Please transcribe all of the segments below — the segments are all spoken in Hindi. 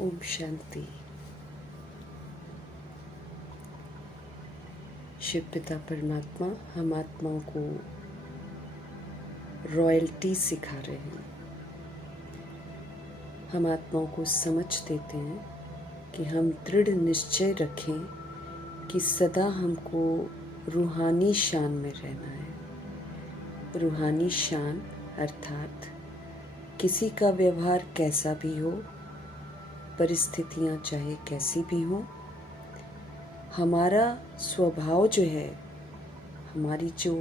ओम शांति। शिव पिता परमात्मा हम आत्माओं को रॉयल्टी सिखा रहे हैं। हम आत्माओं को समझ देते हैं कि हम दृढ़ निश्चय रखें कि सदा हमको रूहानी शान में रहना है। रूहानी शान अर्थात किसी का व्यवहार कैसा भी हो, परिस्थितियाँ चाहे कैसी भी हों, हमारा स्वभाव जो है, हमारी जो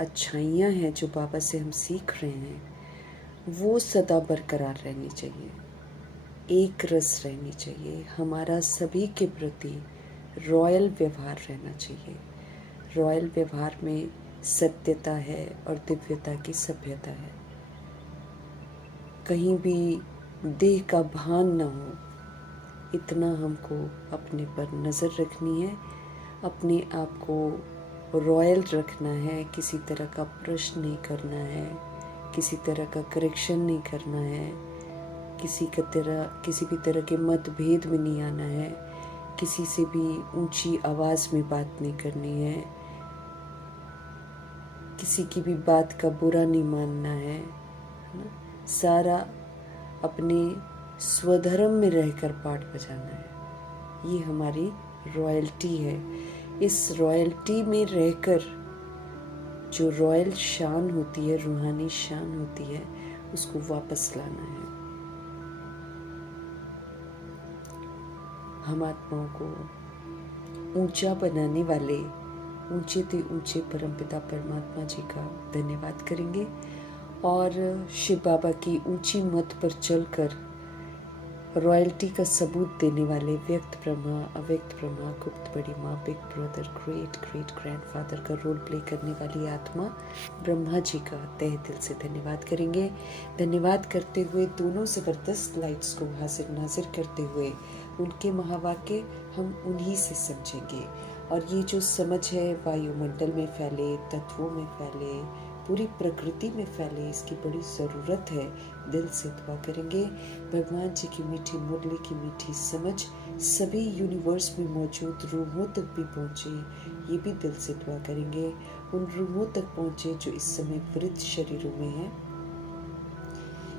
अच्छाइयाँ हैं जो बाबा से हम सीख रहे हैं, वो सदा बरकरार रहनी चाहिए, एक रस रहनी चाहिए। हमारा सभी के प्रति रॉयल व्यवहार रहना चाहिए। रॉयल व्यवहार में सत्यता है और दिव्यता की सभ्यता है। कहीं भी देह का भान न हो, इतना हमको अपने पर नज़र रखनी है। अपने आप को रॉयल रखना है। किसी तरह का प्रश्न नहीं करना है, किसी तरह का करेक्शन नहीं करना है, किसी भी तरह के मतभेद में नहीं आना है, किसी से भी ऊंची आवाज़ में बात नहीं करनी है, किसी की भी बात का बुरा नहीं मानना है ना? सारा अपने स्वधर्म में रहकर पाठ बजाना है। ये हमारी रॉयल्टी है। इस रॉयल्टी में रहकर जो रॉयल शान होती है, रूहानी शान होती है, उसको वापस लाना है। हम आत्माओं को ऊंचा बनाने वाले ऊंचे ते ऊंचे परमपिता परमात्मा जी का धन्यवाद करेंगे और शिव बाबा की ऊंची मत पर चलकर रॉयल्टी का सबूत देने वाले व्यक्त ब्रह्मा, अव्यक्त ब्रह्मा, गुप्त बड़ी माँ, big brother, great great grandfather का रोल प्ले करने वाली आत्मा ब्रह्मा जी का तहे दिल से धन्यवाद करेंगे। धन्यवाद करते हुए दोनों ज़बरदस्त लाइट्स को हाजिर नाजिर करते हुए उनके महावाक्य हम उन्हीं से समझेंगे। और ये जो समझ है वायुमंडल में फैले, तत्वों में फैले, पूरी प्रकृति में फैले, इसकी बड़ी ज़रूरत है। दिल से दुआ करेंगे भगवान जी की मीठी मुरली की मीठी समझ सभी यूनिवर्स में मौजूद रूहों तक भी पहुँचे। ये भी दिल से दुआ करेंगे उन रूहों तक पहुँचे जो इस समय वृद्ध शरीरों में हैं,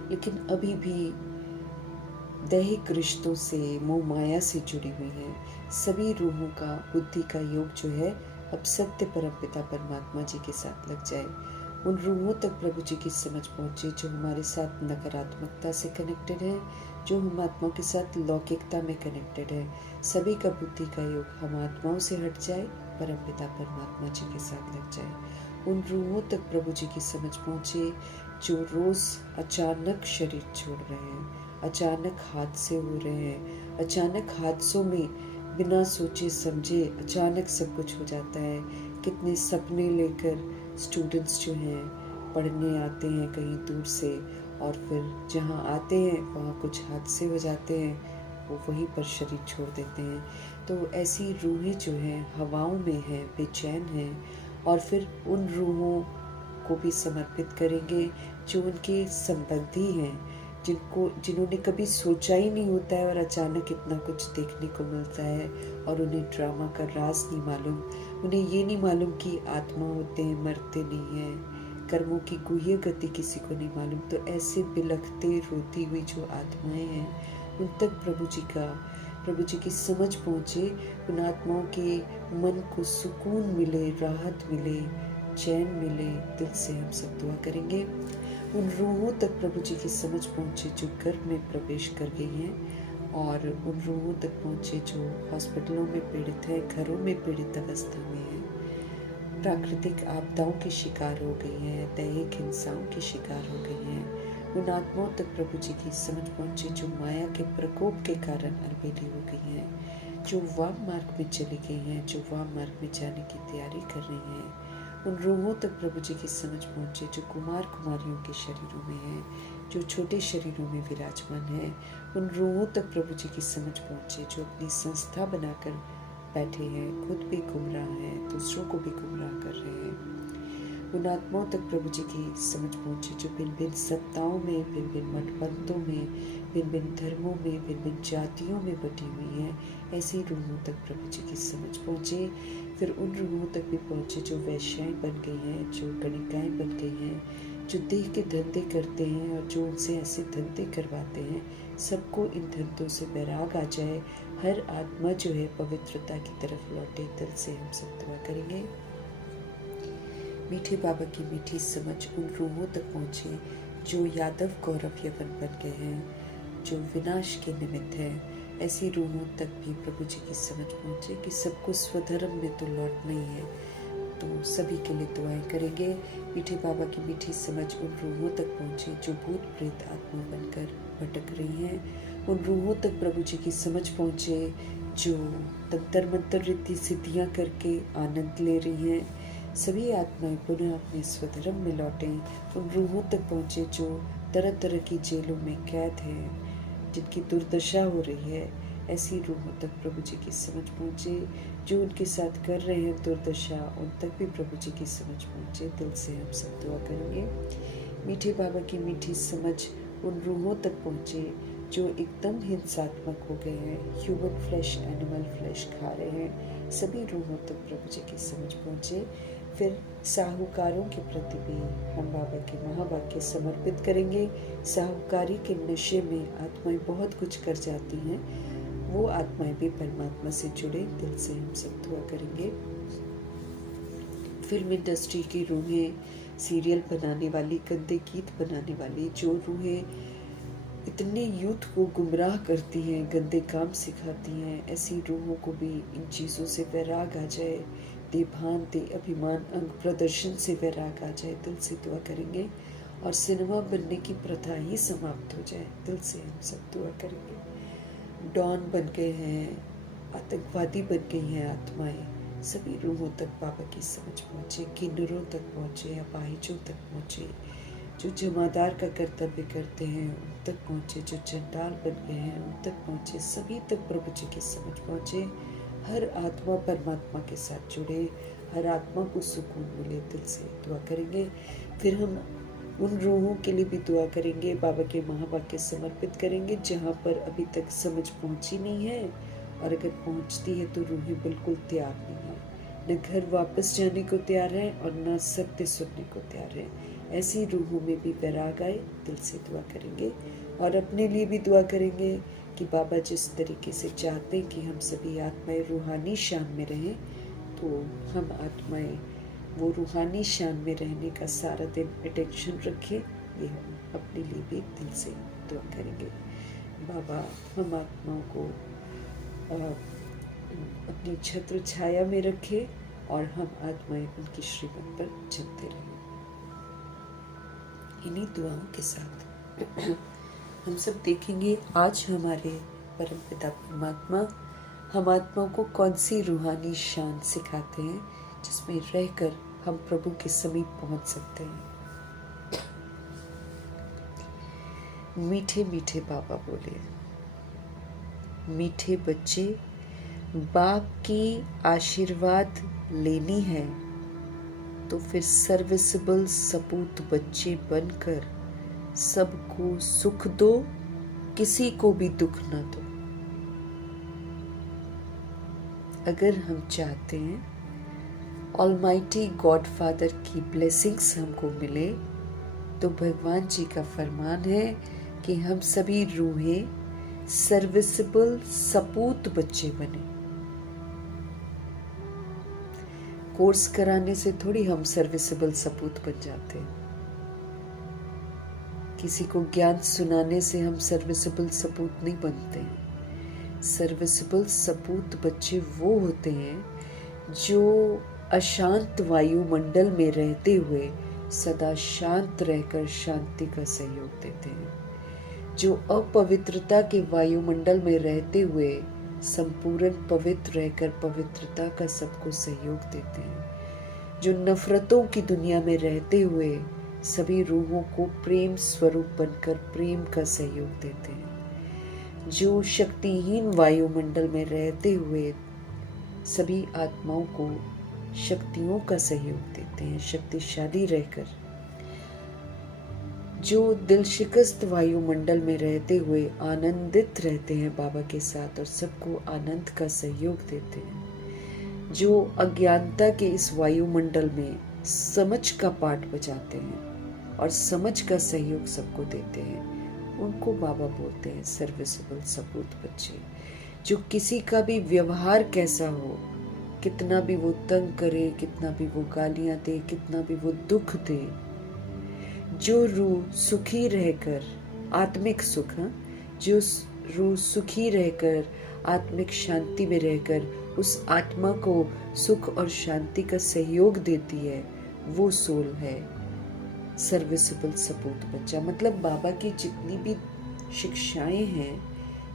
लेकिन अभी भी दैहिक रिश्तों से, मोह माया से जुड़ी हुई हैं। सभी रूहों का बुद्धि का योग जो है अब सत्य परमपिता परमात्मा जी के साथ लग जाए। उन रूहों तक प्रभु जी की समझ पहुँचे जो हमारे साथ नकारात्मकता से कनेक्टेड है, जो हम आत्माओं के साथ लौकिकता में कनेक्टेड है। सभी का बुद्धि का योग हम आत्माओं से हट जाए, परमपिता परमात्मा जी के साथ लग जाए। उन रूहों तक प्रभु जी की समझ पहुँचे जो रोज़ अचानक शरीर छोड़ रहे हैं, अचानक हादसे हो रहे हैं, अचानक हादसों में बिना सोचे समझे अचानक सब कुछ हो जाता है। कितने सपने लेकर स्टूडेंट्स जो हैं पढ़ने आते हैं कहीं दूर से, और फिर जहाँ आते हैं वहाँ कुछ हादसे हो जाते हैं, वो वहीं पर शरीर छोड़ देते हैं। तो ऐसी रूहें जो हैं हवाओं में हैं, बेचैन हैं, और फिर उन रूहों को भी समर्पित करेंगे जो उनके संबंधी हैं, जिन्होंने कभी सोचा ही नहीं होता है और अचानक इतना कुछ देखने को मिलता है और उन्हें ड्रामा का राज नहीं मालूम। उन्हें ये नहीं मालूम कि आत्मा होते हैं, मरते नहीं हैं, कर्मों की गुह्य गति किसी को नहीं मालूम। तो ऐसे बिलखते रोती हुई जो आत्माएं हैं, उन तक प्रभु जी की समझ पहुँचे। उन आत्माओं के मन को सुकून मिले, राहत मिले, चैन मिले। दिल से हम सब दुआ करेंगे उन रूहों तक प्रभु जी की समझ पहुँचे जो गर्भ में प्रवेश कर गई हैं, और उन रूहों तक पहुँचे जो हॉस्पिटलों में पीड़ित हैं, घरों में पीड़ित अवस्था में हैं, प्राकृतिक आपदाओं के शिकार हो गई हैं, दैहिक हिंसाओं के शिकार हो गई हैं। उन आत्माओं तक प्रभु जी की समझ पहुँचे जो माया के प्रकोप के कारण अलबेली हो गई हैं, जो वाम मार्ग में चली गई हैं, जो वाम मार्ग में जाने की तैयारी कर रही हैं। उन रूहों तक प्रभु जी की समझ पहुँचे जो कुमार कुमारियों के शरीरों में हैं, जो छोटे शरीरों में विराजमान हैं। उन रूहों तक प्रभु जी की समझ पहुँचे जो अपनी संस्था बनाकर बैठे हैं, खुद भी गुमराह हैं, दूसरों को भी गुमराह कर रहे हैं। उन आत्माओं तक प्रभु जी की समझ पहुँचे जो भिन्न भिन्न सत्ताओं में, भिन्न भिन्न मठबंधों में, भिन्न भिन्न धर्मों में, भिन्न भिन्न जातियों में बटी हुई हैं, ऐसी रूहों तक प्रभु जी की समझ पहुँचे। फिर उन रूहों तक भी पहुँचे जो वैश्याएँ बन गई हैं, जो गणिकाएँ बन गई हैं, जो देह के धंधे करते हैं और जो उनसे ऐसे धंधे करवाते हैं, सबको इन धंधों से वैराग आ जाए। हर आत्मा जो है पवित्रता की तरफ लौटे। दिल से हम सब दुआ करेंगे। मीठे बाबा की मीठी समझ उन रूहों तक पहुँचे जो यादव गौरव यवन बन गए हैं, जो विनाश के निमित्त हैं। ऐसी रूहों तक भी प्रभु जी की समझ पहुँचे कि सबको स्वधर्म में तो लौटना ही है। तो सभी के लिए दुआएं करेंगे। मीठे बाबा की मीठी समझ उन रूहों तक पहुँचे जो भूत प्रेत आत्मा बनकर भटक रही हैं। उन रूहों तक प्रभु जी की समझ पहुँचे जो तंत्र मंत्र रिद्धि सिद्धियाँ करके आनंद ले रही हैं। सभी आत्माएं पुनः अपने स्वधर्म में लौटें। उन रूहों तक पहुँचे जो तरह तरह की जेलों में कैद हैं, जिनकी दुर्दशा हो रही है। ऐसी रूहों तक प्रभु जी की समझ पहुँचे। जो उनके साथ कर रहे हैं दुर्दशा, उन तक भी प्रभु जी की समझ पहुँचे। दिल से हम सब दुआ करेंगे। मीठे बाबा की मीठी समझ उन रूहों तक पहुँचे जो एकदम हिंसात्मक हो गए हैं, ह्यूमन फ्लैश, एनिमल फ्लैश खा रहे हैं। सभी रूहों तक प्रभु जी की समझ पहुँचे। फिर साहूकारों के प्रति भी हम बाबा के महावाक्य समर्पित करेंगे। साहूकारी के नशे में आत्माएं बहुत कुछ कर जाती हैं, वो आत्माएं भी परमात्मा से जुड़े। दिल से हम सब दुआ करेंगे। फिल्म इंडस्ट्री की रूहें, सीरियल बनाने वाली, गंदे गीत बनाने वाली जो रूहें इतने यूथ को गुमराह करती हैं, गंदे काम सिखाती हैं, ऐसी रूहों को भी इन चीज़ों से वैराग आ जाए। देभान, दे अभिमान, अंग प्रदर्शन से वैराग आ जाए। दिल से दुआ करेंगे। और सिनेमा बनने की प्रथा ही समाप्त हो जाए। दिल से हम सब दुआ करेंगे। डॉन बन गए हैं, आतंकवादी बन गई हैं आत्माएं। सभी रूहों तक बाबा की समझ पहुँचे, किन्नरों तक पहुँचे, अपाहिजों तक पहुँचे, जो जमादार का कर्तव्य करते हैं उन तक पहुँचे, जो चंडाल बन गए हैं उन तक पहुँचे। सभी तक प्रभु जी की समझ पहुँचे। हर आत्मा परमात्मा के साथ जुड़े, हर आत्मा को सुकून मिले। दिल से दुआ करेंगे। फिर हम उन रूहों के लिए भी दुआ करेंगे, बाबा के महावाक्य समर्पित करेंगे जहाँ पर अभी तक समझ पहुँची नहीं है, और अगर पहुँचती है तो रूहें बिल्कुल तैयार नहीं है, न घर वापस जाने को तैयार है और न सत्य सुनने को तैयार है। ऐसी रूहों में भी वैराग आए। दिल से दुआ करेंगे। और अपने लिए भी दुआ करेंगे कि बाबा जिस तरीके से चाहते हैं कि हम सभी आत्माएं रूहानी शान में रहें, तो हम आत्माएं वो रूहानी शान में रहने का सारा दिन अटेंशन रखें। ये हम अपने लिए भी दिल से दुआ करेंगे। बाबा हम आत्माओं को अपनी छत्र छाया में रखे और हम आत्माएं उनकी श्रीमत पर चलते रहें। इन्हीं दुआओं के साथ हम सब देखेंगे आज हमारे परमपिता परमात्मा हम आत्माओं को कौन सी रूहानी शान सिखाते हैं जिसमें रहकर हम प्रभु के समीप पहुंच सकते हैं। मीठे मीठे बाबा बोले, मीठे बच्चे, बाप की आशीर्वाद लेनी है तो फिर सर्विसेबल सपूत बच्चे बनकर सबको सुख दो, किसी को भी दुख ना दो। अगर हम चाहते हैं ऑलमाइटी गॉड फादर की ब्लेसिंग्स हमको मिले, तो भगवान जी का फरमान है कि हम सभी रूहें सर्विसेबल सपूत बच्चे बने। कोर्स कराने से थोड़ी हम सर्विसेबल सपूत बन जाते हैं। किसी को ज्ञान सुनाने से हम सर्विसेबल सपूत नहीं बनते हैं। सर्विसेबल सपूत बच्चे वो होते हैं जो अशांत वायुमंडल में रहते हुए सदा शांत रहकर शांति का सहयोग देते हैं, जो अपवित्रता के वायुमंडल में रहते हुए संपूर्ण पवित्र रहकर पवित्रता का सबको सहयोग देते हैं, जो नफरतों की दुनिया में रहते हुए सभी रूहों को प्रेम स्वरूप बनकर प्रेम का सहयोग देते हैं, जो शक्तिहीन वायुमंडल में रहते हुए सभी आत्माओं को शक्तियों का सहयोग देते हैं, शक्तिशाली रहकर, जो दिल शिकस्त वायुमंडल में रहते हुए आनंदित रहते हैं बाबा के साथ और सबको आनंद का सहयोग देते हैं, जो अज्ञानता के इस वायुमंडल में समझ का पाठ बजाते हैं और समझ का सहयोग सबको देते हैं, उनको बाबा बोलते हैं सर्विसेबल सपूत बच्चे। जो किसी का भी व्यवहार कैसा हो, कितना भी वो तंग करे, कितना भी वो गालियां दे, कितना भी वो दुख दे, जो रूह सुखी रहकर आत्मिक सुख, जो रूह सुखी रहकर आत्मिक शांति में रहकर उस आत्मा को सुख और शांति का सहयोग देती है, वो सोल है सर्विसेबल सपूत बच्चा। मतलब बाबा की जितनी भी शिक्षाएं हैं,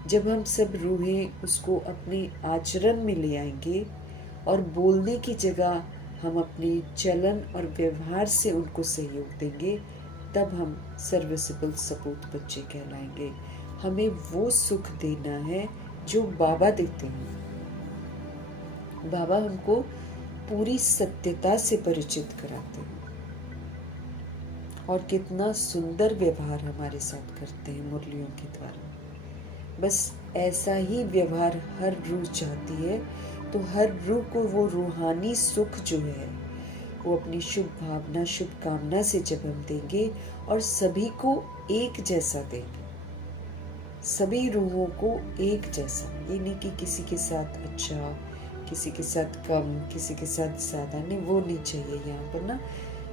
जब हम सब रूहें उसको अपने आचरण में ले आएंगे और बोलने की जगह हम अपने चलन और व्यवहार से उनको सहयोग देंगे, तब हम सर्विसेबल सपूत बच्चे कहलाएंगे। हमें वो सुख देना है जो बाबा देते हैं। बाबा हमको पूरी सत्यता से परिचित कराते हैं और कितना सुंदर व्यवहार हमारे साथ करते हैं मुरलियों के द्वारा। बस ऐसा ही व्यवहार हर रूह चाहती है, तो हर रूह को वो रूहानी सुख जो है वो अपनी शुभ भावना शुभ कामना से जब हम देंगे और सभी को एक जैसा देंगे, सभी रूहों को एक जैसा, ये नहीं कि किसी के साथ अच्छा, किसी के साथ कम, किसी के साथ ज़्यादा, नहीं, वो नहीं चाहिए यहाँ पर ना।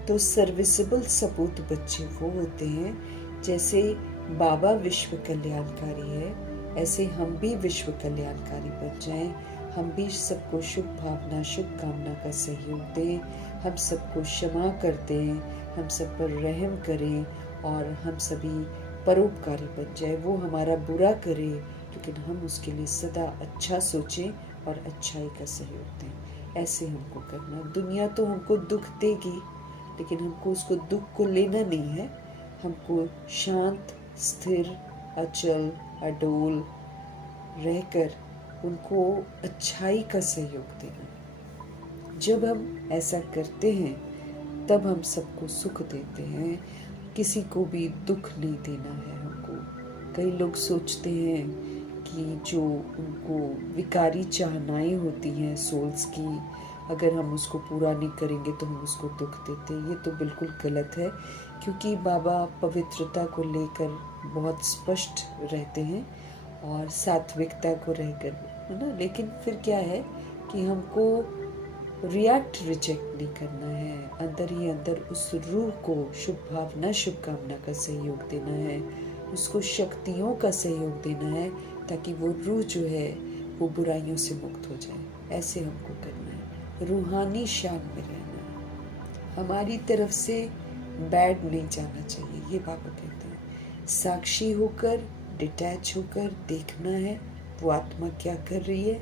तो सर्विसेबल सपूत बच्चे वो होते हैं, जैसे बाबा विश्व कल्याणकारी है, ऐसे हम भी विश्व कल्याणकारी बन जाएं। हम भी सबको शुभ भावना शुभ कामना का सहयोग दें, हम सबको क्षमा कर दें, हम सब पर रहम करें और हम सभी परोपकारी बन जाए। वो हमारा बुरा करे लेकिन हम उसके लिए सदा अच्छा सोचें और अच्छाई का सहयोग दें। ऐसे हमको करना। दुनिया तो हमको दुख देगी, लेकिन हमको उसको दुख को लेना नहीं है। हमको शांत, स्थिर, अचल, अडोल रहकर उनको अच्छाई का सहयोग देना। जब हम ऐसा करते हैं तब हम सबको सुख देते हैं, किसी को भी दुख नहीं देना है हमको। कई लोग सोचते हैं कि जो उनको विकारी चाहनाएं होती हैं सोल्स की, अगर हम उसको पूरा नहीं करेंगे तो हम उसको दुख देते हैं। ये तो बिल्कुल गलत है, क्योंकि बाबा पवित्रता को लेकर बहुत स्पष्ट रहते हैं और सात्विकता को रहकर, है ना। लेकिन फिर क्या है कि हमको रिएक्ट रिजेक्ट नहीं करना है, अंदर ही अंदर उस रूह को शुभ भावना शुभ कामना का सहयोग देना है, उसको शक्तियों का सहयोग देना है, ताकि वो रूह जो है वो बुराइयों से मुक्त हो जाए। ऐसे हमको करना है, रूहानी शान में रहना है। हमारी तरफ से बैड नहीं जाना चाहिए, ये बाबा कहते हैं। साक्षी होकर, डिटैच होकर देखना है वो आत्मा क्या कर रही है,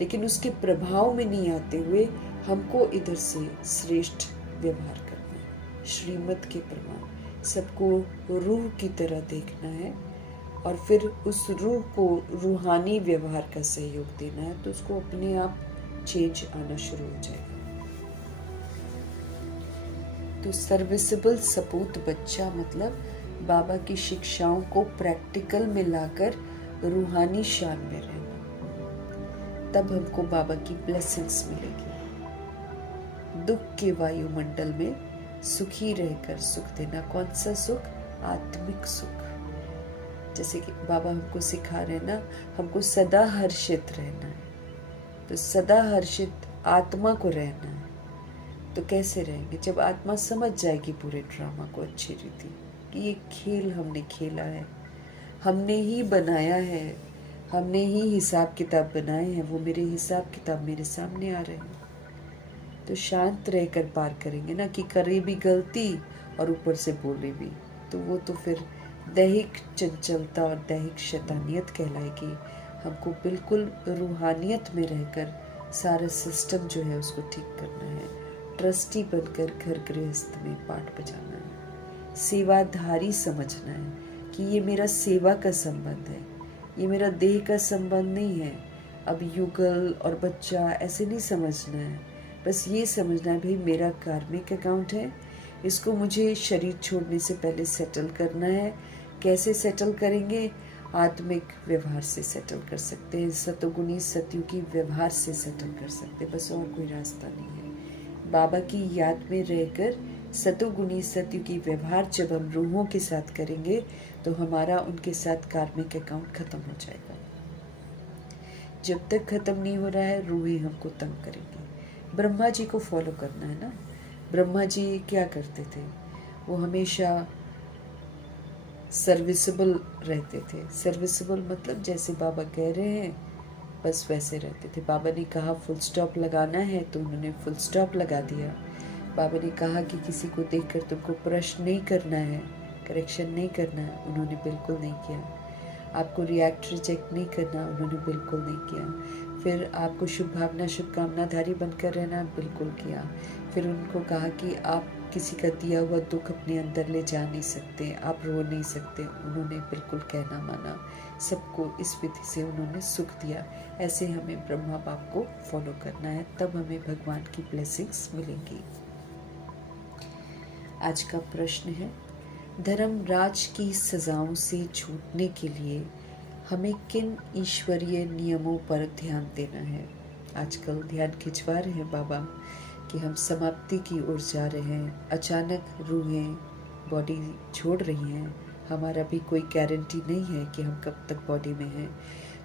लेकिन उसके प्रभाव में नहीं आते हुए हमको इधर से श्रेष्ठ व्यवहार करना है। श्रीमत के प्रमाण सबको रूह की तरह देखना है और फिर उस रूह को रूहानी व्यवहार का सहयोग देना है, तो उसको अपने आप चेंज आना शुरू हो जाएगा। तो सर्विसेबल सपूत बच्चा मतलब बाबा की शिक्षाओं को प्रैक्टिकल में लाकर रूहानी शान में रहना, तब हमको बाबा की ब्लेसिंग्स मिलेगी। दुख के वायुमंडल में सुखी रहकर सुख देना। कौन सा सुख? आत्मिक सुख। जैसे कि बाबा हमको सिखा रहे हैं ना, हमको सदा हर्षित रहना है, तो सदा हर्षित आत्मा को रहना है। तो कैसे रहेंगे? जब आत्मा समझ जाएगी पूरे ड्रामा को अच्छी रीति कि ये खेल हमने खेला है, हमने ही बनाया है, हमने ही हिसाब किताब बनाए हैं, वो मेरे हिसाब किताब मेरे सामने आ रहे हैं। तो शांत रहकर पार करेंगे ना, कि करे भी गलती और ऊपर से बोले भी, तो वो तो फिर दैहिक चंचलता और दैहिक शैतानियत कहलाएगी। हमको बिल्कुल रूहानियत में रहकर सारा सिस्टम जो है उसको ठीक करना है। ट्रस्टी बनकर घर गृहस्थ में पाठ बजाना है, सेवाधारी समझना है कि ये मेरा सेवा का संबंध है, ये मेरा देह का संबंध नहीं है। अब युगल और बच्चा ऐसे नहीं समझना है, बस ये समझना है भाई मेरा कार्मिक अकाउंट है, इसको मुझे शरीर छोड़ने से पहले सेटल करना है। कैसे सेटल करेंगे? आत्मिक व्यवहार से सेटल कर सकते हैं, सतोगुणी सतयुगी व्यवहार से सेटल कर सकते हैं, बस और कोई रास्ता नहीं है। बाबा की याद में रहकर सतोगुणी सतयुगी व्यवहार जब हम रूहों के साथ करेंगे तो हमारा उनके साथ कार्मिक अकाउंट खत्म हो जाएगा। जब तक खत्म नहीं हो रहा है रूहें हमको तंग करेंगी। ब्रह्मा जी को फॉलो करना है ना। ब्रह्मा जी क्या करते थे? वो हमेशा सर्विसेबल रहते थे। सर्विसेबल मतलब जैसे बाबा कह रहे हैं बस वैसे रहते थे। बाबा ने कहा फुल स्टॉप लगाना है तो उन्होंने फुल स्टॉप लगा दिया। बाबा ने कहा कि किसी को देखकर तुमको प्रश्न नहीं करना है, करेक्शन नहीं करना है, उन्होंने बिल्कुल नहीं किया। आपको रिएक्ट रिजेक्ट नहीं करना, उन्होंने बिल्कुल नहीं किया। फिर आपको शुभ भावना शुभकामनाधारी बनकर रहना, बिल्कुल किया। फिर उनको कहा कि आप किसी का दिया हुआ दुख अपने अंदर ले जा नहीं सकते, आप रो नहीं सकते, उन्होंने बिल्कुल कहना माना। सबको इस विधि से उन्होंने सुख दिया। ऐसे हमें ब्रह्मा बाप को फॉलो करना है, तब हमें भगवान की ब्लेसिंग्स मिलेंगी। आज का प्रश्न है, धर्मराज की सजाओं से छूटने के लिए हमें किन ईश्वरीय नियमों पर ध्यान देना है? आजकल ध्यान खिंचवा रहे हैं बाबा कि हम समाप्ति की ओर जा रहे हैं। अचानक रूहें बॉडी छोड़ रही हैं, हमारा भी कोई गारंटी नहीं है कि हम कब तक बॉडी में हैं।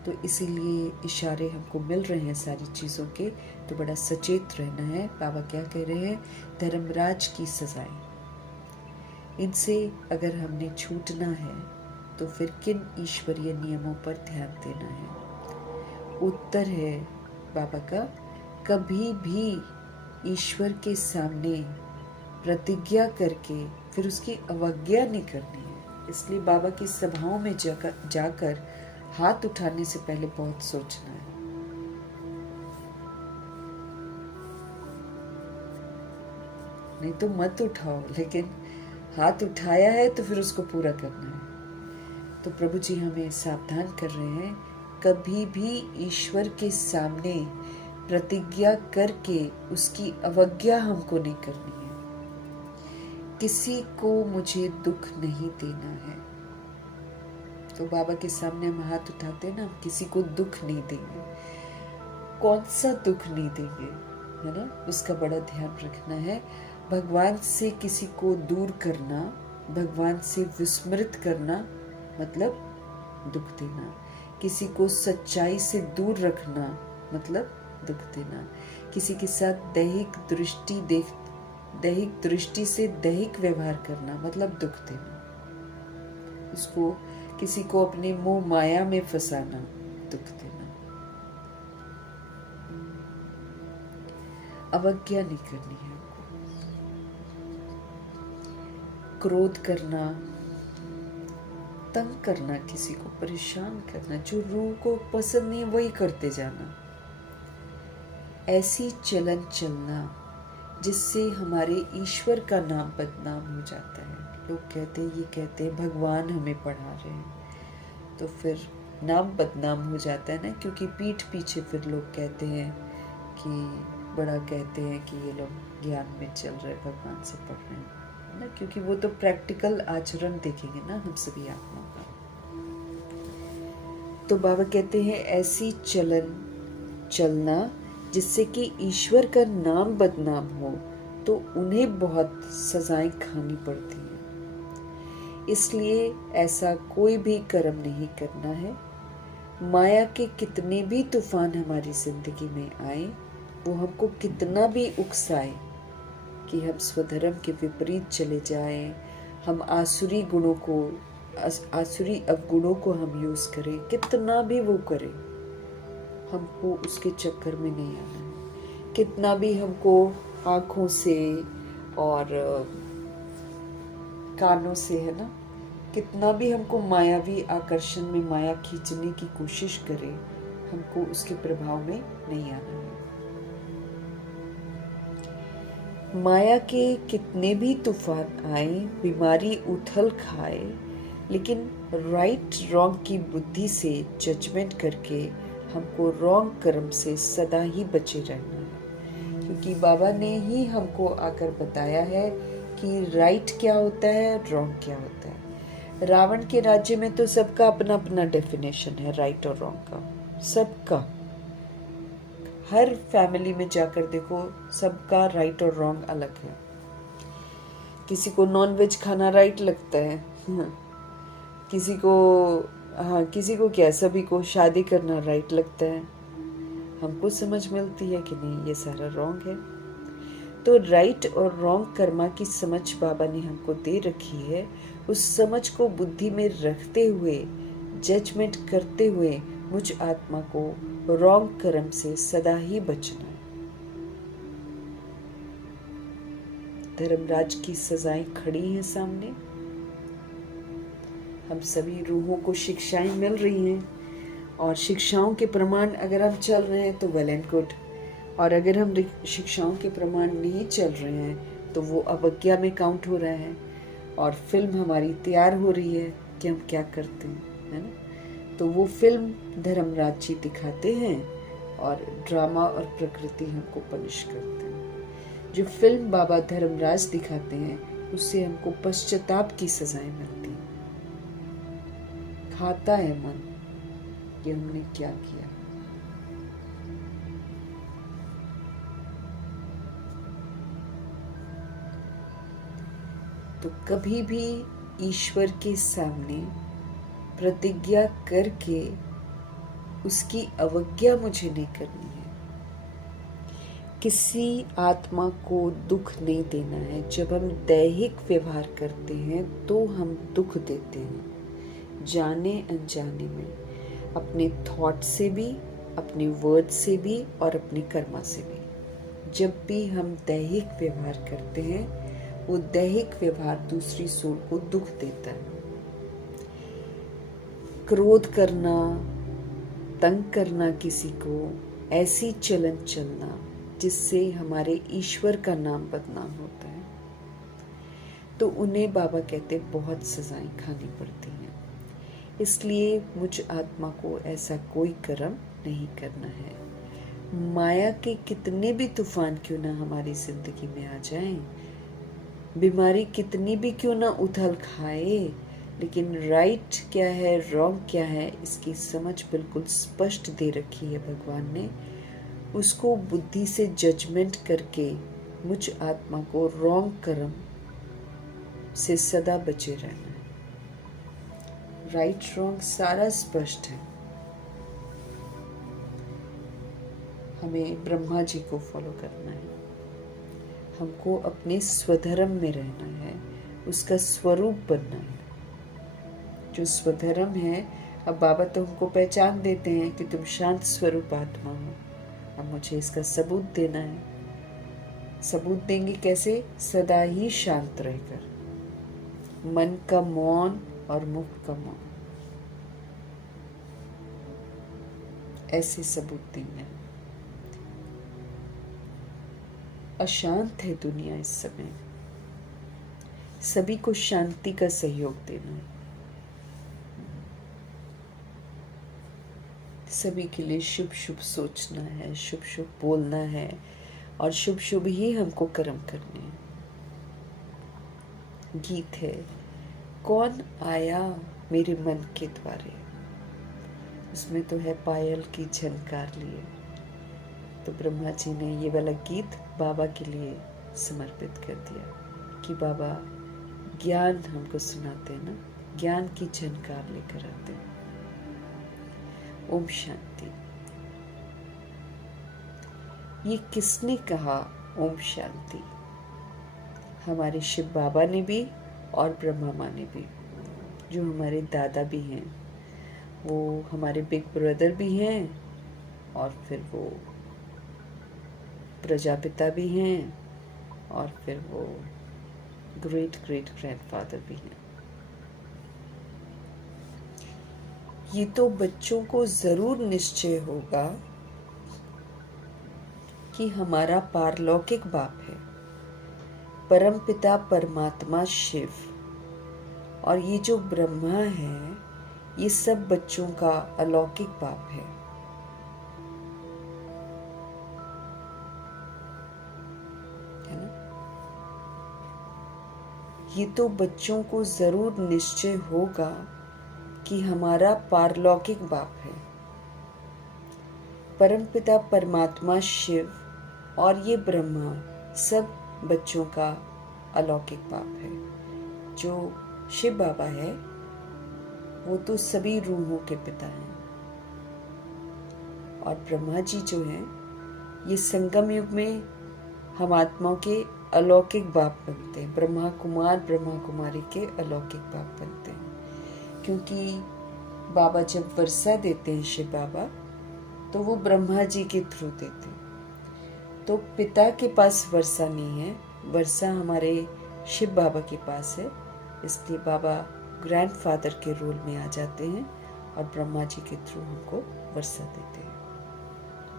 तो इसीलिए इशारे हमको मिल रहे हैं सारी चीज़ों के, तो बड़ा सचेत रहना है। बाबा क्या कह रहे हैं? धर्मराज की सजाएं, इनसे अगर हमने छूटना है तो फिर किन ईश्वरीय नियमों पर ध्यान देना है? उत्तर है बाबा का, कभी भी ईश्वर के सामने प्रतिज्ञा करके फिर उसकी अवज्ञा नहीं करनी है। इसलिए बाबा की सभाओं में जाकर हाथ उठाने से पहले बहुत सोचना है। नहीं तो मत उठाओ, लेकिन हाथ उठाया है तो फिर उसको पूरा करना है। तो प्रभु जी हमें सावधान कर रहे हैं, कभी भी ईश्वर के सामने प्रतिज्ञा करके उसकी अवज्ञा हमको नहीं करनी है। किसी को मुझे दुख नहीं देना है। तो बाबा के सामने हम हाथ उठाते हैं ना, हम किसी को दुख नहीं देंगे। कौन सा दुख नहीं देंगे, है ना? उसका बड़ा ध्यान रखना है। भगवान से किसी को दूर करना, भगवान से विस्मृत करना मतलब दुख देना। किसी को सच्चाई से दूर रखना मतलब दुख देना। किसी के साथ दैहिक दृष्टि से दैहिक व्यवहार करना मतलब दुख देना। उसको किसी को अपने मोह माया में फंसाना दुख देना। अवज्ञा नहीं करनी है। क्रोध करना, तंग करना, किसी को परेशान करना, जो रूह को पसंद नहीं वही करते जाना, ऐसी चलन चलना जिससे हमारे ईश्वर का नाम बदनाम हो जाता है। लोग कहते हैं, ये कहते हैं भगवान हमें पढ़ा रहे हैं, तो फिर नाम बदनाम हो जाता है ना। क्योंकि पीठ पीछे फिर लोग कहते हैं कि बड़ा कहते हैं कि ये लोग ज्ञान में चल रहे, भगवान से पढ़ रहे हैं ना। क्योंकि वो तो प्रैक्टिकल आचरण देखेंगे ना हम सभी आत्माओं का। तो बाबा कहते हैं ऐसी चलन चलना जिससे कि ईश्वर का नाम बदनाम हो, तो उन्हें बहुत सजाएं खानी पड़ती हैं। इसलिए ऐसा कोई भी कर्म नहीं करना है। माया के कितने भी तूफान हमारी जिंदगी में आए, वो हमको कितना भी उकसाए कि हम स्वधर्म के विपरीत चले जाएं, हम आसुरी अवगुणों को हम यूज करें, कितना भी वो करें, हमको उसके चक्कर में नहीं आना है। कितना भी हमको आँखों से और कानों से, है ना, कितना भी हमको मायावी आकर्षण में माया खींचने की कोशिश करे, हमको उसके प्रभाव में नहीं आना है। माया के कितने भी तूफान आए, बीमारी उथल खाए, लेकिन राइट रॉन्ग की बुद्धि से जजमेंट करके हमको रॉन्ग कर्म से सदा ही बचे रहना है। क्योंकि बाबा ने ही हमको आकर बताया है कि राइट क्या होता है, रॉन्ग क्या होता है। रावण के राज्य में तो सबका अपना अपना डेफिनेशन है राइट और रॉन्ग का, सबका। हर फैमिली में जाकर देखो, सबका राइट और रॉन्ग अलग है। किसी को नॉन वेज खाना राइट लगता है, किसी को, हाँ किसी को क्या, सभी को शादी करना राइट लगता है। हमको समझ मिलती है कि नहीं, ये सारा रॉन्ग है। तो राइट और रॉन्ग कर्मा की समझ बाबा ने हमको दे रखी है। उस समझ को बुद्धि में रखते हुए, जजमेंट करते हुए मुझ आत्मा को रॉन्ग कर्म से सदा ही बचना है। धर्मराज की सजाएं खड़ी हैं सामने, हम सभी रूहों को शिक्षाएं मिल रही हैं, और शिक्षाओं के प्रमाण अगर हम चल रहे हैं तो वेल एंड गुड, और अगर हम शिक्षाओं के प्रमाण नहीं चल रहे हैं तो वो अवज्ञा में काउंट हो रहा है, और फिल्म हमारी तैयार हो रही है कि हम क्या करते हैं, है ना। तो वो फिल्म धर्मराज जी दिखाते हैं और ड्रामा और प्रकृति हमको पनिश करते हैं। जो फिल्म बाबा धर्मराज दिखाते हैं उससे हमको पश्चाताप की सजाएं मिलती हैं। खाता है मन कि हमने क्या किया। तो कभी भी ईश्वर के सामने प्रतिज्ञा करके उसकी अवज्ञा मुझे नहीं करनी है। किसी आत्मा को दुख नहीं देना है। जब हम दैहिक व्यवहार करते हैं तो हम दुख देते हैं, जाने अनजाने में, अपने थॉट से भी, अपने वर्ड से भी और अपने कर्मा से भी। जब भी हम दैहिक व्यवहार करते हैं, वो दैहिक व्यवहार दूसरी सोल को दुख देता है। क्रोध करना, तंग करना किसी को, ऐसी चलन चलना जिससे हमारे ईश्वर का नाम बदनाम होता है, तो उन्हें बाबा कहते बहुत सजाएं खानी पड़ती हैं। इसलिए मुझ आत्मा को ऐसा कोई कर्म नहीं करना है। माया के कितने भी तूफान क्यों ना हमारी जिंदगी में आ जाएं, बीमारी कितनी भी क्यों ना उथल खाए, लेकिन राइट क्या है, रॉन्ग क्या है, इसकी समझ बिल्कुल स्पष्ट दे रखी है भगवान ने। उसको बुद्धि से जजमेंट करके मुझ आत्मा को रॉन्ग कर्म से सदा बचे रहना है। राइट रॉन्ग सारा स्पष्ट है। हमें ब्रह्मा जी को फॉलो करना है, हमको अपने स्वधर्म में रहना है, उसका स्वरूप बनना है। जो स्वधर्म है, अब बाबा तो हमको पहचान देते हैं कि तुम शांत स्वरूप आत्मा हो। अब मुझे इसका सबूत देना है। सबूत देंगे कैसे? सदा ही शांत रहकर, मन का मौन और मुख का मौन, ऐसे सबूत देंगे। अशांत है दुनिया इस समय, सभी को शांति का सहयोग देना है। सभी के लिए शुभ शुभ सोचना है, शुभ शुभ बोलना है, और शुभ शुभ ही हमको कर्म करने हैं। गीत है, कौन आया मेरे मन के द्वारे, उसमें तो है पायल की झनकार लिए। तो ब्रह्मा जी ने ये वाला गीत बाबा के लिए समर्पित कर दिया कि बाबा ज्ञान हमको सुनाते हैं ना, ज्ञान की झनकार लेकर आते हैं। ओम शांति। ये किसने कहा ओम शांति? हमारे शिव बाबा ने भी और ब्रह्मा माँ ने भी, जो हमारे दादा भी हैं, वो हमारे बिग ब्रदर भी हैं, और फिर वो प्रजापिता भी हैं, और फिर वो ग्रेट ग्रेट ग्रैंडफादर भी हैं। ये तो बच्चों को जरूर निश्चय होगा कि हमारा पारलौकिक बाप है, परमपिता परमात्मा शिव, और ये जो ब्रह्मा है, ये सब बच्चों का अलौकिक बाप है। है ना? ये तो बच्चों को जरूर निश्चय होगा कि हमारा पारलौकिक बाप है। परमपिता परमात्मा शिव और ये ब्रह्मा सब बच्चों का अलौकिक बाप है। जो शिव बाबा है वो तो सभी रूहों के पिता हैं, और ब्रह्मा जी जो हैं ये संगम युग में हम आत्माओं के अलौकिक बाप बनते हैं। ब्रह्मा कुमार ब्रह्मा कुमारी के अलौकिक बाप बनते हैं, क्योंकि बाबा जब वर्षा देते हैं शिव बाबा, तो वो ब्रह्मा जी के थ्रू देते हैं। तो पिता के पास वर्षा नहीं है, वर्षा हमारे शिव बाबा के पास है, इसलिए बाबा ग्रैंडफादर के रोल में आ जाते हैं और ब्रह्मा जी के थ्रू हमको वर्षा देते हैं।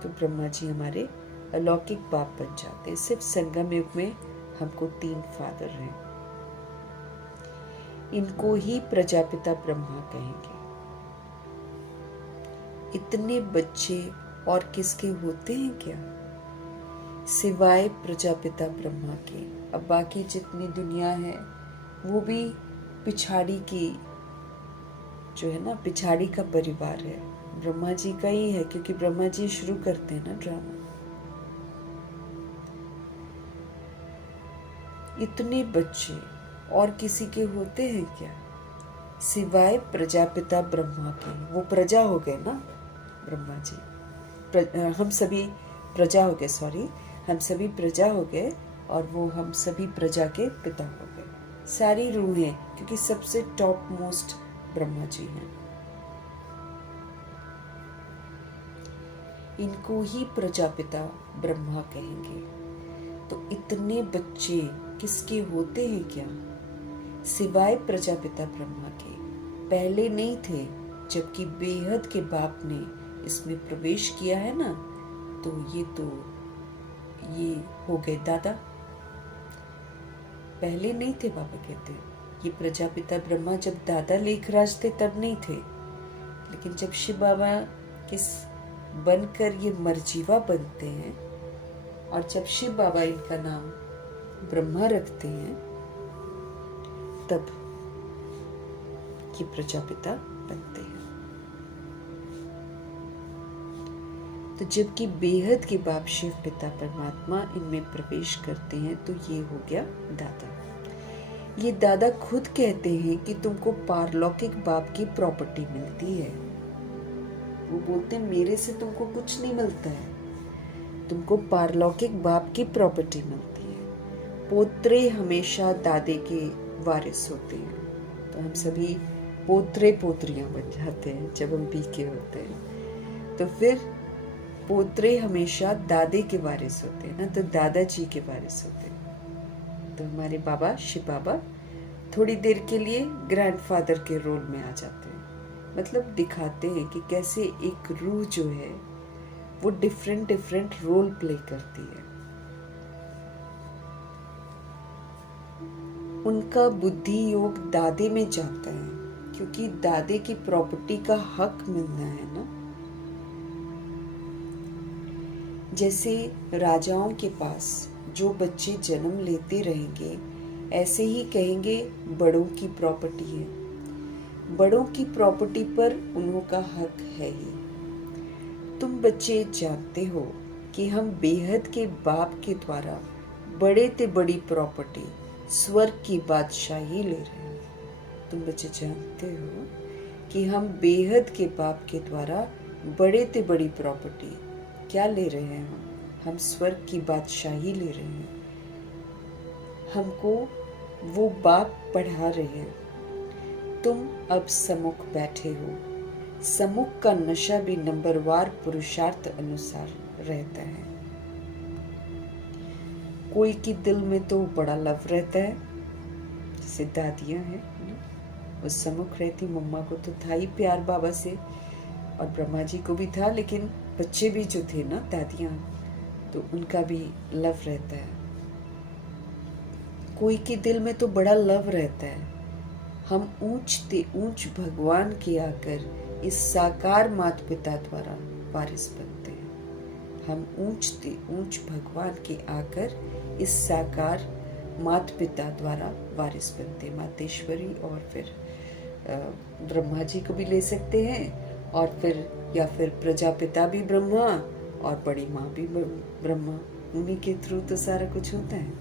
तो ब्रह्मा जी हमारे अलौकिक बाप बन जाते हैं। सिर्फ संगम युग में हमको 3 फादर हैं। इनको ही प्रजापिता ब्रह्मा कहेंगे। इतने बच्चे और किसके होते हैं क्या, सिवाय प्रजापिता ब्रह्मा के। अब बाकी जितनी दुनिया है वो भी पिछाड़ी की जो है ना, पिछाड़ी का परिवार है, ब्रह्मा जी का ही है, क्योंकि ब्रह्मा जी शुरू करते हैं ना ड्रामा। इतने बच्चे और किसी के होते हैं क्या, सिवाय प्रजापिता ब्रह्मा के। वो प्रजा हो गए ना ब्रह्मा जी, हम सभी प्रजा हो गए, सॉरी हम सभी प्रजा हो गए, और वो हम सभी प्रजा के पिता हो गए। सारी रूहें, क्योंकि सबसे टॉप मोस्ट ब्रह्मा जी हैं। इनको ही प्रजापिता ब्रह्मा कहेंगे। तो इतने बच्चे किसके होते हैं क्या, सिवाय प्रजापिता ब्रह्मा के। पहले नहीं थे, जबकि बेहद के बाप ने इसमें प्रवेश किया है ना, तो ये हो गए दादा। पहले नहीं थे, बाबा कहते हैं ये प्रजापिता ब्रह्मा जब दादा लेखराज थे तब नहीं थे, लेकिन जब शिव बाबा किस बनकर ये मरजीवा बनते हैं, और जब शिव बाबा इनका नाम ब्रह्मा रखते हैं, तब ये प्रजापिता बनते हैं। तो जबकि बेहद के बाप शिव पिता परमात्मा इनमें प्रवेश करते हैं, तो ये हो गया दादा। ये दादा खुद कहते हैं कि तुमको पारलौकिक बाप की प्रॉपर्टी मिलती है। वो बोलते हैं मेरे से तुमको कुछ नहीं मिलता है, तुमको पारलौकिक बाप की प्रॉपर्टी मिलती है। पोत्रे हमेशा दादे के वारिस होते हैं। तो हम सभी पोत्रे पोत्रियां बन जाते हैं जब हम बीके होते हैं। तो फिर पोत्रे हमेशा दादे के वारिस होते हैं ना, तो दादाजी के वारिस होते हैं। तो हमारे बाबा शिव बाबा थोड़ी देर के लिए ग्रैंडफादर के रोल में आ जाते हैं, मतलब दिखाते हैं कि कैसे एक रूह जो है वो डिफरेंट रोल प्ले करती है। उनका बुद्धि योग दादे में जाता है, क्योंकि दादे की प्रॉपर्टी का हक मिलना है ना। जैसे राजाओं के पास जो बच्चे जन्म लेते रहेंगे, ऐसे ही कहेंगे बड़ों की प्रॉपर्टी है। बड़ों की प्रॉपर्टी पर उन्हों का हक है ही। तुम बच्चे जानते हो कि हम बेहद के बाप के द्वारा बड़े ते बड़ी प्रॉपर्टी स्वर्ग की बादशाही ले रहे हैं। तुम बच्चे जानते हो कि हम बेहद के बाप के द्वारा बड़े ते बड़ी प्रॉपर्टी क्या ले रहे हैं, हम स्वर्ग की बादशाही ले रहे हैं। हमको वो बाप पढ़ा रहे हैं। तुम अब सम्मुख बैठे हो। सम्मुख का नशा भी नंबरवार पुरुषार्थ अनुसार रहता है। कोई के दिल में तो बड़ा लव रहता है, जैसे दादियां हैं, वो सम्मुख रहती। मम्मा को तो था ही प्यार बाबा से, और ब्रह्मा जी को भी था, लेकिन बच्चे भी जो थे ना दादियां, तो उनका भी लव रहता है। कोई के दिल में तो बड़ा लव रहता है। हम ऊंच ते ऊंच भगवान के आकर इस साकार माता पिता द्वारा वारिस बनते हैं। हम ऊंच ते ऊंच भगवान के आकर इस साकार माता पिता द्वारा वारिस बनते हैं, मातेश्वरी, और फिर ब्रह्मा जी को भी ले सकते हैं, और फिर या फिर प्रजापिता भी ब्रह्मा और बड़ी माँ भी ब्रह्मा, उन्हीं के थ्रू तो सारा कुछ होता है।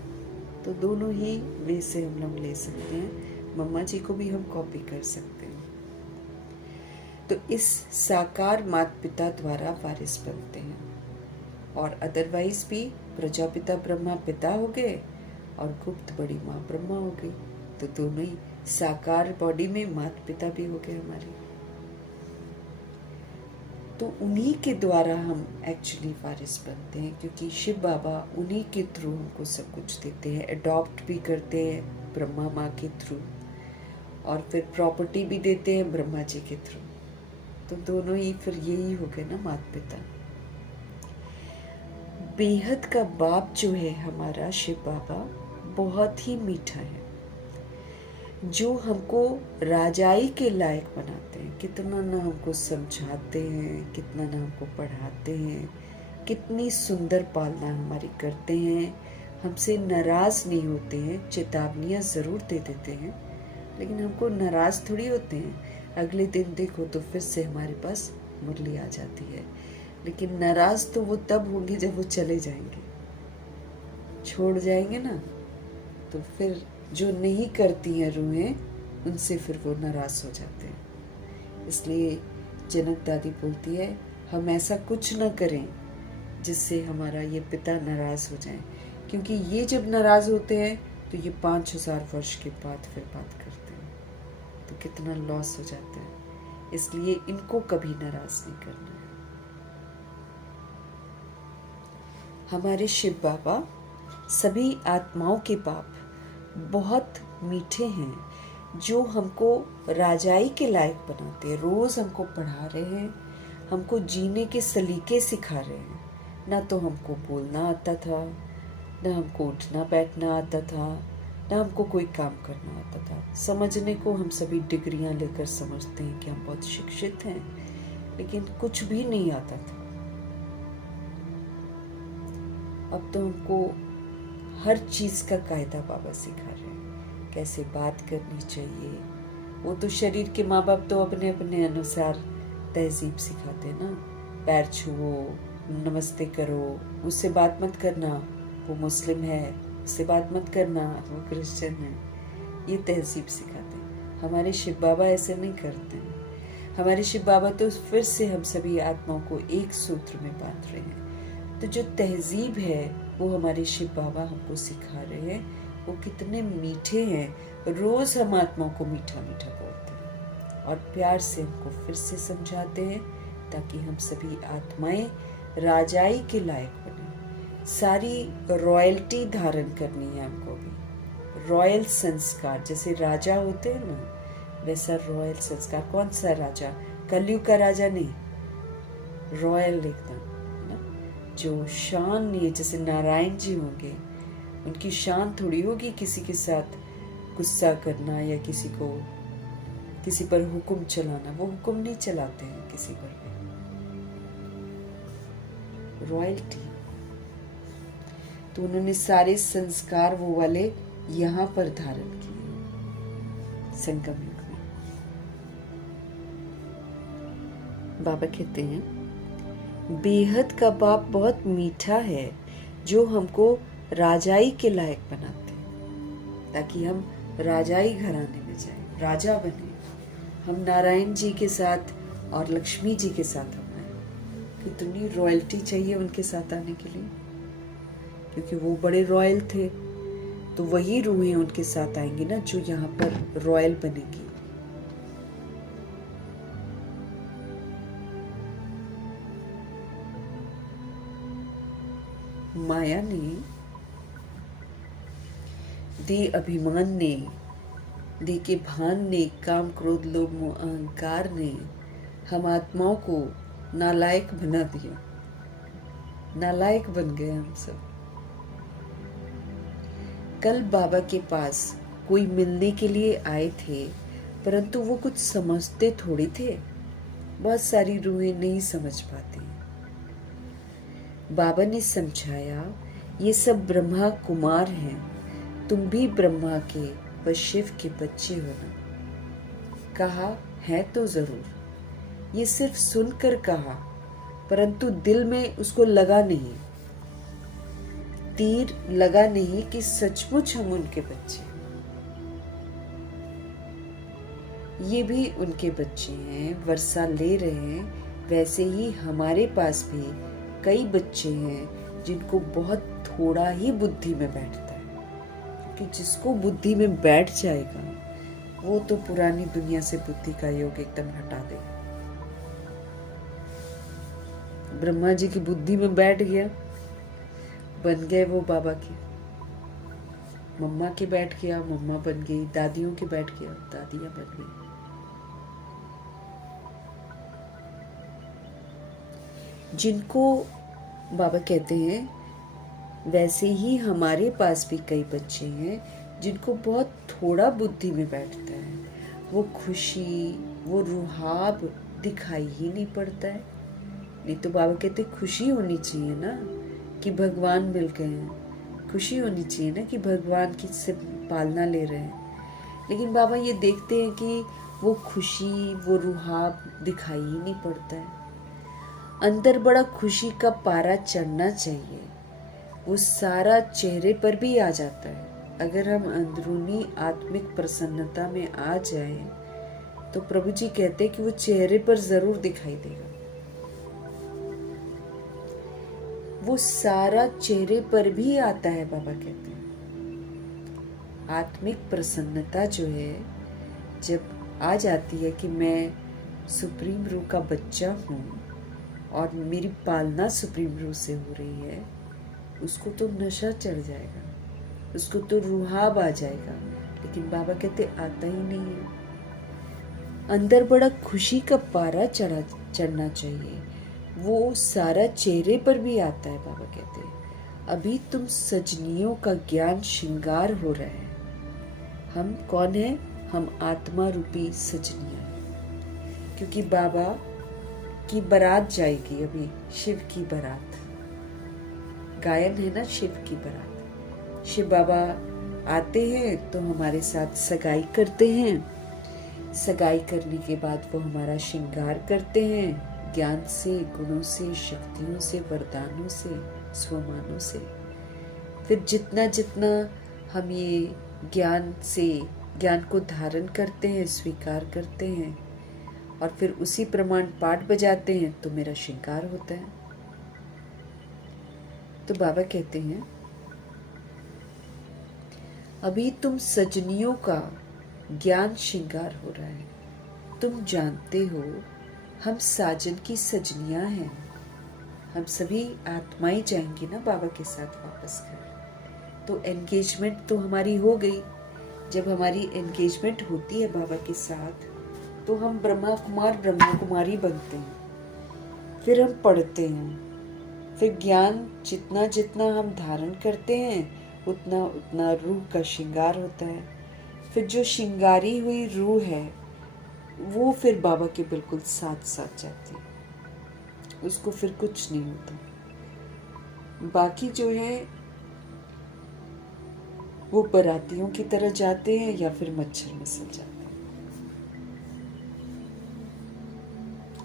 तो दोनों ही वे से हम लोग ले सकते हैं। मम्मा जी को भी हम कॉपी कर सकते हैं। तो इस साकार माता पिता द्वारा वारिस बनते हैं, और अदरवाइज भी प्रजापिता ब्रह्मा पिता हो गए और गुप्त बड़ी माँ ब्रह्मा हो गई। तो दोनों ही साकार बॉडी में माता पिता भी हो गए हमारे। तो उन्हीं के द्वारा हम एक्चुअली वारिस बनते हैं, क्योंकि शिव बाबा उन्हीं के थ्रू हमको सब कुछ देते हैं। अडॉप्ट भी करते हैं ब्रह्मा माँ के थ्रू, और फिर प्रॉपर्टी भी देते हैं ब्रह्मा जी के थ्रू। तो दोनों ही फिर यही हो गए ना माता पिता। बेहद का बाप जो है हमारा शिव बाबा, बहुत ही मीठा है, जो हमको राजाई के लायक बनाते हैं। कितना ना हमको समझाते हैं, कितना ना हमको पढ़ाते हैं, कितनी सुंदर पालना हमारी करते हैं, हमसे नाराज नहीं होते हैं। चेतावनियाँ ज़रूर दे देते हैं, लेकिन हमको नाराज थोड़ी होते हैं। अगले दिन देखो तो फिर से हमारे पास मुरली आ जाती है। लेकिन नाराज तो वो तब होंगे जब वो चले जाएंगे, छोड़ जाएंगे ना। तो फिर जो नहीं करती हैं रूहें, उनसे फिर वो नाराज हो जाते हैं। इसलिए जनक दादी बोलती है, हम ऐसा कुछ ना करें जिससे हमारा ये पिता नाराज हो जाए, क्योंकि ये जब नाराज होते हैं तो ये 5000 वर्ष के बाद फिर बात करते हैं, तो कितना लॉस हो जाता है। इसलिए इनको कभी नाराज नहीं करना है। हमारे शिव बाबा सभी आत्माओं के बाप बहुत मीठे हैं, जो हमको राजाई के लायक बनाते हैं। रोज़ हमको पढ़ा रहे हैं, हमको जीने के सलीके सिखा रहे हैं। ना तो हमको बोलना आता था, ना हमको उठना बैठना आता था, ना हमको कोई काम करना आता था। समझने को हम सभी डिग्रियां लेकर समझते हैं कि हम बहुत शिक्षित हैं, लेकिन कुछ भी नहीं आता था। अब तो हमको हर चीज़ का कायदा बाबा सिखा रहे हैं, कैसे बात करनी चाहिए। वो तो शरीर के माँ बाप तो अपने अपने अनुसार तहजीब सिखाते हैं ना। पैर छुओ, नमस्ते करो, उससे बात मत करना, वो मुस्लिम है, उससे बात मत करना, वो क्रिश्चियन है। ये तहजीब सिखाते हैं। हमारे शिव बाबा ऐसे नहीं करते हैं। हमारे शिव बाबा तो फिर से हम सभी आत्माओं को एक सूत्र में बांध रहे हैं। तो जो तहजीब है वो हमारे शिव बाबा हमको सिखा रहे हैं। वो कितने मीठे हैं। रोज़ हम आत्माओं को मीठा मीठा बोलते हैं और प्यार से हमको फिर से समझाते हैं, ताकि हम सभी आत्माएं राजाई के लायक बने। सारी रॉयल्टी धारण करनी है हमको भी। रॉयल संस्कार, जैसे राजा होते हैं ना, वैसा रॉयल संस्कार। कौन सा राजा? कलयुग का राजा नहीं, रॉयल एकदम, जो शान नहीं है। जैसे नारायण जी होंगे, उनकी शान थोड़ी होगी किसी के साथ गुस्सा करना या किसी पर हुक्म चलाना। वो हुक्म नहीं चलाते हैं किसी पर भी। रॉयल्टी। तो उन्होंने सारे संस्कार वो वाले यहाँ पर धारण किए संगम युग में। बाबा कहते हैं, बेहद का बाप बहुत मीठा है, जो हमको राजाई के लायक बनाते हैं, ताकि हम राजाई घराने में जाएं, राजा बने। हम नारायण जी के साथ और लक्ष्मी जी के साथ हम आए। कितनी रॉयल्टी चाहिए उनके साथ आने के लिए, क्योंकि वो बड़े रॉयल थे। तो वही रूहें उनके साथ आएंगी ना, जो यहाँ पर रॉयल बनेगी। माया ने, दे अभिमान ने, दे के भान ने, काम क्रोध लोभ मोह अहंकार ने हम आत्माओं को नालायक बना दिया। नालायक बन गए हम सब। कल बाबा के पास कोई मिलने के लिए आए थे, परंतु वो कुछ समझते थोड़ी थे। बहुत सारी रूहें नहीं समझ पाती। बाबा ने समझाया, ये सब ब्रह्मा कुमार हैं, तुम भी ब्रह्मा के व शिव के बच्चे हो ना। कहा है तो जरूर, ये सिर्फ सुनकर कहा, परंतु दिल में उसको लगा नहीं, तीर लगा नहीं कि सचमुच हम उनके बच्चे। ये भी उनके बच्चे हैं, वर्षा ले रहे हैं। वैसे ही हमारे पास भी कई बच्चे हैं जिनको बहुत थोड़ा ही बुद्धि में बैठता है, क्योंकि जिसको बुद्धि में बैठ जाएगा वो तो पुरानी दुनिया से बुद्धि का योग एकदम हटा देगा। ब्रह्मा जी की बुद्धि में बैठ गया, बन गए वो बाबा की। मम्मा के बैठ गया, मम्मा बन गई। दादियों के बैठ गया, दादियां बन गई। जिनको बाबा कहते हैं वैसे ही हमारे पास भी कई बच्चे हैं जिनको बहुत थोड़ा बुद्धि में बैठता है। वो खुशी, वो रुहाब दिखाई ही नहीं पड़ता है। नहीं तो बाबा कहते खुशी होनी चाहिए ना कि भगवान मिल गए हैं, खुशी होनी चाहिए ना कि भगवान की से पालना ले रहे हैं। लेकिन बाबा ये देखते हैं कि वो खुशी, वो रुहाब दिखाई ही नहीं पड़ता है। अंदर बड़ा खुशी का पारा चढ़ना चाहिए, वो सारा चेहरे पर भी आ जाता है। अगर हम अंदरूनी आत्मिक प्रसन्नता में आ जाएं, तो प्रभु जी कहते हैं कि वो चेहरे पर जरूर दिखाई देगा। वो सारा चेहरे पर भी आता है। बाबा कहते हैं आत्मिक प्रसन्नता जो है जब आ जाती है कि मैं सुप्रीम रूह का बच्चा हूँ और मेरी पालना सुप्रीम रूह से हो रही है, उसको तो नशा चढ़ जाएगा, उसको तो रुहाब आ जाएगा। लेकिन बाबा कहते आता ही नहीं है। अंदर बड़ा खुशी का पारा चढ़ना चाहिए, वो सारा चेहरे पर भी आता है। बाबा कहते हैं अभी तुम सजनियों का ज्ञान श्रृंगार हो रहा है। हम कौन है? हम आत्मा रूपी सजनियां हैं, क्योंकि बाबा की बारात जाएगी अभी, शिव की बारात। गायन है ना शिव की बारात। शिव बाबा आते हैं तो हमारे साथ सगाई करते हैं। सगाई करने के बाद वो हमारा श्रृंगार करते हैं, ज्ञान से, गुणों से, शक्तियों से, वरदानों से, स्वमानों से। फिर जितना जितना हम ये ज्ञान को धारण करते हैं, स्वीकार करते हैं और फिर उसी प्रमाण पाठ बजाते हैं तो मेरा श्रृंगार होता है। तो बाबा कहते हैं अभी तुम सजनियों का ज्ञान श्रृंगार हो रहा है। तुम जानते हो हम साजन की सजनियां हैं। हम सभी आत्माएं जाएंगी ना बाबा के साथ वापस घर। तो एंगेजमेंट तो हमारी हो गई। जब हमारी एंगेजमेंट होती है बाबा के साथ तो हम ब्रह्मा कुमार ब्रह्मा कुमारी बनते हैं। फिर हम पढ़ते हैं, फिर ज्ञान जितना जितना हम धारण करते हैं उतना उतना रूह का श्रृंगार होता है। फिर जो श्रृंगारी हुई रूह है वो फिर बाबा के बिल्कुल साथ साथ जाती है, उसको फिर कुछ नहीं होता। बाकी जो है वो बरातियों की तरह जाते हैं या फिर मच्छर में सल जाते हैं।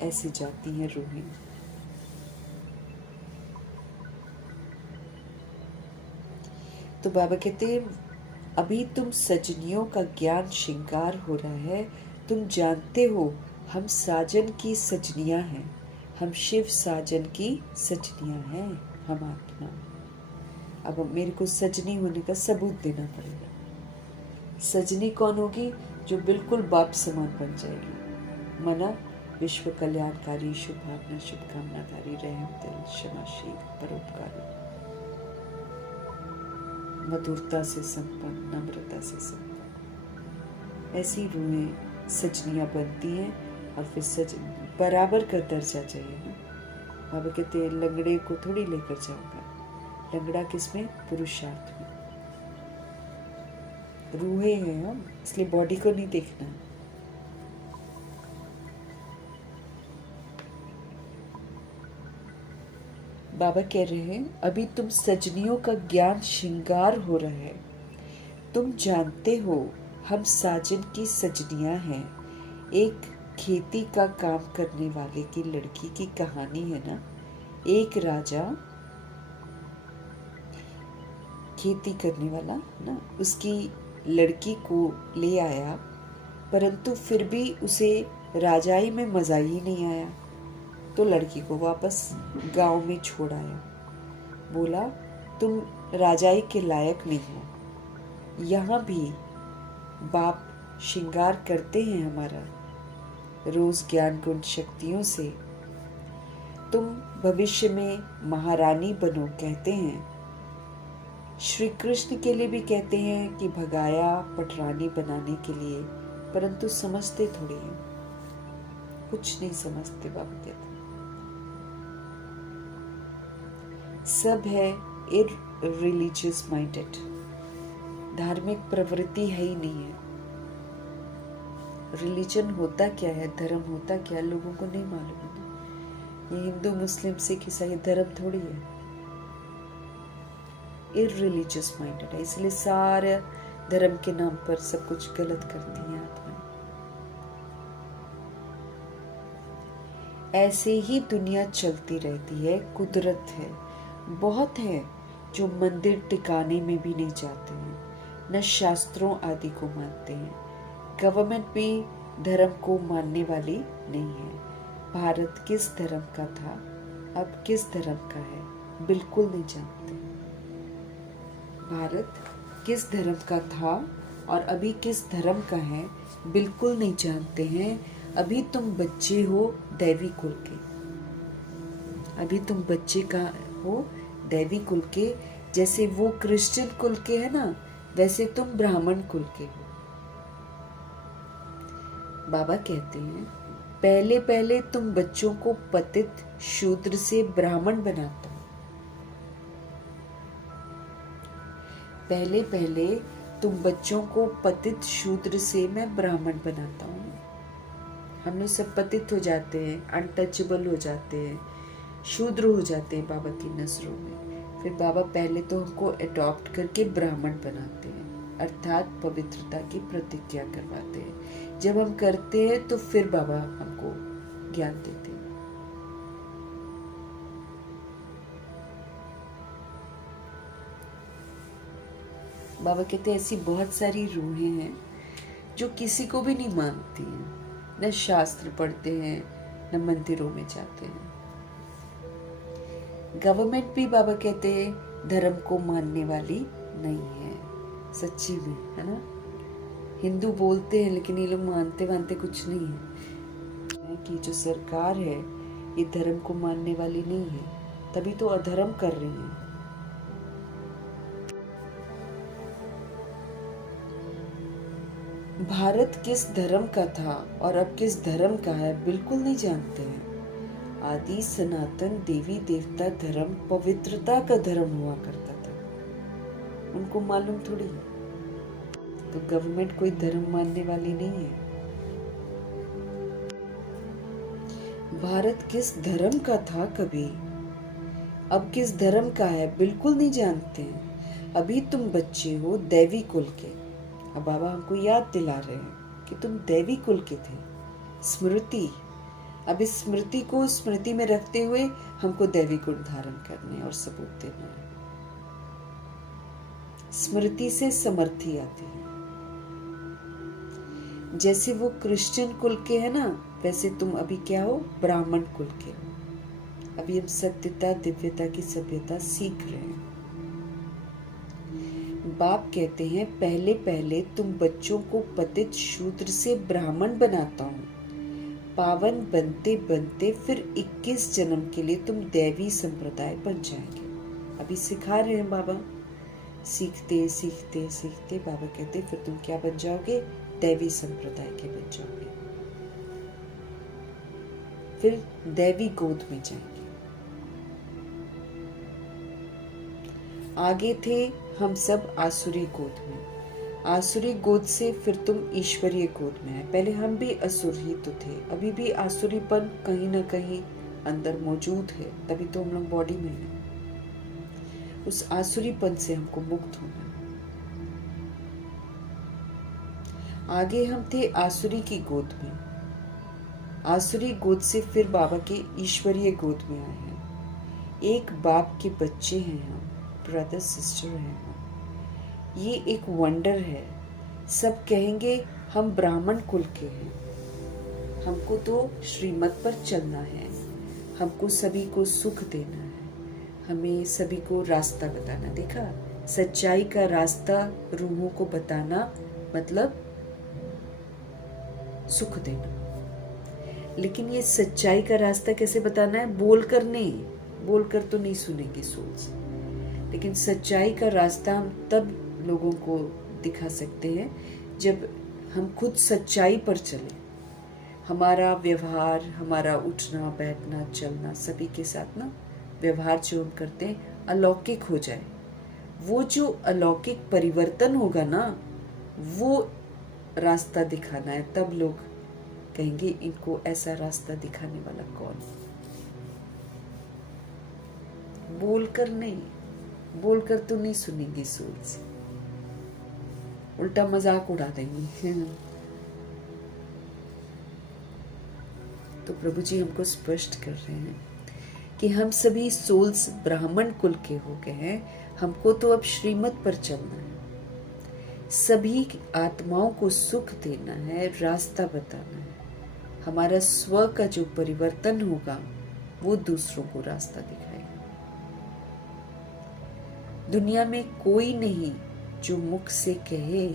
ऐसे जाती हैं रूहें। तो बाबा कहते हैं अभी तुम सजनियों का ज्ञान श्रृंगार हो रहा है। तुम जानते हो हम साजन की सजनियां हैं। हम शिव साजन की सजनियां हैं, हम आत्मा। अब मेरे को सजनी होने का सबूत देना पड़ेगा। सजनी कौन होगी? जो बिल्कुल बाप समान बन जाएगी। मना विश्व कल्याणकारी, शुभ भावना, शुभकामनाकारी, रहम दिल, क्षमाशील, परोपकारी, मधुरता से संपन्न, नम्रता से संपन्न। ऐसी रूहें सजनियां बनती हैं। और फिर बराबर का दर्जा चाहिए ना। बाबा कहते हैं लंगड़े को थोड़ी लेकर जाऊंगा। लंगड़ा किसमें? पुरुषार्थ में। रूहें हैं हम, इसलिए बॉडी को नहीं देखना। बाबा कह रहे हैं अभी तुम सजनियों का ज्ञान श्रृंगार हो रहा है। तुम जानते हो हम साजन की सजनियां हैं। एक खेती का काम करने वाले की लड़की की कहानी है ना। एक राजा खेती करने वाला ना उसकी लड़की को ले आया, परंतु फिर भी उसे राजाई में मज़ा ही नहीं आया, तो लड़की को वापस गांव में छोड़ आया। बोला तुम राजाई के लायक नहीं हो। यहाँ भी बाप श्रृंगार करते हैं हमारा रोज ज्ञान गुण शक्तियों से। तुम भविष्य में महारानी बनो कहते हैं। श्री कृष्ण के लिए भी कहते हैं कि भगाया पटरानी बनाने के लिए, परंतु समझते थोड़ी हैं, कुछ नहीं समझते। बाबा कहते हैं सब है इररिलीजियस माइंडेड, धार्मिक प्रवृत्ति है ही नहीं है। रिलीजन होता क्या है, धर्म होता क्या है, लोगों को नहीं मालूम है। ये हिंदू मुस्लिम सिख ईसाई धर्म थोड़ी है। इररिलीजियस माइंडेड है, इसलिए सारे धर्म के नाम पर सब कुछ गलत करती हैं आत्माएं। ऐसे ही दुनिया चलती रहती है, कुदरत है। बहुत है जो मंदिर टिकाने में भी नहीं जाते हैं, न शास्त्रों आदि को मानते हैं। गवर्नमेंट भी धर्म को मानने वाली नहीं है। भारत किस धर्म का था, अब किस धर्म का है, बिल्कुल नहीं जानते। भारत किस धर्म का था और अभी किस धर्म का है, बिल्कुल नहीं जानते हैं। अभी तुम बच्चे हो दैवी कुल के, अभी तुम बच्चे का हो दैवी कुल के। जैसे वो क्रिश्चियन कुल के है ना, वैसे तुम ब्राह्मण कुल के हो। बाबा कहते हैं पहले पहले तुम बच्चों को पतित शूद्र से ब्राह्मण बनाता हूं। पहले पहले तुम बच्चों को पतित शूद्र से मैं ब्राह्मण बनाता हूँ। हम लोग सब पतित हो जाते हैं, अनटचेबल हो जाते हैं, शूद्र हो जाते हैं बाबा की नजरों में। फिर बाबा पहले तो हमको अडॉप्ट करके ब्राह्मण बनाते हैं, अर्थात पवित्रता की प्रतिज्ञा करवाते हैं। जब हम करते हैं तो फिर बाबा हमको ज्ञान देते हैं। बाबा कहते हैं ऐसी बहुत सारी रूहें हैं जो किसी को भी नहीं मानती हैं, न शास्त्र पढ़ते हैं, न मंदिरों में जाते हैं। गवर्नमेंट भी बाबा कहते हैं धर्म को मानने वाली नहीं है। सच्ची में है ना, हिंदू बोलते हैं लेकिन ये लोग मानते वानते कुछ नहीं है। कि जो सरकार है ये धर्म को मानने वाली नहीं है, तभी तो अधर्म कर रही है। भारत किस धर्म का था और अब किस धर्म का है, बिल्कुल नहीं जानते हैं। आदि सनातन देवी देवता धर्म पवित्रता का धर्म हुआ करता था, उनको मालूम थोड़ी है। तो गवर्नमेंट कोई धर्म मानने वाली नहीं है। भारत किस धर्म का था कभी, अब किस धर्म का है, बिल्कुल नहीं जानते हैं। अभी तुम बच्चे हो दैवी कुल के। अब बाबा हमको याद दिला रहे हैं कि तुम दैवी कुल के थे। स्मृति, अब इस स्मृति को स्मृति में रखते हुए हमको दैवी गुण धारण करने और सबूत देना है। स्मृति से समर्थी आती है। जैसे वो क्रिश्चियन कुल के है ना, वैसे तुम अभी क्या हो, ब्राह्मण कुल के हो। अभी हम सत्यता दिव्यता की सभ्यता सीख रहे हैं। बाप कहते हैं पहले पहले तुम बच्चों को पतित शूद्र से ब्राह्मण बनाता हूँ। पावन बनते बनते फिर 21 जन्म के लिए तुम दैवी संप्रदाय बन जाएंगे। अभी सिखा रहे हैं बाबा, सीखते सीखते सीखते बाबा कहते फिर तुम क्या बन जाओगे, दैवी संप्रदाय के बन जाओगे। फिर दैवी गोद में जाएंगे। आगे थे हम सब आसुरी गोद में, आसुरी गोद से फिर तुम ईश्वरीय गोद में है। पहले हम भी असुर ही तो थे, अभी भी आसुरीपन कहीं ना कहीं अंदर मौजूद है, तभी तो हम लोग बॉडी में हैं। उस आसुरीपन से हमको मुक्त होना है। आगे हम थे आसुरी की गोद में, आसुरी गोद से फिर बाबा के ईश्वरीय गोद में आए हैं। एक बाप के बच्चे हैं हम, ब्रदर सिस्टर हैं हम। ये एक वंडर है। सब कहेंगे हम ब्राह्मण कुल के हैं, हमको तो श्रीमत पर चलना है, हमको सभी को सुख देना है, हमें सभी को रास्ता बताना। देखा, सच्चाई का रास्ता रूहों को बताना मतलब सुख देना। लेकिन ये सच्चाई का रास्ता कैसे बताना है? बोलकर नहीं, बोलकर तो नहीं सुनेंगे सोल्स, लेकिन सच्चाई का रास्ता हम तब लोगों को दिखा सकते हैं जब हम खुद सच्चाई पर चलें। हमारा व्यवहार, हमारा उठना बैठना चलना, सभी के साथ ना व्यवहार जो हम करते हैं अलौकिक हो जाए। वो जो अलौकिक परिवर्तन होगा ना, वो रास्ता दिखाना है। तब लोग कहेंगे इनको ऐसा रास्ता दिखाने वाला कौन? बोलकर नहीं, बोलकर तो नहीं सुनेंगे सोल्स, उल्टा मजाक उड़ा देंगे। तो प्रभु जी हमको स्पष्ट कर रहे हैं कि हम सभी सोल्स ब्राह्मण कुल के हो गए हैं। हमको तो अब श्रीमत पर चलना है, सभी आत्माओं को सुख देना है, रास्ता बताना है। हमारा स्व का जो परिवर्तन होगा वो दूसरों को रास्ता दिखाएगा। दुनिया में कोई नहीं जो मुख से कहे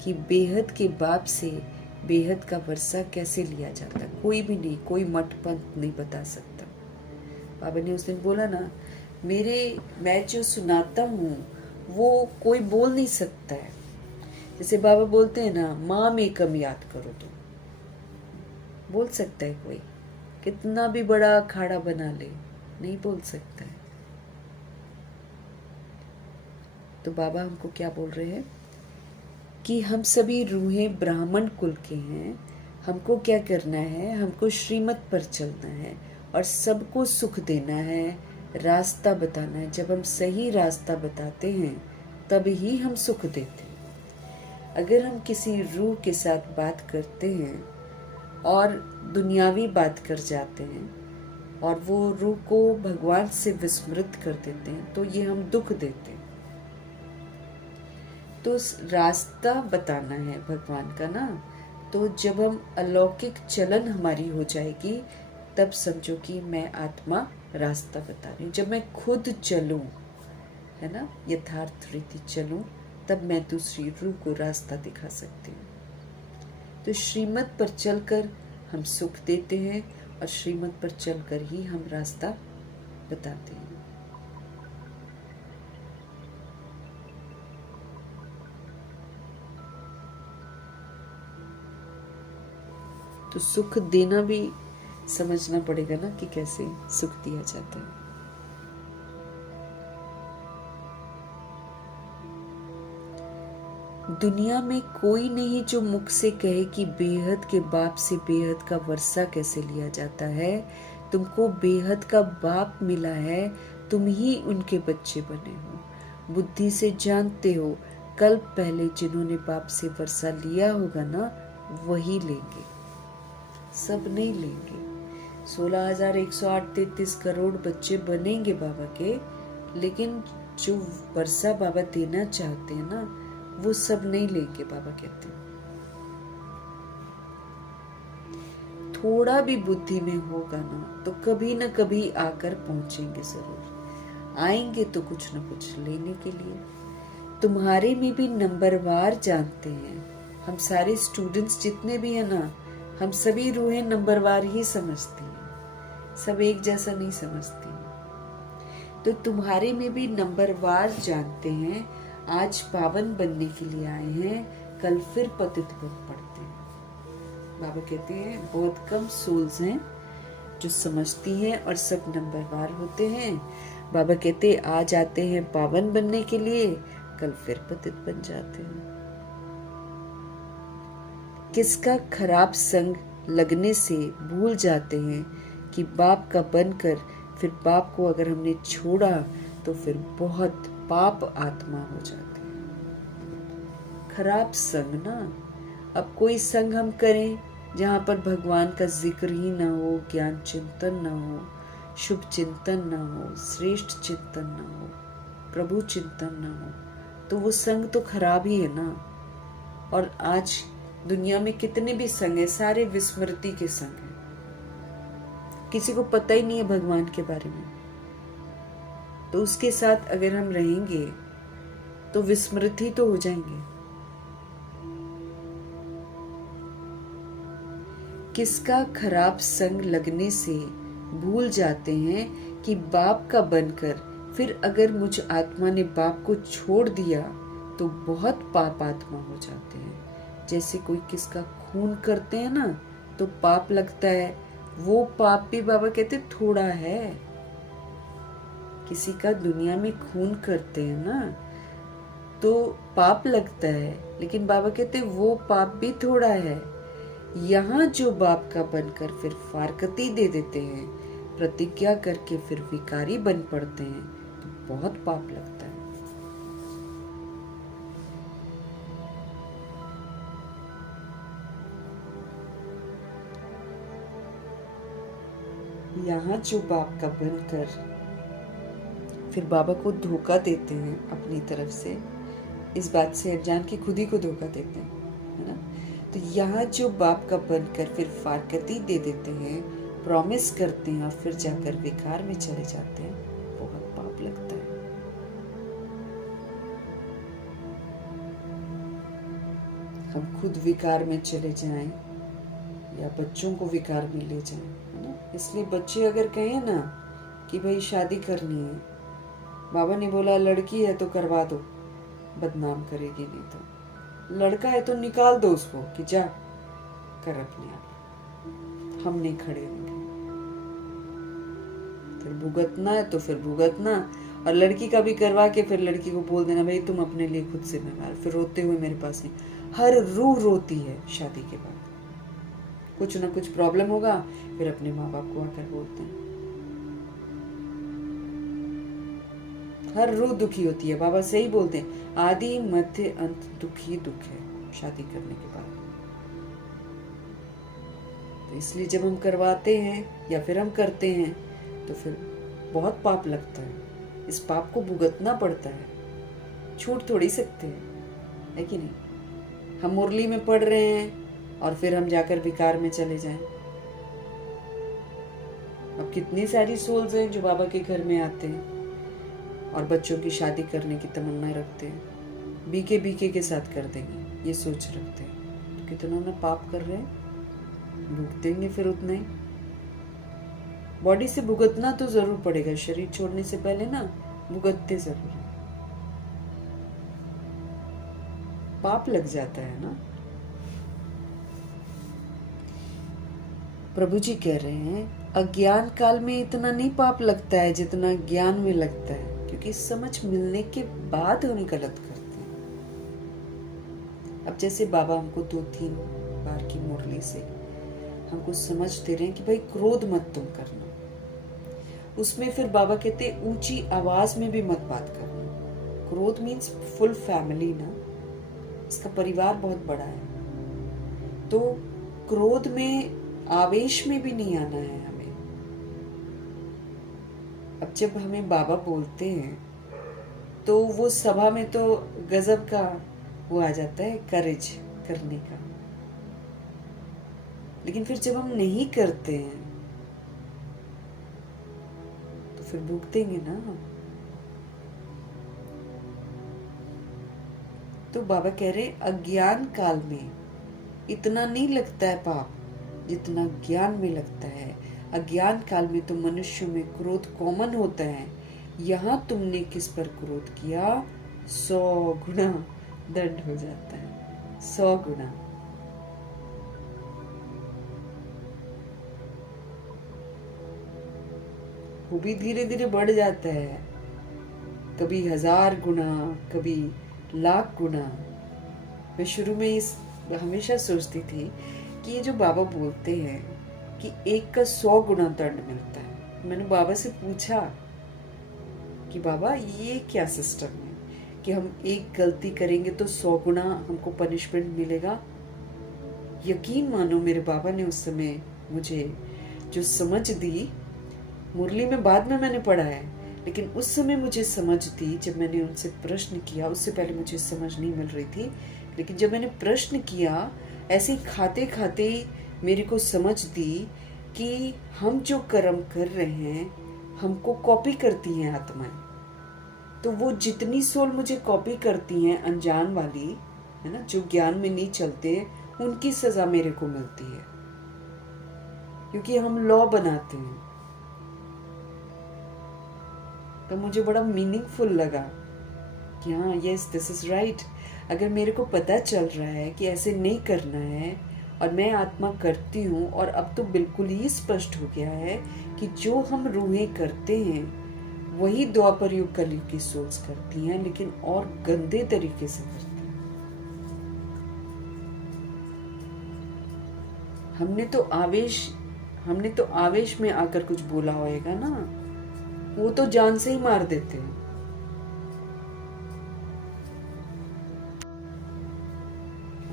कि बेहद के बाप से बेहद का वर्षा कैसे लिया जाता। कोई भी नहीं, कोई मठ पंथ नहीं बता सकता। बाबा ने उस दिन बोला ना, मैं जो सुनाता हूँ वो कोई बोल नहीं सकता है। जैसे बाबा बोलते हैं ना, माँ में कम याद करो, तो बोल सकता है कोई? कितना भी बड़ा अखाड़ा बना ले, नहीं बोल सकता है। तो बाबा हमको क्या बोल रहे हैं कि हम सभी रूहें ब्राह्मण कुल के हैं। हमको क्या करना है? हमको श्रीमत पर चलना है और सबको सुख देना है, रास्ता बताना है। जब हम सही रास्ता बताते हैं तब ही हम सुख देते हैं। अगर हम किसी रूह के साथ बात करते हैं और दुनियावी बात कर जाते हैं और वो रूह को भगवान से विस्मृत कर देते हैं, तो ये हम दुख देते हैं। तो रास्ता बताना है भगवान का ना। तो जब हम अलौकिक चलन हमारी हो जाएगी, तब समझो कि मैं आत्मा रास्ता बता रही हूँ। जब मैं खुद चलूं, है ना, यथार्थ रीति चलूं, तब मैं दूसरी रूह को रास्ता दिखा सकती हूँ। तो श्रीमत पर चलकर हम सुख देते हैं और श्रीमत पर चलकर ही हम रास्ता बताते हैं। तो सुख देना भी समझना पड़ेगा ना कि कैसे सुख दिया जाता है। दुनिया में कोई नहीं जो मुख से कहे कि बेहद के बाप से बेहद का वर्षा कैसे लिया जाता है। तुमको बेहद का बाप मिला है, तुम ही उनके बच्चे बने हो। बुद्धि से जानते हो, कल पहले जिन्होंने बाप से वर्षा लिया होगा ना, वही लेंगे, सब नहीं लेंगे। 16,108.33 करोड़ बच्चे बनेंगे बाबा के, लेकिन जो वर्षा बाबा देना चाहते हैं ना, वो सब नहीं लेंगे। बाबा कहते हैं थोड़ा भी बुद्धि में होगा ना, तो कभी न कभी आकर पहुंचेंगे, जरूर आएंगे, तो कुछ न कुछ लेने के लिए। तुम्हारे में भी नंबरवार जानते हैं। हम सारे स्टूडेंट्स जितने भी हैं ना, हम सभी रूहें नंबरवार ही समझती हैं, सब एक जैसा नहीं समझती हैं। तो तुम्हारे में भी नंबरवार जानते हैं। आज पावन बनने के लिए आए हैं, कल फिर पतित बन पड़ते हैं। बाबा कहते हैं बहुत कम सोल्स हैं जो समझती हैं और सब नंबरवार होते हैं। बाबा कहते हैं आज आते हैं पावन बनने के लिए, कल फिर पतित बन जाते हैं। किसका खराब संग लगने से भूल जाते हैं कि बाप का बनकर फिर बाप को अगर हमने छोड़ा तो फिर बहुत पाप आत्मा हो जाते हैं। खराब संग ना, अब कोई संग हम करें जहाँ पर भगवान का जिक्र ही ना हो, ज्ञान चिंतन ना हो, शुभ चिंतन ना हो, श्रेष्ठ चिंतन ना हो, प्रभु चिंतन ना हो, तो वो संग तो खराब ही है ना। और आज दुनिया में कितने भी संग है, सारे विस्मृति के संग है, किसी को पता ही नहीं है भगवान के बारे में। तो उसके साथ अगर हम रहेंगे तो विस्मृति तो हो जाएंगे। किसका खराब संग लगने से भूल जाते हैं कि बाप का बनकर फिर अगर मुझ आत्मा ने बाप को छोड़ दिया तो बहुत पाप आत्मा हो जाते हैं। जैसे कोई किसका खून करते हैं ना तो पाप लगता है, वो पाप भी बाबा कहते थोड़ा है। किसी का दुनिया में खून करते हैं ना तो पाप लगता है, लेकिन बाबा कहते वो पाप भी थोड़ा है। यहाँ जो बाप का बनकर फिर फारकती दे देते हैं, प्रतिज्ञा करके फिर विकारी बन पड़ते हैं, तो बहुत पाप लगता है। यहाँ जो बाप का बनकर फिर बाबा को धोखा देते हैं अपनी तरफ से, इस बात से अनजान की खुद ही को धोखा देते हैं, है ना। तो यहाँ जो बाप का बनकर फिर फारकती दे देते हैं, प्रॉमिस करते हैं और फिर जाकर विकार में चले जाते हैं, बहुत पाप लगता है। हम खुद विकार में चले जाएं या बच्चों को विकार में ले जाएं, है ना। इसलिए बच्चे अगर कहें ना कि भाई शादी करनी है, बाबा ने बोला लड़की है तो करवा दो, बदनाम करेगी, नहीं तो लड़का है तो निकाल दो उसको कि जा कर अपने आप, हम नहीं खड़े होंगे। फिर भुगतना है तो फिर भुगतना, और लड़की का भी करवा के फिर लड़की को बोल देना भाई तुम अपने लिए खुद से निकाल, फिर रोते हुए मेरे पास नहीं। हर रूह रोती है शादी के बाद, कुछ ना कुछ प्रॉब्लम होगा, फिर अपने माँ बाप को आकर बोलते हैं। हर रूह दुखी होती है, बाबा सही बोलते हैं, आदि मध्य अंत दुख ही दुख है शादी करने के बाद। तो इसलिए जब हम करवाते हैं या फिर हम करते हैं तो फिर बहुत पाप लगता है, इस पाप को भुगतना पड़ता है, छूट थोड़ी सकते हैं, है कि नहीं। हम मुरली में पढ़ रहे हैं और फिर हम जाकर विकार में चले जाएं। अब कितनी सारी सोल्स हैं जो बाबा के घर में आते हैं और बच्चों की शादी करने की तमन्ना रखते हैं, बीके बीके के साथ कर देंगे ये सोच रखते हैं, तो कितना ना पाप कर रहे हैं, भुगतेंगे फिर उतना ही। बॉडी से भुगतना तो जरूर पड़ेगा, शरीर छोड़ने से पहले ना भुगतते जरूर है, पाप लग जाता है ना। प्रभु जी कह रहे हैं अज्ञान काल में इतना नहीं पाप लगता है जितना ज्ञान में लगता है, क्योंकि समझ मिलने के बाद हम गलत करते हैं। अब जैसे बाबा हमको 2-3 बार की मुरली से हमको समझ दे रहे हैं कि भाई क्रोध मत तुम करना, उसमें फिर बाबा कहते हैं ऊंची आवाज में भी मत बात करना। क्रोध मीन्स फुल फैमिली ना, इसका परिवार बहुत बड़ा है, तो क्रोध में आवेश में भी नहीं आना है हमें। अब जब हमें बाबा बोलते हैं तो वो सभा में तो गजब का वो आ जाता है करेज करने का, लेकिन फिर जब हम नहीं करते हैं तो फिर भुगतेंगे ना हम। तो बाबा कह रहे अज्ञान काल में इतना नहीं लगता है पाप जितना ज्ञान में लगता है। अज्ञान काल में तो मनुष्यों में क्रोध कॉमन होता है, यहाँ तुमने किस पर क्रोध किया 100 गुना दंड हो जाता है, 100 गुना। वो भी धीरे धीरे बढ़ जाता है, कभी 1000 गुना, कभी 1,00,000 गुना। मैं शुरू में हमेशा सोचती थी कि ये जो बाबा बोलते हैं कि एक का 100 गुना दंड मिलता है, मैंने बाबा से पूछा कि बाबा ये क्या सिस्टम है कि हम एक गलती करेंगे तो 100 गुना हमको पनिशमेंट मिलेगा। यकीन मानो मेरे बाबा ने उस समय मुझे जो समझ दी, मुरली में बाद में मैंने पढ़ा है, लेकिन उस समय मुझे समझ दी जब मैंने उनसे प्रश्न किया। उससे पहले मुझे समझ नहीं मिल रही थी, लेकिन जब मैंने प्रश्न किया, ऐसे ही खाते खाते मेरे को समझ दी कि हम जो कर्म कर रहे हैं हमको कॉपी करती हैं आत्माएं। तो वो जितनी सोल मुझे कॉपी करती हैं अनजान वाली, है ना, जो ज्ञान में नहीं चलते, उनकी सजा मेरे को मिलती है, क्योंकि हम लॉ बनाते हैं। तो मुझे बड़ा मीनिंगफुल लगा कि हाँ, यस, दिस इज राइट। अगर मेरे को पता चल रहा है कि ऐसे नहीं करना है और मैं आत्मा करती हूँ, और अब तो बिल्कुल ही स्पष्ट हो गया है कि जो हम रूहें करते हैं वही द्वापर युग कलयुग की सोच करती हैं, लेकिन और गंदे तरीके से करती हैं। हमने तो आवेश में आकर कुछ बोला होएगा ना, वो तो जान से ही मार देते हैं।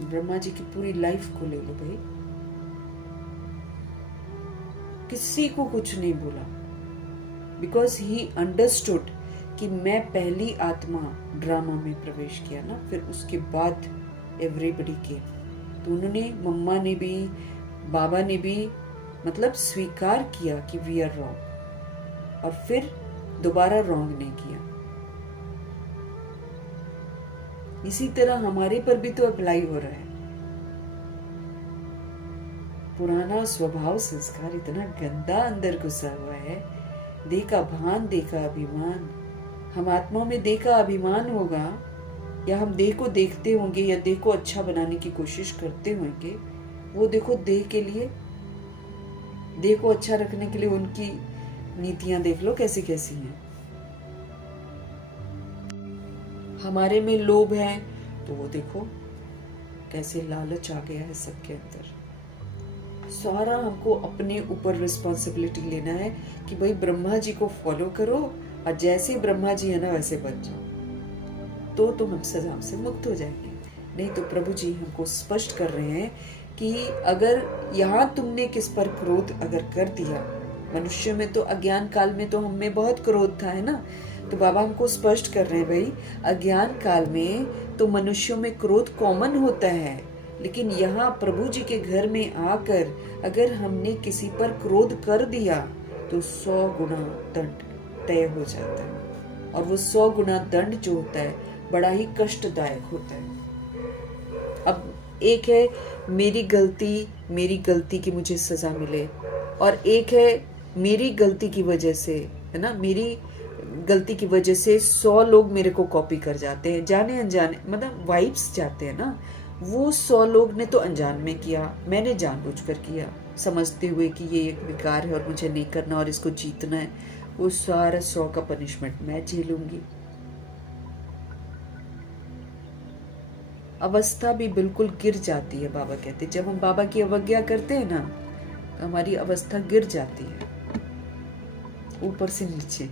ब्रह्मा जी की पूरी लाइफ को ले लो भाई, किसी को कुछ नहीं बोला, बिकॉज ही अंडरस्टूड कि मैं पहली आत्मा ड्रामा में प्रवेश किया ना, फिर उसके बाद एवरीबडी के। तो उन्होंने, मम्मा ने भी, बाबा ने भी, मतलब स्वीकार किया कि वी आर रॉन्ग, और फिर दोबारा रॉन्ग नहीं किया। इसी तरह हमारे पर भी तो अप्लाई हो रहा है। पुराना स्वभाव संस्कार इतना गंदा अंदर घुसा हुआ है। देह का भान, देह का अभिमान। हम आत्मा में देह का अभिमान होगा, या हम देह को देखते होंगे, या देह को अच्छा बनाने की कोशिश करते होंगे। वो देखो, देह के लिए, देह को अच्छा रखने के लिए उनकी नीतियां देख लो कैसी कैसी हैं। हमारे में लोभ है तो वो देखो कैसे लालच आ गया है सबके अंदर। सारा हमको अपने ऊपर रिस्पॉन्सिबिलिटी लेना है कि भाई ब्रह्मा जी को फॉलो करो, और जैसे ब्रह्मा जी है ना वैसे बन जाओ, तो तुम हम सजा से मुक्त हो जाएंगे। नहीं तो प्रभु जी हमको स्पष्ट कर रहे हैं कि अगर यहाँ तुमने किस पर क्रोध अगर कर दिया, मनुष्य में तो अज्ञान काल में तो हमें बहुत क्रोध था, है ना। तो बाबा हमको स्पष्ट कर रहे हैं, भाई अज्ञान काल में तो मनुष्यों में क्रोध कॉमन होता है, लेकिन यहाँ प्रभु जी के घर में आकर अगर हमने किसी पर क्रोध कर दिया तो 100 गुना दंड तय हो जाता है। और वो 100 गुना दंड जो होता है बड़ा ही कष्टदायक होता है। अब एक है मेरी गलती की मुझे सजा मिले, और एक है मेरी गलती की वजह से, है ना, मेरी गलती की वजह से 100 लोग मेरे को कॉपी कर जाते हैं, जाने अनजाने, मतलब वाइब्स जाते हैं ना। वो 100 लोग ने तो अनजान में किया, मैंने जानबूझकर किया, समझते हुए कि ये एक विकार है और मुझे नहीं करना और इसको जीतना है। वो सारा 100 का पनिशमेंट मैं झेलूंगी। अवस्था भी बिल्कुल गिर जाती है। बाबा कहते जब हम बाबा की अवज्ञा करते हैं ना, तो हमारी अवस्था गिर जाती है ऊपर से नीचे,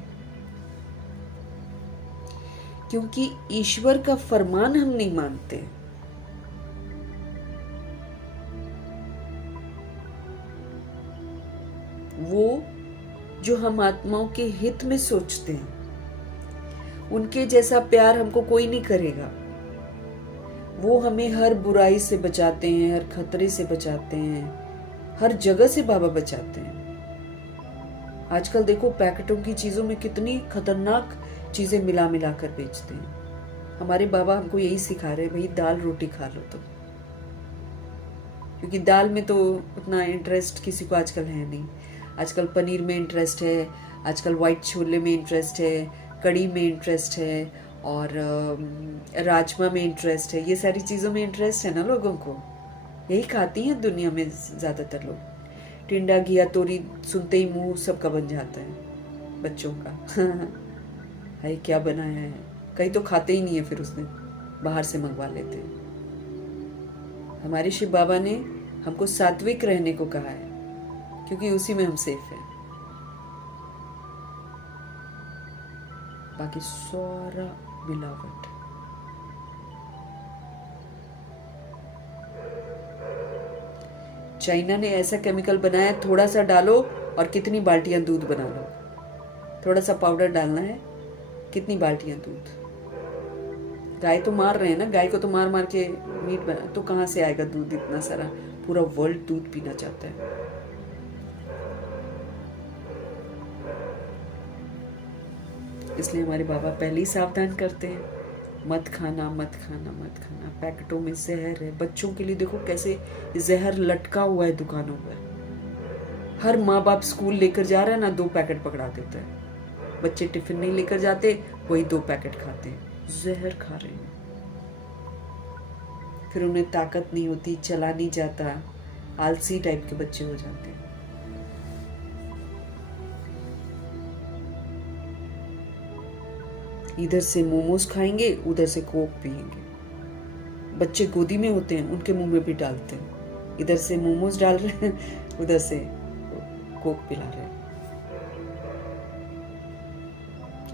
क्योंकि ईश्वर का फरमान हम नहीं मानते। वो जो हम आत्माओं के हित में सोचते हैं, उनके जैसा प्यार हमको कोई नहीं करेगा। वो हमें हर बुराई से बचाते हैं, हर खतरे से बचाते हैं, हर जगह से बाबा बचाते हैं। आजकल देखो पैकेटों की चीजों में कितनी खतरनाक चीजें मिला मिला कर बेचते हैं। हमारे बाबा हमको यही सिखा रहे हैं, भाई दाल रोटी खा लो तुम, क्योंकि दाल में तो उतना इंटरेस्ट किसी को आजकल है नहीं। आजकल पनीर में इंटरेस्ट है, आजकल वाइट छोले में इंटरेस्ट है, कड़ी में इंटरेस्ट है, और राजमा में इंटरेस्ट है। ये सारी चीज़ों में इंटरेस्ट है ना लोगों को, यही खाती हैं दुनिया में ज़्यादातर लोग। टिंडा घिया तोरी सुनते ही मुंह सबका बन जाता है बच्चों का। हाय क्या बनाया है, कहीं तो खाते ही नहीं है, फिर उसने बाहर से मंगवा लेते हैं। हमारे शिव बाबा ने हमको सात्विक रहने को कहा है, क्योंकि उसी में हम सेफ हैं। बाकी सारा मिलावट। चाइना ने ऐसा केमिकल बनाया, थोड़ा सा डालो और कितनी बाल्टियां दूध बना लो। थोड़ा सा पाउडर डालना है, कितनी बाल्टियां दूध। गाय तो मार रहे हैं ना, गाय को तो मार मार के मीट बना, तो कहाँ से आएगा दूध इतना सारा? पूरा वर्ल्ड दूध पीना चाहता है। इसलिए हमारे बाबा पहले ही सावधान करते हैं, मत खाना मत खाना मत खाना, पैकेटों में जहर है। बच्चों के लिए देखो कैसे जहर लटका हुआ है दुकानों पर। हर माँ बाप स्कूल लेकर जा रहा है ना, 2 पैकेट पकड़ा देता है। बच्चे टिफिन नहीं लेकर जाते, वही 2 पैकेट खाते हैं, जहर खा रहे हैं। फिर उन्हें ताकत नहीं होती, चला नहीं जाता, आलसी टाइप के बच्चे हो जाते हैं। इधर से मोमोज खाएंगे, उधर से कोक पिएंगे। बच्चे गोदी में होते हैं, उनके मुंह में भी डालते हैं। इधर से मोमोज डाल रहे हैं, उधर से कोक पिला रहे हैं।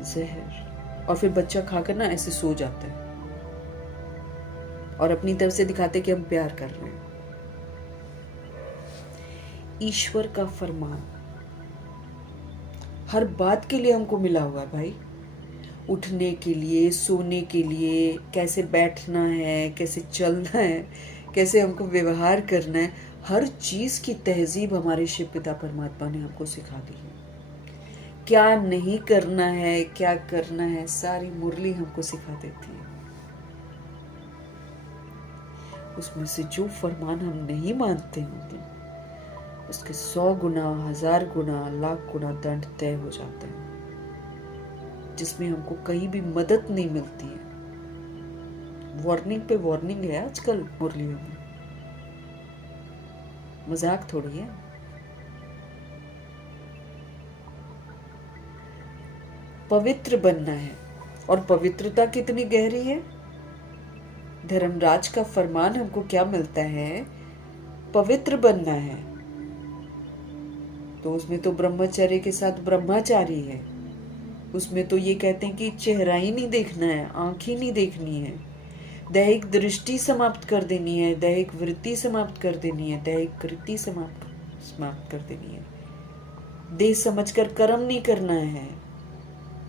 जहर। और फिर बच्चा खाकर ना ऐसे सो जाता है और अपनी तरफ से दिखाते कि हम प्यार कर रहे हैं। ईश्वर का फरमान हर बात के लिए हमको मिला हुआ है भाई। उठने के लिए, सोने के लिए, कैसे बैठना है, कैसे चलना है, कैसे हमको व्यवहार करना है, हर चीज की तहजीब हमारे शिव पिता परमात्मा ने हमको सिखा दी है। क्या नहीं करना है, क्या करना है, सारी मुरली हमको सिखा देती है। उसमें से जो फरमान हम नहीं मानते होंगे, उसके 100 गुना, 1000 गुना, लाख गुना दंड तय हो जाता है, जिसमें हमको कहीं भी मदद नहीं मिलती है। वार्निंग पे वार्निंग है आजकल मुरलियों में, मजाक थोड़ी है। पवित्र बनना है, और पवित्रता कितनी गहरी है। धर्मराज का फरमान हमको क्या मिलता है? पवित्र बनना है। तो उसमें तो ब्रह्मचर्य के साथ ब्रह्मचारी है। उसमें तो ये कहते हैं कि चेहरा ही नहीं देखना है, आंख ही नहीं देखनी है, दैहिक दृष्टि समाप्त कर देनी है, दैहिक वृत्ति समाप्त कर देनी है, दैहिक कृति समाप्त कर देनी है। देह समझकर कर्म नहीं करना है,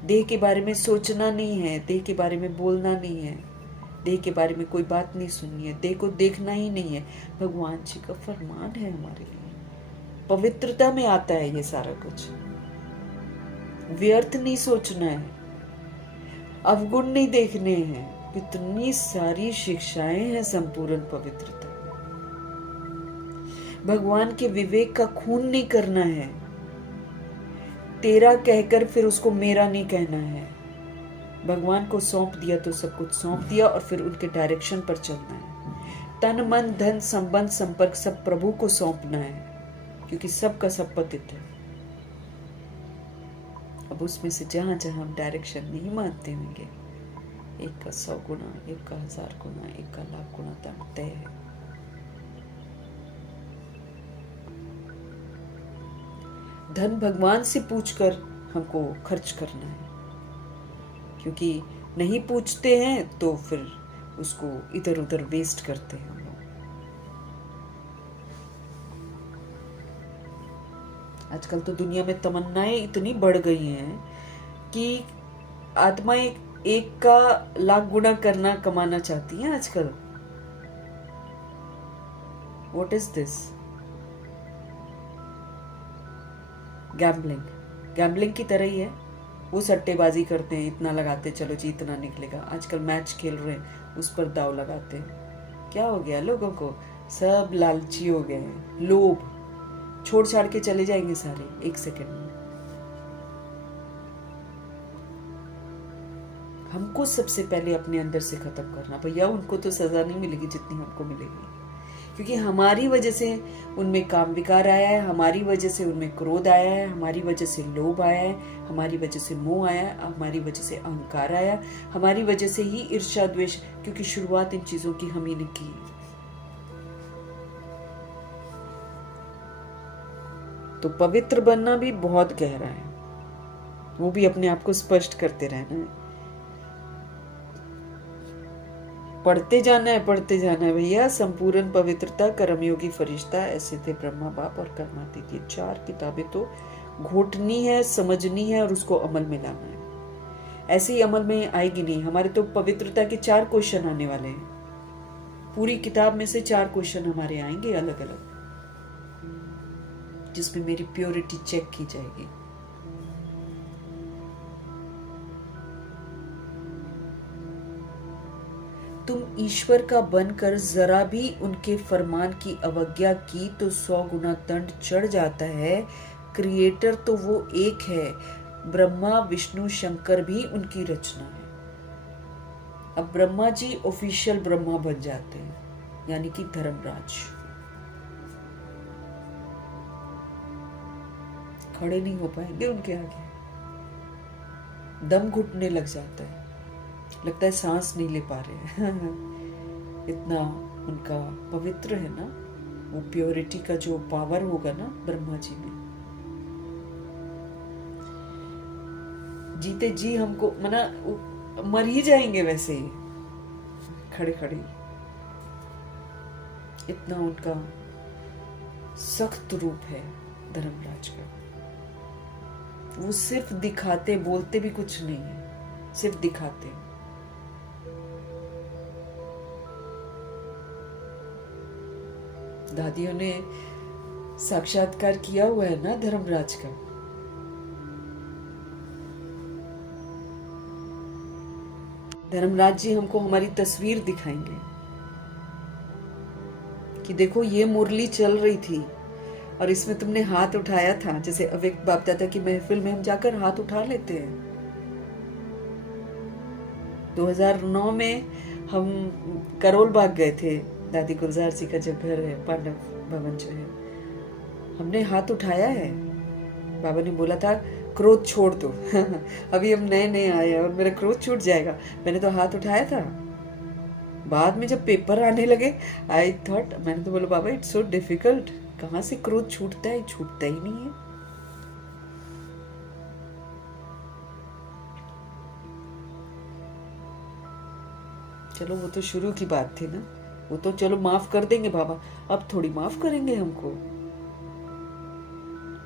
देह के बारे में सोचना नहीं है, देह के बारे में बोलना नहीं है, देह के बारे में कोई बात नहीं सुननी है, देह को देखना ही नहीं है। भगवान जी का फरमान है हमारे लिए। पवित्रता में आता है ये सारा कुछ। व्यर्थ नहीं सोचना है, अवगुण नहीं देखने हैं। इतनी सारी शिक्षाएं हैं संपूर्ण पवित्रता में। भगवान के विवेक का खून नहीं करना है, तेरा कहकर फिर उसको मेरा नहीं कहना है। भगवान को सौंप दिया तो सब कुछ सौंप दिया, और फिर उनके डायरेक्शन पर चलना है। तन मन धन संबंध संपर्क सब प्रभु को सौंपना है, क्योंकि सबका सब पतित है। अब उसमें से जहां जहां हम डायरेक्शन नहीं मानते होंगे, एक का 100 गुना, एक का 1000 गुना, एक का लाख गुना दंड तय है। धन भगवान से पूछकर हमको खर्च करना है, क्योंकि नहीं पूछते हैं तो फिर उसको इधर उधर वेस्ट करते हैं हम लोग। आजकल तो दुनिया में तमन्नाएं इतनी बढ़ गई हैं कि आत्माएं एक का लाख गुना करना, कमाना चाहती हैं आजकल। What is this? गैम्बलिंग की तरह ही है। वो सट्टेबाजी करते हैं, इतना लगाते चलो जी इतना निकलेगा। आजकल मैच खेल रहे हैं, उस पर दाव लगाते हैं। क्या हो गया लोगों को? सब लालची हो गए हैं, लोभ छोड़ छाड़ के चले जाएंगे सारे 1 सेकंड में। हमको सबसे पहले अपने अंदर से खत्म करना। भैया उनको तो सजा नहीं मिलेगी जितनी हमको मिलेगी, क्योंकि हमारी वजह से उनमें काम विकार आया है, हमारी वजह से उनमें क्रोध आया है, हमारी वजह से लोभ आया है, हमारी वजह से मोह आया है, हमारी वजह से अहंकार आया, हमारी वजह से ही ईर्ष्या द्वेष, क्योंकि शुरुआत इन चीजों की हम ही ने की। तो पवित्र बनना भी बहुत गहरा है, वो भी अपने आप को स्पष्ट करते रहना है। पढ़ते जाना है, पढ़ते जाना है भैया। संपूर्ण पवित्रता, कर्मयोगी फरिश्ता, ऐसे थे ब्रह्मा बाप और कर्मातीत। ये 4 किताबें तो घोटनी है, समझनी है और उसको अमल में लाना है। ऐसे ही अमल में आएगी नहीं। हमारे तो पवित्रता के 4 क्वेश्चन आने वाले हैं। पूरी किताब में से 4 क्वेश्चन हमारे आएंगे अलग अलग, जिसमें मेरी प्योरिटी चेक की जाएगी। तुम ईश्वर का बनकर जरा भी उनके फरमान की अवज्ञा की तो 100 गुना दंड चढ़ जाता है। क्रिएटर तो वो एक है, ब्रह्मा विष्णु शंकर भी उनकी रचना है। अब ब्रह्मा जी ऑफिशियल ब्रह्मा बन जाते हैं, यानी कि धर्मराज। खड़े नहीं हो पाएंगे उनके आगे, दम घुटने लग जाता है, लगता है सांस नहीं ले पा रहे हैं। इतना उनका पवित्र है ना, वो प्योरिटी का जो पावर होगा ना ब्रह्मा जी में। जीते जी हमको मना मर ही जाएंगे वैसे ही खड़े खड़े। इतना उनका सख्त रूप है धर्मराज का। वो सिर्फ दिखाते, बोलते भी कुछ नहीं है, सिर्फ दिखाते। दादियों ने साक्षात्कार किया हुआ है ना धर्मराज का। धर्मराज जी हमको हमारी तस्वीर दिखाएंगे कि देखो ये मुरली चल रही थी और इसमें तुमने हाथ उठाया था। जैसे अव्यक्त बाप दादा की महफिल में हम जाकर हाथ उठा लेते हैं। 2009 में हम करोल बाग गए थे, दादी गुलजार जी का जो घर है, पांडव भवन जो है, हमने हाथ उठाया है। बाबा ने बोला था क्रोध छोड़ दो। अभी हम नए नए आए हैं और मेरा क्रोध छूट जाएगा। मैंने तो हाथ उठाया था। बाद में जब पेपर आने लगे आई थॉट, मैंने तो बोला बाबा इट्स सो डिफिकल्ट, कहाँ से क्रोध छूटता है, छूटता ही नहीं है। चलो वो तो शुरू की बात थी ना, वो तो चलो माफ कर देंगे बाबा, अब थोड़ी माफ करेंगे हमको।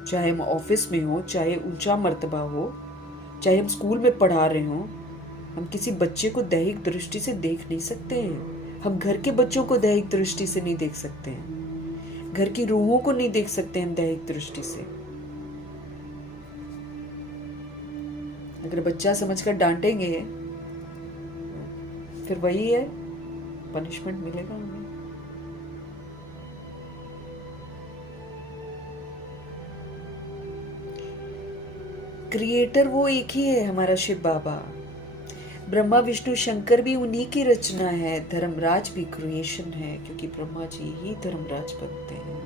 चाहे हम ऑफिस में हो, चाहे ऊंचा मर्तबा हो, चाहे हम स्कूल में पढ़ा रहे हो, हम किसी बच्चे को दैहिक दृष्टि से देख नहीं सकते हैं। हम घर के बच्चों को दैहिक दृष्टि से नहीं देख सकते हैं, घर की रूहों को नहीं देख सकते हैं दैहिक दृष्टि से। अगर बच्चा समझकर डांटेंगे फिर वही है, पनिशमेंट मिलेगा हमें। क्रिएटर वो एक ही है, हमारा शिव बाबा। ब्रह्मा विष्णु शंकर भी उन्हीं की रचना है। धर्मराज भी क्रिएशन है, क्योंकि ब्रह्मा जी ही धर्मराज बनते हैं।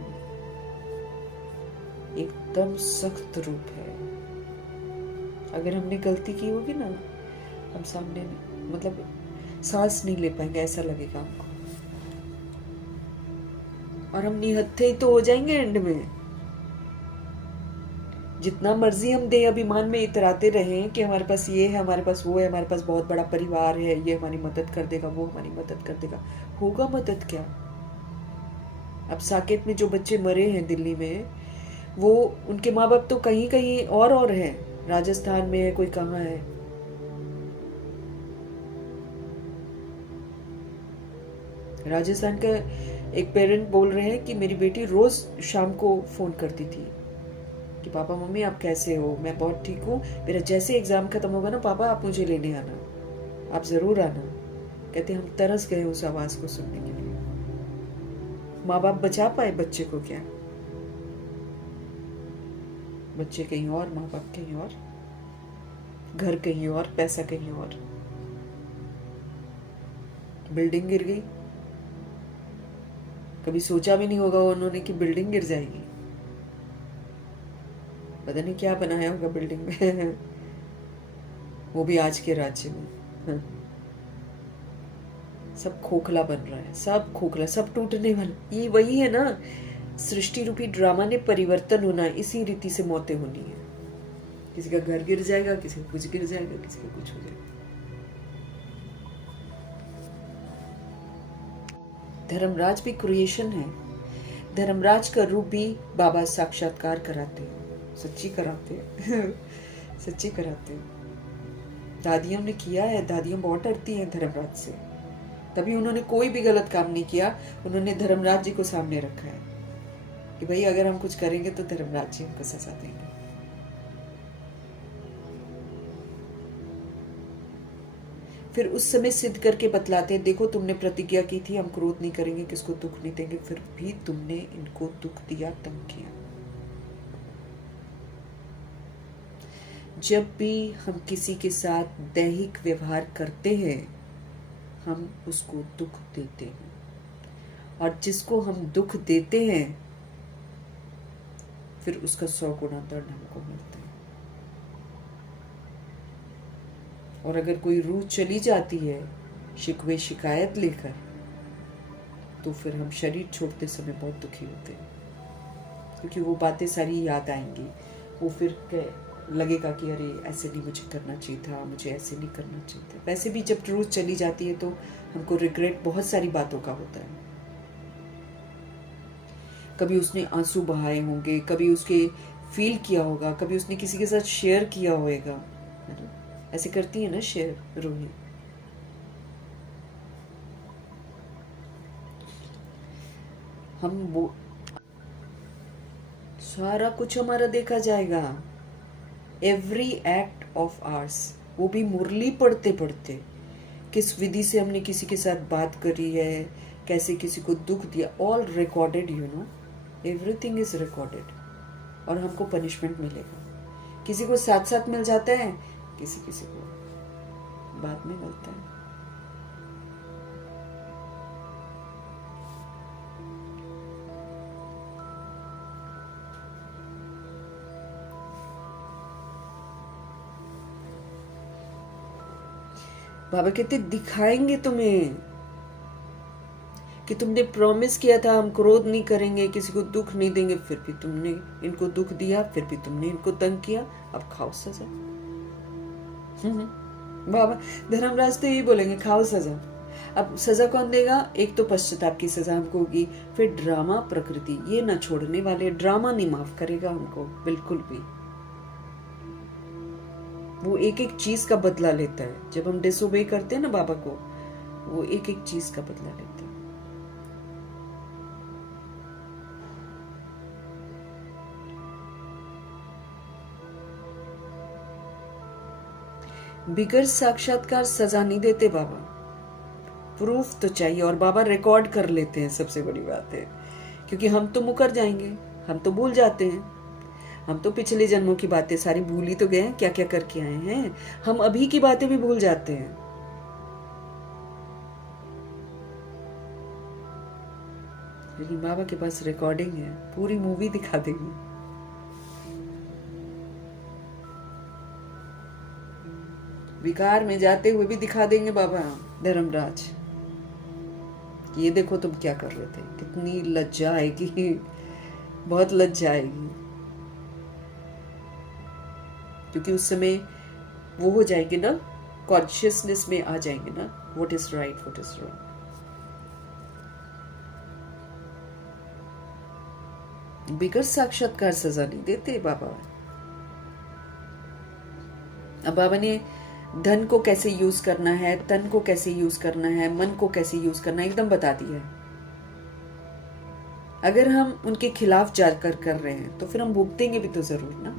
एकदम सख्त रूप है। अगर हमने गलती की होगी ना, हम सामने मतलब सांस नहीं ले पाएंगे, ऐसा लगेगा हमको, और हम निहत्थे ही तो हो जाएंगे एंड में। जितना मर्जी हम दे अभिमान में इतराते रहें कि हमारे पास ये है, हमारे पास वो है, हमारे पास बहुत बड़ा परिवार है, ये हमारी मदद कर देगा, वो हमारी मदद कर देगा, होगा मदद क्या? अब साकेत में जो बच्चे मरे हैं दिल्ली में, वो उनके माँ बाप तो कहीं कहीं और हैं, राजस्थान में है, कोई कहाँ है। राजस्थान का एक पेरेंट बोल रहे हैं कि मेरी बेटी रोज शाम को फोन करती थी कि पापा मम्मी आप कैसे हो, मैं बहुत ठीक हूँ, मेरा जैसे एग्जाम खत्म होगा ना पापा आप मुझे लेने आना, आप जरूर आना। कहते हम तरस गए उस आवाज को सुनने के लिए। माँ बाप बचा पाए बच्चे को क्या? बच्चे कहीं और, माँ बाप कहीं और, घर कहीं और, पैसा कहीं और। बिल्डिंग गिर गई, कभी सोचा भी नहीं होगा उन्होंने कि बिल्डिंग गिर जाएगी। पता नहीं क्या बनाया होगा बिल्डिंग में। वो भी आज के राज्य में। सब खोखला बन रहा है, सब खोखला, सब टूटने वाला। ये वही है ना, सृष्टि रूपी ड्रामा ने परिवर्तन होना, इसी रीति से मौतें होनी है। किसी का घर गिर जाएगा, किसी का कुछ गिर जाएगा, किसी का कुछ हो जाएगा। धर्मराज भी क्रिएशन है। धर्मराज का रूप भी बाबा साक्षात्कार कराते हैं, सच्ची कराते हैं सच्ची कराते हैं। दादियों ने किया है, दादियां बहुत डरती हैं धर्मराज से, तभी उन्होंने कोई भी गलत काम नहीं किया। उन्होंने धर्मराज जी को सामने रखा है कि भाई अगर हम कुछ करेंगे तो धर्मराज जी हमको सजा देंगे। फिर उस समय सिद्ध करके बतलाते हैं, देखो तुमने प्रतिज्ञा की थी हम क्रोध नहीं करेंगे, किसको दुख नहीं देंगे, फिर भी तुमने इनको दुख दिया, तंग किया। जब भी हम किसी के साथ दैहिक व्यवहार करते हैं हम उसको दुख देते हैं, और जिसको हम दुख देते हैं फिर उसका 100 गुना दंड हमको मिलता है। और अगर कोई रूह चली जाती है शिकवे शिकायत लेकर, तो फिर हम शरीर छोड़ते समय बहुत दुखी होते हैं, क्योंकि वो बातें सारी याद आएंगी। वो फिर लगेगा कि अरे ऐसे नहीं मुझे करना चाहिए था, मुझे ऐसे नहीं करना चाहिए था। वैसे भी जब रूह चली जाती है तो हमको रिग्रेट बहुत सारी बातों का होता है। कभी उसने आंसू बहाए होंगे, कभी उसके फील किया होगा, कभी उसने किसी के साथ शेयर किया होगा। ऐसे करती है ना शेयर रूही। हम वो सारा कुछ हमारा देखा जाएगा, एवरी एक्ट ऑफ आवर्स, वो भी मुरली पढ़ते पढ़ते, किस विधि से हमने किसी के साथ बात करी है, कैसे किसी को दुख दिया, all recorded, you know, everything is recorded. और हमको पनिशमेंट मिलेगा। किसी को साथ साथ मिल जाता है, किसी किसी को बाद में मिलता है। बाबा कहते दिखाएंगे तुम्हें कि तुमने प्रॉमिस किया था हम क्रोध नहीं करेंगे, किसी को दुख नहीं देंगे, फिर भी तुमने इनको दुख दिया, फिर भी तुमने इनको तंग किया, अब खाओ सजा। बाबा धर्मराज तो यही बोलेंगे, खाओ सजा। अब सजा कौन देगा? एक तो पश्चाताप की सजा हमको होगी, फिर ड्रामा प्रकृति, ये न छोड़ने वाले, ड्रामा नहीं माफ करेगा हमको बिल्कुल भी। वो एक एक चीज का बदला लेता है। जब हम डिसोबे करते हैं ना बाबा को, वो एक एक चीज का बदला लेता है। बिगर साक्षात्कार सजा नहीं देते बाबा, प्रूफ तो चाहिए, और बाबा रिकॉर्ड कर लेते हैं, सबसे बड़ी बात है। क्योंकि हम तो मुकर जाएंगे, हम तो भूल जाते हैं, हम तो पिछले जन्मों की बातें सारी भूल ही तो गए हैं, क्या क्या करके आए हैं। हम अभी की बातें भी भूल जाते हैं। लेकिन बाबा के पास रिकॉर्डिंग है, पूरी मूवी दिखा देंगे। विकार में जाते हुए भी दिखा देंगे बाबा धर्मराज, ये देखो तुम क्या कर रहे थे। कितनी लज्जा आएगी, बहुत लज्जा आएगी, क्योंकि उस समय वो हो जाएंगे ना, कॉन्शियसनेस में आ जाएंगे ना, what is right what is wrong. बिगर साक्षात्कार सजा नहीं देते बाबा। अब बाबा ने धन को कैसे यूज करना है, तन को कैसे यूज करना है, मन को कैसे यूज करना है, एकदम बता दिया है। अगर हम उनके खिलाफ जाकर कर रहे हैं तो फिर हम भुगतेंगे भी तो जरूर ना।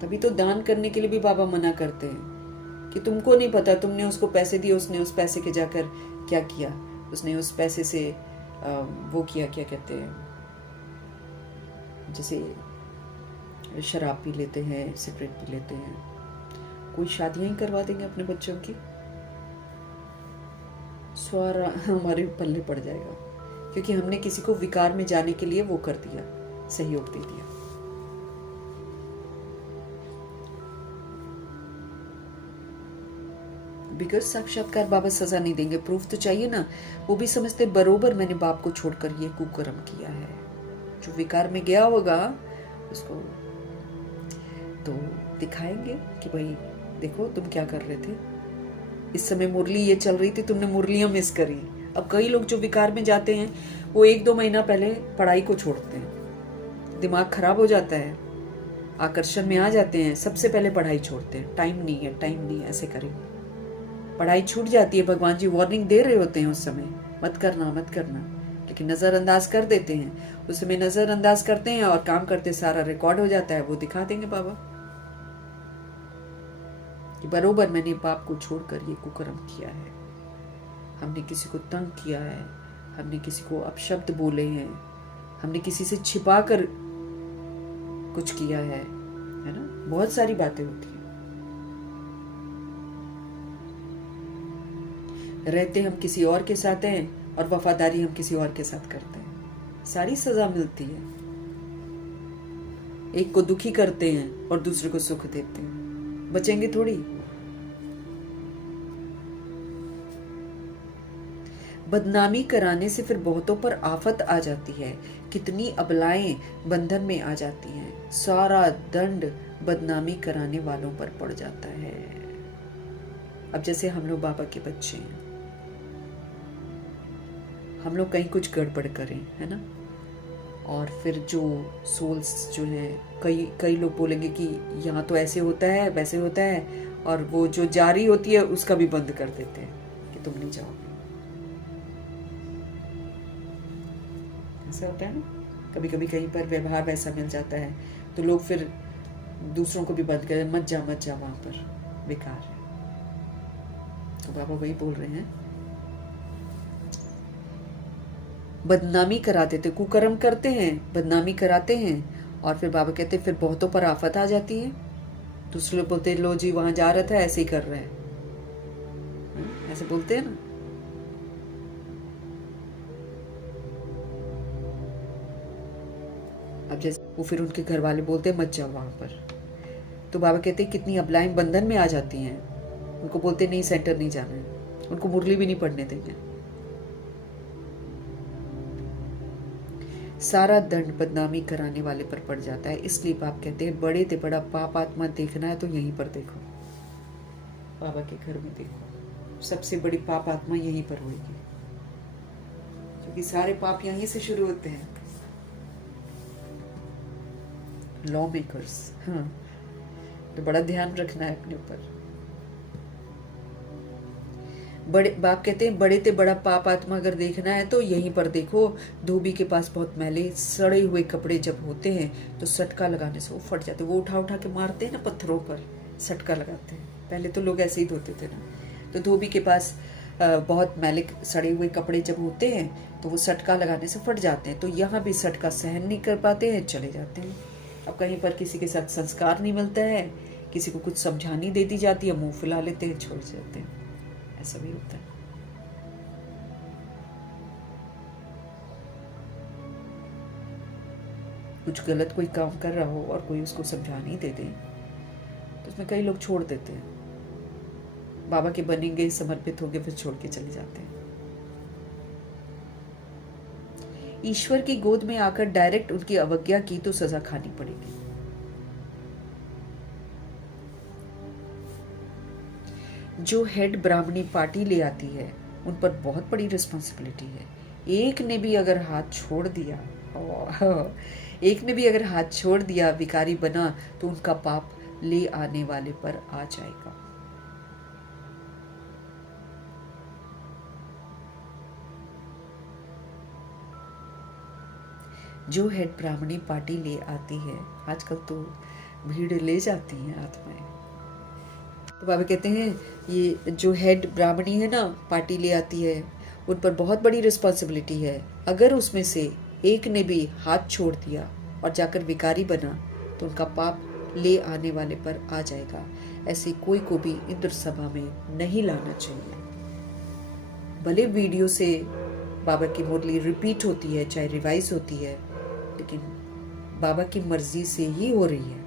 तभी तो दान करने के लिए भी बाबा मना करते हैं कि तुमको नहीं पता, तुमने उसको पैसे दिए, उसने उस पैसे के जाकर क्या किया, उसने उस पैसे से वो किया, क्या कहते हैं, जैसे शराब पी लेते हैं, सिगरेट पी लेते हैं, कोई शादियां ही करवा देंगे अपने बच्चों की, सारा हमारे पल्ले पड़ जाएगा, क्योंकि हमने किसी को विकार में जाने के लिए वो कर दिया, सहयोग दे दिया। बिगर साक्षात्कार बाबा सजा नहीं देंगे, प्रूफ तो चाहिए ना। वो भी समझते बरोबर मैंने बाप को छोड़कर ये कुकर्म किया है। जो विकार में गया होगा उसको तो दिखाएंगे कि भाई देखो तुम क्या कर रहे थे। इस समय मुरली ये चल रही थी, तुमने मुरलियां मिस करी। अब कई लोग जो विकार में जाते हैं वो 1-2 महीना पहले पढ़ाई को छोड़ते हैं, दिमाग खराब हो जाता है, आकर्षण में आ जाते हैं, सबसे पहले पढ़ाई छोड़ते हैं। टाइम नहीं है, टाइम नहीं है, ऐसे करेंगे पढ़ाई छूट जाती है। भगवान जी वार्निंग दे रहे होते हैं उस समय, मत करना मत करना, लेकिन नजरअंदाज कर देते हैं। उस समय नजरअंदाज करते हैं और काम करते सारा रिकॉर्ड हो जाता है, वो दिखा देंगे बाबा कि बरोबर मैंने पाप को छोड़कर ये कुकर्म किया है, हमने किसी को तंग किया है, हमने किसी को अपशब्द बोले हैं, हमने किसी से छिपा कर कुछ किया है ना। बहुत सारी बातें होती हैं। रहते हम किसी और के साथ हैं और वफादारी हम किसी और के साथ करते हैं, सारी सजा मिलती है। एक को दुखी करते हैं और दूसरे को सुख देते हैं, बचेंगे थोड़ी। बदनामी कराने से फिर बहुतों पर आफत आ जाती है, कितनी अबलाएं बंधन में आ जाती हैं, सारा दंड बदनामी कराने वालों पर पड़ जाता है। अब जैसे हम लोग बाबा के बच्चे हैं, हम लोग कहीं कुछ गड़बड़ करें, है ना, और फिर जो सोल्स जो हैं, कई लोग बोलेंगे कि यहाँ तो ऐसे होता है वैसे होता है, और वो जो जारी होती है उसका भी बंद कर देते हैं कि तुम नहीं जाओगे। ऐसा होता है ना, कभी कभी कहीं पर व्यवहार वैसा मिल जाता है तो लोग फिर दूसरों को भी बंद कर, मत जा वहां पर, बेकार है। तो बाबा वही बोल रहे हैं, बदनामी कराते थे, कुकर्म करते हैं, बदनामी कराते हैं, और फिर बाबा कहते हैं फिर बहुतों पर आफत आ जाती है। दूसरे लोग बोलते हैं लो जी वहां जा रहा था ऐसे ही कर रहे हैं, ऐसे बोलते हैं ना। अब जैसे वो फिर उनके घर वाले बोलते हैं मत जाओ वहां पर, तो बाबा कहते हैं कितनी अबलाएं बंधन में आ जाती हैं, उनको बोलते नहीं सेंटर नहीं जाना है, उनको मुरली भी नहीं पढ़ने देंगे। सारा दंड बदनामी कराने वाले पर पड़ जाता है। इसलिए बाप कहते हैं बड़े ते बड़ा पाप आत्मा देखना है तो यहीं पर देखो, बाबा के घर में देखो, सबसे बड़ी पाप आत्मा यहीं पर होगी, क्योंकि सारे पाप यहीं से शुरू होते हैं। लॉ मेकर्स, हाँ, तो बड़ा ध्यान रखना है अपने ऊपर। बड़े बाप कहते हैं बड़े ते बड़ा पाप आत्मा अगर देखना है तो यहीं पर देखो। धोबी के पास बहुत मैले सड़े हुए कपड़े जब होते हैं तो सटका लगाने से वो फट जाते, वो उठा उठा के मारते हैं ना पत्थरों पर, सटका लगाते हैं। पहले तो लोग ऐसे ही धोते थे ना, तो धोबी के पास बहुत मैले सड़े हुए कपड़े जब होते हैं तो वो सटका लगाने से फट जाते हैं। तो यहाँ भी सटका सहन नहीं कर पाते हैं, चले जाते हैं। अब कहीं पर किसी के साथ संस्कार नहीं मिलता है, किसी को कुछ समझानी दे दी जाती है, मुंह फुला लेते हैं, छोड़ जाते हैं, ऐसा भी होता है। कुछ गलत कोई काम कर रहा हो और कोई उसको समझाने दे दे तो उसमें कई लोग छोड़ देते हैं, बाबा के बनेंगे, समर्पित होंगे, फिर छोड़ के चले जाते हैं। ईश्वर की गोद में आकर डायरेक्ट उनकी अवज्ञा की तो सजा खानी पड़ेगी। जो हेड ब्राह्मणी पार्टी ले आती है उन पर बहुत बड़ी रिस्पॉन्सिबिलिटी है। एक ने भी अगर हाथ छोड़ दिया, एक ने भी अगर हाथ छोड़ दिया, विकारी बना, तो उनका पाप ले आने वाले पर आ जाएगा। जो हेड ब्राह्मणी पार्टी ले आती है, आजकल तो भीड़ ले जाती हैं आत्माएं, तो बाबा कहते हैं ये जो हेड ब्राह्मणी है ना, पार्टी ले आती है, उन पर बहुत बड़ी रिस्पॉन्सिबिलिटी है। अगर उसमें से एक ने भी हाथ छोड़ दिया और जाकर विकारी बना तो उनका पाप ले आने वाले पर आ जाएगा। ऐसे कोई को भी इंद्र सभा में नहीं लाना चाहिए। भले वीडियो से बाबा की मुरली रिपीट होती है, चाहे रिवाइज होती है, लेकिन बाबा की मर्जी से ही हो रही है।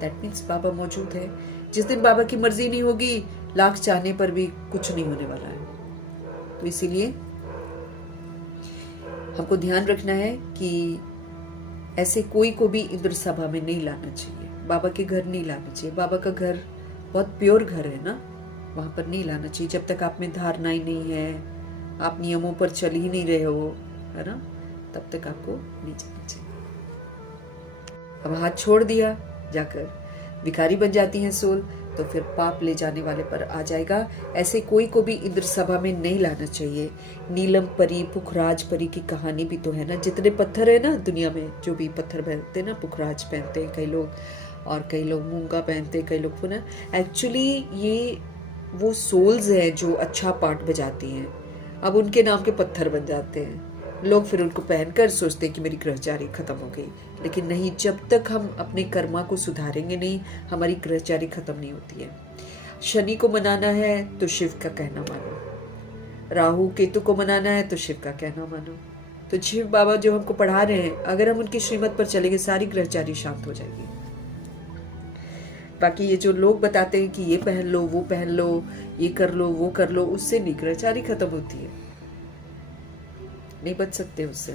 दैट मीन्स बाबा मौजूद है। जिस दिन बाबा की मर्जी नहीं होगी, लाख चाहने पर भी कुछ नहीं होने वाला है। तो इसीलिए हमको ध्यान रखना है कि ऐसे कोई को भी इंद्र सभा में नहीं लाना चाहिए, बाबा के घर नहीं लाना चाहिए। बाबा का घर बहुत प्योर घर है ना, वहां पर नहीं लाना चाहिए। जब तक आप में धारणा ही नहीं है, आप नियमों पर चल ही नहीं रहे हो, है ना, तब तक आपको नहीं जाना चाहिए। अब हाथ छोड़ दिया, जाकर भिखारी बन जाती हैं सोल, तो फिर पाप ले जाने वाले पर आ जाएगा। ऐसे कोई को भी इंद्र सभा में नहीं लाना चाहिए। नीलम परी, पुखराज परी की कहानी भी तो है ना। जितने पत्थर है ना दुनिया में, जो भी पत्थर पहनते हैं ना, पुखराज पहनते हैं कई लोग, और कई लोग मूंगा पहनते हैं, कई लोग पुनः। एक्चुअली ये वो सोल्स हैं जो अच्छा पार्ट बजाती हैं। अब उनके नाम के पत्थर बन जाते हैं लोग, फिर उनको पहनकर सोचते हैं कि मेरी ग्रहचारी खत्म हो गई। लेकिन नहीं, जब तक हम अपने कर्मा को सुधारेंगे नहीं, हमारी ग्रहचारी खत्म नहीं होती है। शनि को मनाना है तो शिव का कहना मानो, राहु केतु को मनाना है तो शिव का कहना मानो। तो शिव बाबा जो हमको पढ़ा रहे हैं, अगर हम उनकी श्रीमत पर चलेंगे, सारी ग्रहचारी शांत हो जाएगी। बाकी ये जो लोग बताते हैं कि ये पहन लो, वो पहन लो, ये कर लो, वो कर लो, उससे नहीं ग्रहचारी खत्म होती है, नहीं बच सकते उससे।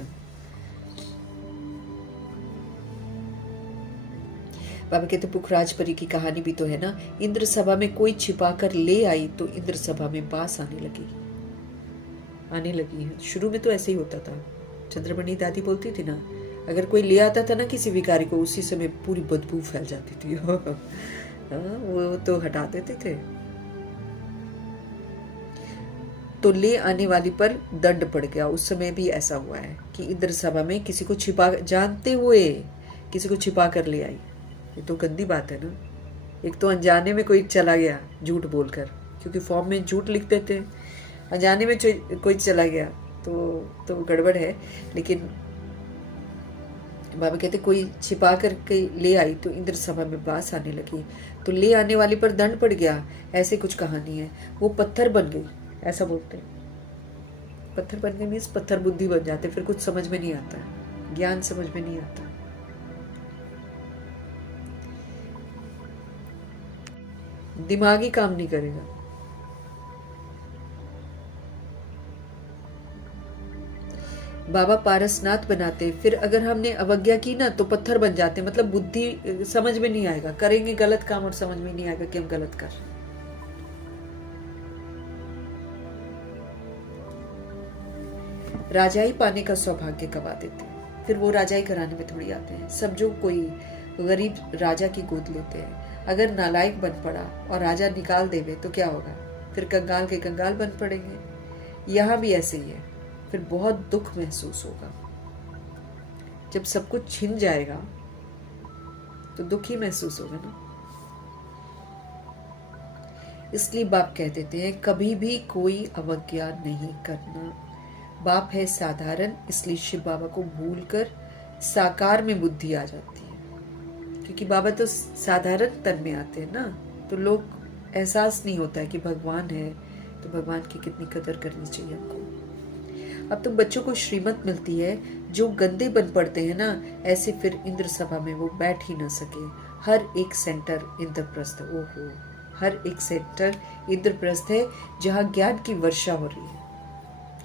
बाबा कहते पुखराज परी की कहानी भी तो है ना। इंद्र सभा में कोई छिपा कर ले आई तो इंद्र सभा में बास आने लगी है। शुरू में तो ऐसे ही होता था। चंद्रमणि दादी बोलती थी ना, अगर कोई ले आता था ना किसी भिखारी को, उसी समय पूरी बदबू फैल जाती थी। वो तो हटा देते थे। तो ले आने वाली पर दंड पड़ गया। उस समय भी ऐसा हुआ है कि इंद्र सभा में किसी को छिपा, जानते हुए किसी को छिपा कर ले आई। ये तो गंदी बात है ना। एक तो अनजाने में कोई चला गया झूठ बोलकर, क्योंकि फॉर्म में झूठ लिख देते हैं, अनजाने में कोई चला गया तो गड़बड़ है। लेकिन बाबा कहते कोई छिपा करके ले आई तो इंद्र सभा में बास आने लगी। तो ले आने वाली पर दंड पड़ गया, ऐसे कुछ कहानी है। वो पत्थर बन गई, ऐसा बोलते हैं। पत्थर बन गए मीन्स पत्थर बुद्धि बन जाते, फिर कुछ समझ में नहीं आता, ज्ञान समझ में नहीं आता। दिमाग ही काम नहीं करेगा। बाबा पारसनाथ बनाते, फिर अगर हमने अवज्ञा की ना तो पत्थर बन जाते, मतलब बुद्धि समझ में नहीं आएगा, करेंगे गलत काम और समझ में नहीं आएगा कि हम गलत कर रहे हैं। राजाई पाने का सौभाग्य गवा देते हैं, फिर वो राजाई कराने में थोड़ी आते हैं। सब जो कोई गरीब राजा की गोद लेते हैं, अगर नालायक बन पड़ा और राजा निकाल देवे तो क्या होगा, फिर कंगाल के कंगाल बन पड़ेंगे। यहाँ भी ऐसे ही है, फिर बहुत दुख महसूस होगा। जब सब कुछ छिन जाएगा तो दुख ही महसूस होगा ना। इसलिए बाप कह देते हैं कभी भी कोई अवज्ञा नहीं करना। बाप है साधारण, इसलिए शिव बाबा को भूलकर साकार में बुद्धि आ जाती है, क्योंकि बाबा तो साधारण तन में आते हैं ना, तो लोग एहसास नहीं होता है कि भगवान है, तो भगवान की कितनी कदर करनी चाहिए हमको। अब तो बच्चों को श्रीमत मिलती है, जो गंदे बन पड़ते हैं ना, ऐसे फिर इंद्र सभा में वो बैठ ही ना सके। हर एक सेंटर इंद्रप्रस्थ, ओहो, हर एक सेंटर इंद्रप्रस्थ है जहाँ ज्ञान की वर्षा हो रही है।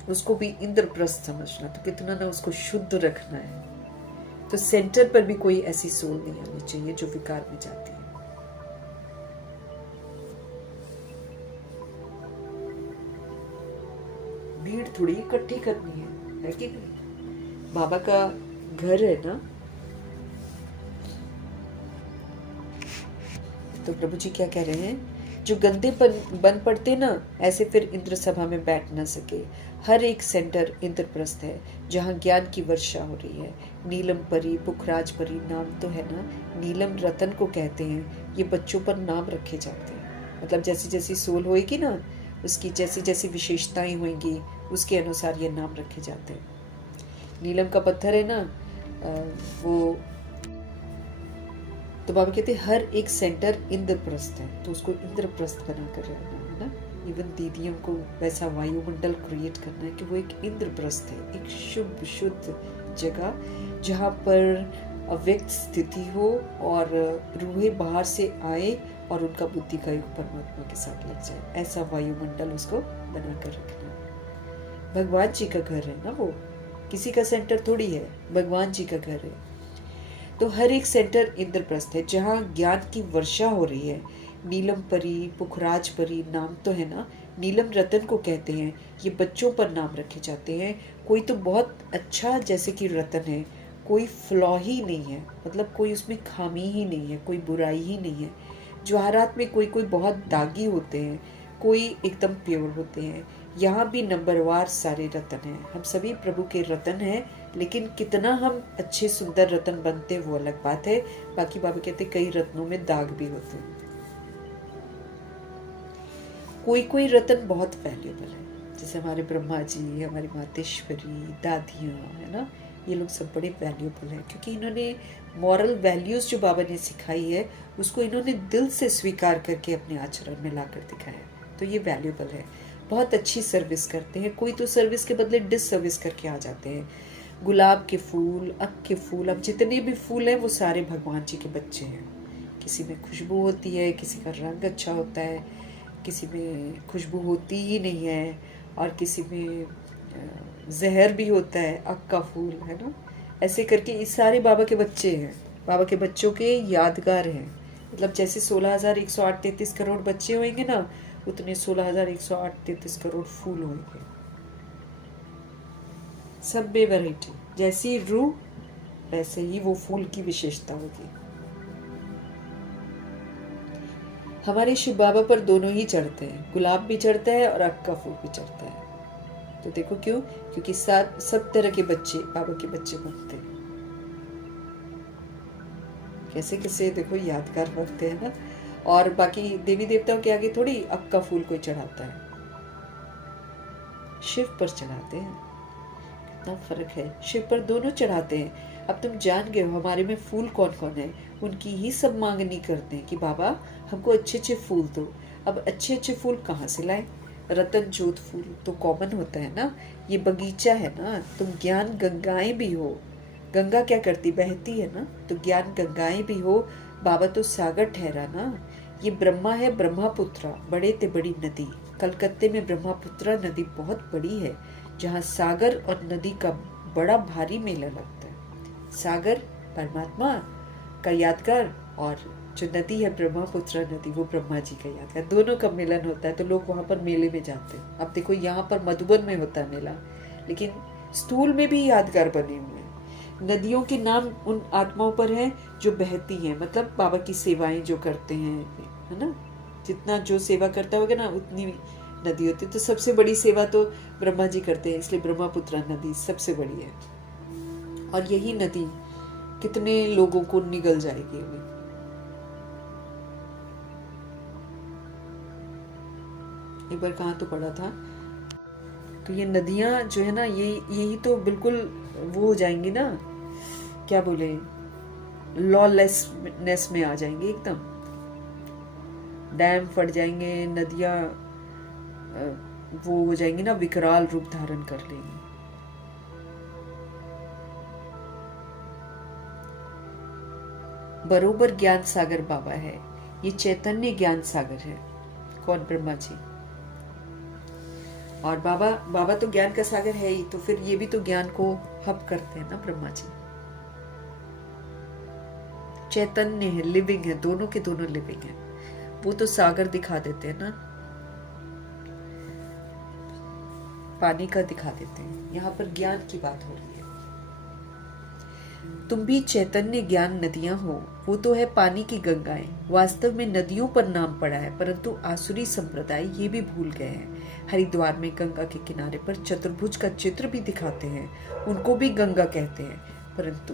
उसको भी इंद्रप्रस्थ समझना, तो कितना ना उसको शुद्ध रखना है। तो सेंटर पर भी कोई ऐसी सोल नहीं आनी चाहिए जो विकार में जाती है। भीड़ थोड़ी इकट्ठी करनी है कि नहीं। बाबा का घर है ना, तो प्रभु जी क्या कह रहे हैं, जो गंदे बन पड़ते ना, ऐसे फिर इंद्र सभा में बैठ ना सके। हर एक सेंटर इंद्रप्रस्थ है जहाँ ज्ञान की वर्षा हो रही है। नीलम परी, पुखराज परी नाम तो है ना, नीलम रतन को कहते हैं। ये बच्चों पर नाम रखे जाते हैं, मतलब जैसी जैसी सोल होएगी ना, उसकी जैसी जैसी विशेषताएं होंगी, उसके अनुसार ये नाम रखे जाते हैं। नीलम का पत्थर है ना, वो तो बाबा कहते हैं हर एक सेंटर इंद्रप्रस्थ है, तो उसको इंद्रप्रस्थ बना कर रहना है ना। इवन दीदियों को वैसा वायुमंडल क्रिएट करना है कि वो एक इंद्रप्रस्थ है, एक शुभ शुद्ध जगह जहाँ पर अव्यक्त स्थिति हो और रूहें बाहर से आए और उनका बुद्धि का योग परमात्मा के साथ लग जाए। ऐसा वायुमंडल उसको बना कर रखना। भगवान जी का घर है ना, वो किसी का सेंटर थोड़ी है, भगवान जी का घर है। तो हर एक सेंटर इंद्रप्रस्थ है जहाँ ज्ञान की वर्षा हो रही है। नीलम परी, पुखराज परी नाम तो है ना, नीलम रतन को कहते हैं। ये बच्चों पर नाम रखे जाते हैं। कोई तो बहुत अच्छा जैसे कि रतन है, कोई फ्लॉ ही नहीं है, मतलब कोई उसमें खामी ही नहीं है, कोई बुराई ही नहीं है। जवाहरात में कोई कोई बहुत दागी होते हैं, कोई एकदम प्योर होते हैं। यहाँ भी नंबरवार सारे रतन हैं। हम सभी प्रभु के रतन हैं, लेकिन कितना हम अच्छे सुंदर रतन बनते हैं वो अलग बात है। बाकी बाबा कहते कई रत्नों में दाग भी होते हैं। कोई कोई रतन बहुत वैल्यूएबल है, जैसे हमारे ब्रह्मा जी, हमारी मातेश्वरी, दादियाँ, है ना, ये लोग सब बड़े वैल्यूएबल हैं, क्योंकि इन्होंने मॉरल वैल्यूज़ जो बाबा ने सिखाई है उसको इन्होंने दिल से स्वीकार करके अपने आचरण में ला कर दिखाया, तो ये वैल्यूएबल है। बहुत अच्छी सर्विस करते हैं। कोई तो सर्विस के बदले डिस सर्विस करके आ जाते हैं। गुलाब के फूल, अक के फूल, अब जितने भी फूल हैं वो सारे भगवान जी के बच्चे हैं। किसी में खुशबू होती है, किसी का रंग अच्छा होता है, किसी में खुशबू होती ही नहीं है, और किसी में जहर भी होता है, अक का फूल, है ना। ऐसे करके इस सारे बाबा के बच्चे हैं, बाबा के बच्चों के यादगार हैं। मतलब जैसे 16,108 करोड़ बच्चे होंगे ना, उतने 16,108 करोड़ फूल होंगे, सब बे वैरायटी। जैसी रूह वैसे ही वो फूल की विशेषता होगी। हमारे शिव बाबा पर दोनों ही चढ़ते हैं, गुलाब भी चढ़ता है और अक का फूल भी चढ़ता है। तो देखो क्यों, क्योंकि सब तरह के बच्चे बाबा के बच्चे बनते हैं। कैसे कैसे देखो यादगार बनते हैं ना। और बाकी देवी देवताओं के आगे थोड़ी अक का फूल कोई चढ़ाता है, शिव पर चढ़ाते हैं। कितना फर्क है, शिव पर दोनों चढ़ाते हैं। अब तुम जान गए हो हमारे में फूल कौन कौन है, उनकी ही सब मांगनी करते हैं कि बाबा हमको अच्छे अच्छे फूल दो। अब अच्छे अच्छे फूल कहाँ से लाए? रतन जोत फूल तो कॉमन होता है ना, ये बगीचा है ना। तुम ज्ञान गंगाएं भी हो, गंगा क्या करती, बहती है ना, तो ज्ञान गंगाएं भी हो। बाबा तो सागर ठहरा ना। ये ब्रह्मा है, ब्रह्मपुत्रा, बड़े ते बड़ी नदी। कलकत्ते में ब्रह्मपुत्रा नदी बहुत बड़ी है, जहाँ सागर और नदी का बड़ा भारी मेला लगता है। सागर परमात्मा का यादगार, और जो नदी है ब्रह्मपुत्रा नदी, वो ब्रह्मा जी का यादगार, दोनों का मिलन होता है। तो लोग वहाँ पर मेले में जाते हैं। अब देखो यहाँ पर मधुबन में होता है मेला, लेकिन स्थूल में भी यादगार बने हुए हैं। नदियों के नाम उन आत्माओं पर हैं जो बहती हैं, मतलब बाबा की सेवाएं जो करते हैं, है ना। जितना जो सेवा करता होगा ना उतनी नदी होती है। तो सबसे बड़ी सेवा तो ब्रह्मा जी करते हैं, इसलिए ब्रह्मपुत्रा नदी सबसे बड़ी है। और यही नदी कितने लोगों को निगल जाएगी अभी। एक बार कहाँ तो पढ़ा था, तो ये नदियां जो है ना, यही तो बिल्कुल वो हो जाएंगी ना, क्या बोले, लॉलेसनेस में आ जाएंगे एकदम। डैम फट जाएंगे, नदियां वो हो जाएंगी ना, विकराल रूप धारण कर लेंगी। बरोबर ज्ञान सागर बाबा है, ये चैतन्य ज्ञान सागर है। कौन? ब्रह्मा जी। और बाबा तो ज्ञान का सागर है ही, तो फिर ये भी तो ज्ञान को हब करते हैं ना ब्रह्मा जी। चैतन्य है, लिविंग है, दोनों के दोनों लिविंग है। वो तो सागर दिखा देते हैं ना, पानी का दिखा देते हैं। यहाँ पर ज्ञान की बात हो रही है। तुम भी चैतन्य ज्ञान नदियां हो, वो तो है पानी की गंगाएं। वास्तव में नदियों पर नाम पड़ा है, परंतु आसुरी संप्रदाय ये भी भूल गए हैं। हरिद्वार में गंगा के किनारे पर चतुर्भुज का चित्र भी दिखाते हैं, उनको भी गंगा कहते हैं, परंतु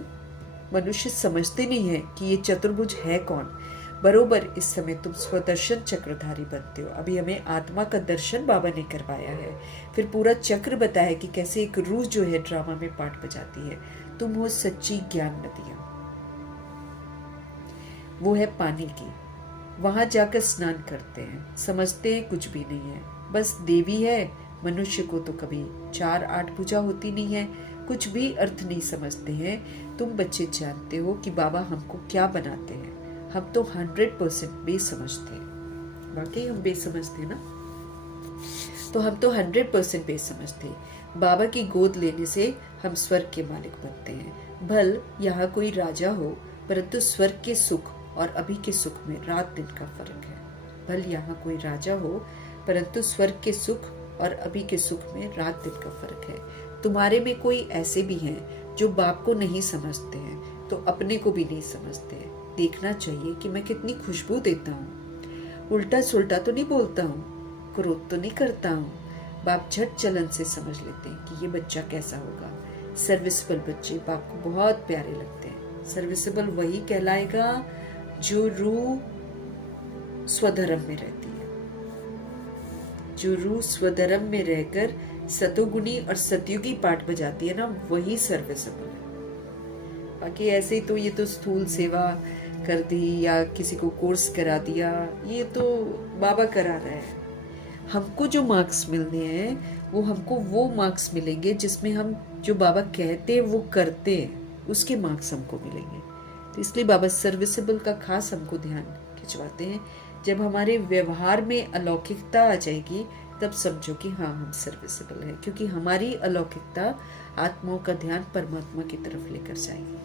मनुष्य समझते नहीं है कि ये चतुर्भुज है कौन। बरोबर इस समय तुम स्वदर्शन चक्रधारी बनते हो। अभी हमें आत्मा का दर्शन बाबा ने करवाया है, फिर पूरा चक्र बताया कि कैसे एक रूह जो है ड्रामा में पार्ट बजाती है। तुम हो सच्ची ज्ञान नदियां, वो है पानी की। वहां जाकर स्नान करते हैं, समझते हैं कुछ भी नहीं है, बस देवी है। मनुष्य को तो कभी 4-8 पूजा होती नहीं है, कुछ भी अर्थ नहीं समझते हैं। तुम बच्चे जानते हो कि बाबा हमको क्या बनाते हैं। हम तो 100% बेसमझते हैं। वाकई हम बेसमझते हैं ना, तो हम तो 100% बेसमझते। बाबा की गोद लेने से हम स्वर्ग के मालिक बनते हैं। भल यहाँ कोई राजा हो, परंतु स्वर्ग के सुख और अभी के सुख में रात दिन का फर्क है। भल यहाँ कोई राजा हो, परंतु स्वर्ग के सुख और अभी के सुख में रात दिन का फर्क है। तुम्हारे में कोई ऐसे भी हैं जो बाप को नहीं समझते हैं तो अपने को भी नहीं समझते हैं। देखना चाहिए कि मैं कितनी खुशबू देता हूँ। उल्टा सुल्टा तो नहीं बोलता हूँ, क्रोध तो नहीं करता हूँ। बाप झट चलन से समझ लेते हैं कि ये बच्चा कैसा होगा। सर्विसेबल बच्चे बाप को बहुत प्यारे लगते हैं। सर्विसेबल वही कहलाएगा जो रूह स्वधर्म में रहती है, जो रूह स्वधर्म में रहकर सतोगुणी और सतयुगी पाठ बजाती है ना, वही सर्विसेबल है। बाकी ऐसे ही तो ये तो स्थूल सेवा कर दी या किसी को कोर्स करा दिया, ये तो बाबा करा रहा है। हमको जो मार्क्स मिलने हैं वो हमको वो मार्क्स मिलेंगे जिसमें हम जो बाबा कहते हैं वो करते हैं, उसके मार्क्स हमको मिलेंगे। तो इसलिए बाबा सर्विसेबल का खास हमको ध्यान खिंचवाते हैं। जब हमारे व्यवहार में अलौकिकता आ जाएगी तब समझो कि हाँ हम सर्विसेबल हैं, क्योंकि हमारी अलौकिकता आत्माओं का ध्यान परमात्मा की तरफ लेकर जाएगी।